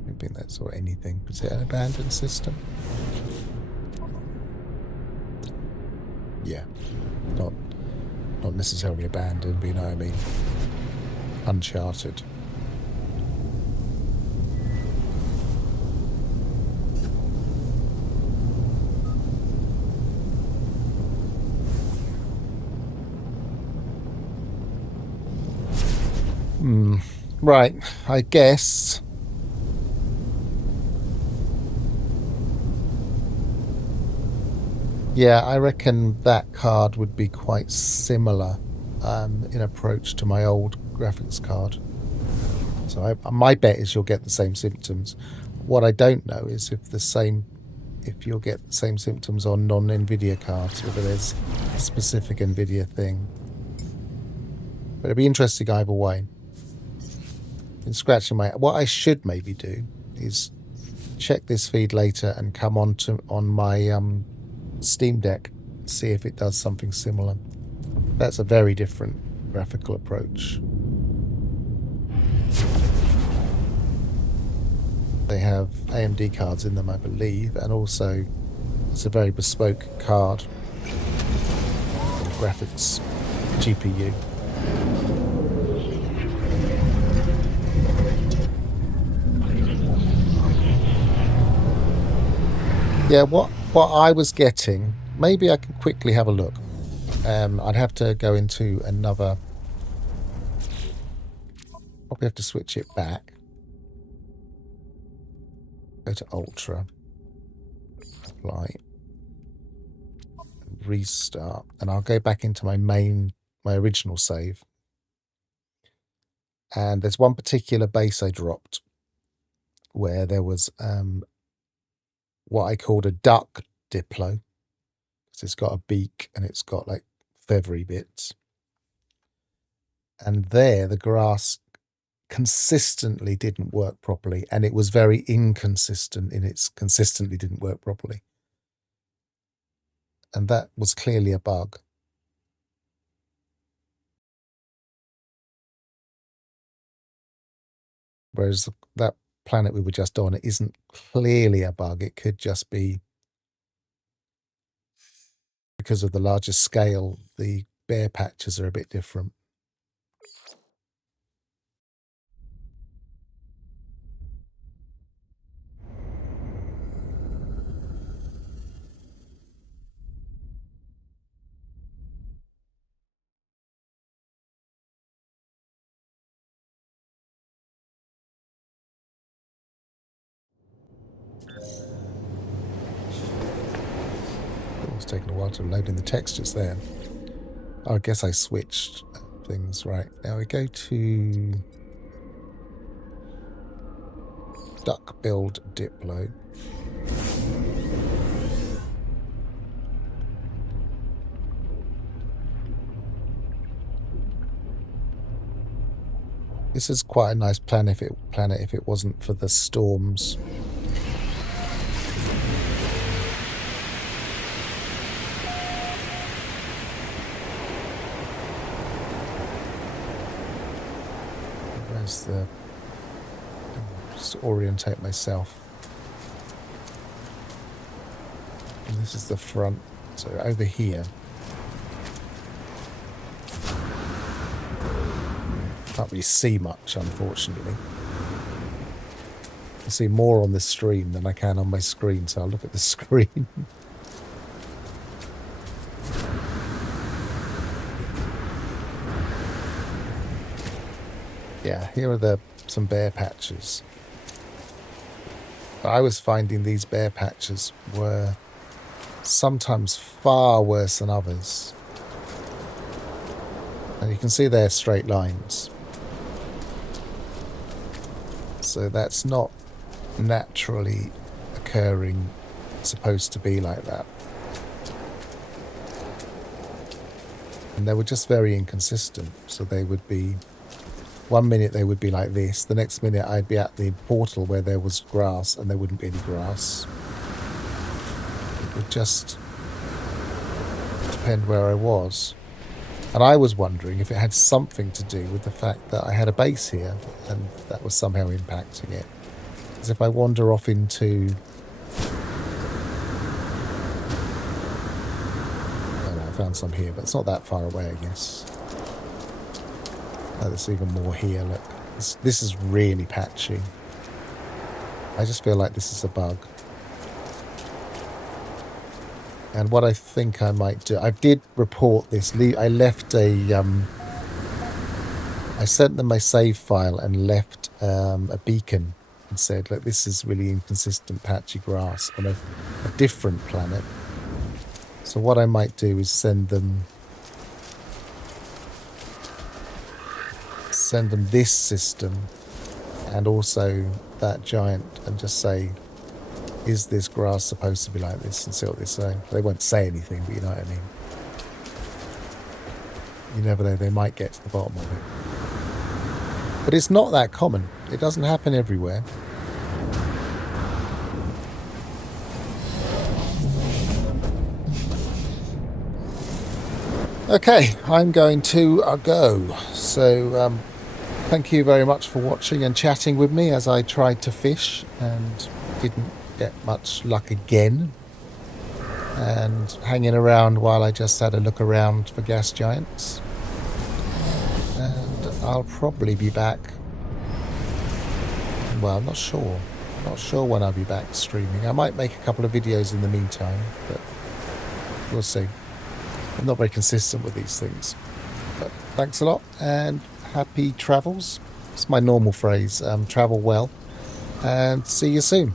I think that's or anything. Is it an abandoned system? Yeah, not necessarily abandoned, but you know what I mean. Uncharted. Right, I guess. Yeah, I reckon that card would be quite similar in approach to my old graphics card. So my bet is you'll get the same symptoms. What I don't know is if you'll get the same symptoms on non-NVIDIA cards, whether there's a specific NVIDIA thing. But it'd be interesting either way. Been scratching what I should maybe do is check this feed later and come on my Steam Deck, see if it does something similar. That's a very different graphical approach. They have AMD cards in them, I believe, and also it's a very bespoke card, graphics GPU. Yeah, what I was getting, maybe I can quickly have a look. I'd have to go into another, probably have to switch it back. Go to Ultra, apply, restart, and I'll go back into my original save. And there's one particular base I dropped where there was what I called a duck diplo. So it's got a beak and it's got like feathery bits. And there the grass consistently didn't work properly, and it was very inconsistent in its consistently didn't work properly. And that was clearly a bug. Whereas that planet we were just on, it isn't clearly a bug. It could just be because of the larger scale, the bare patches are a bit different. It's taken a while to load in the textures there. Oh, I guess I switched things. Right, now we go to duck build diplo. This is quite a nice planet if it wasn't for the storms. Where's the... Just orientate myself. And this is the front. So over here. Can't really see much, unfortunately. I see more on this stream than I can on my screen, so I'll look at the screen. Yeah, here are some bare patches. But I was finding these bare patches were sometimes far worse than others. And you can see they're straight lines. So that's not naturally occurring, supposed to be like that. And they were just very inconsistent. So they would be, one minute they would be like this, the next minute I'd be at the portal where there was grass and there wouldn't be any grass. It would just depend where I was. And I was wondering if it had something to do with the fact that I had a base here and that was somehow impacting it. As if I wander off into... I found some here, but it's not that far away, I guess. Oh, there's even more here, look. This is really patchy. I just feel like this is a bug. And what I think I might do, I did report this. I left I sent them my save file and left a beacon and said, look, this is really inconsistent patchy grass on a different planet. So what I might do is send them this system and also that giant and just say, is this grass supposed to be like this, and see what they say. They won't say anything, but you know what I mean. You never know, they might get to the bottom of it. But it's not that common. It doesn't happen everywhere. Okay, I'm going to go. So thank you very much for watching and chatting with me as I tried to fish and didn't get much luck again, and hanging around while I just had a look around for gas giants. And I'll probably be back, well, I'm not sure. Not sure when I'll be back streaming. I might make a couple of videos in the meantime, but we'll see. I'm not very consistent with these things. But thanks a lot and happy travels. It's my normal phrase. Travel well and see you soon.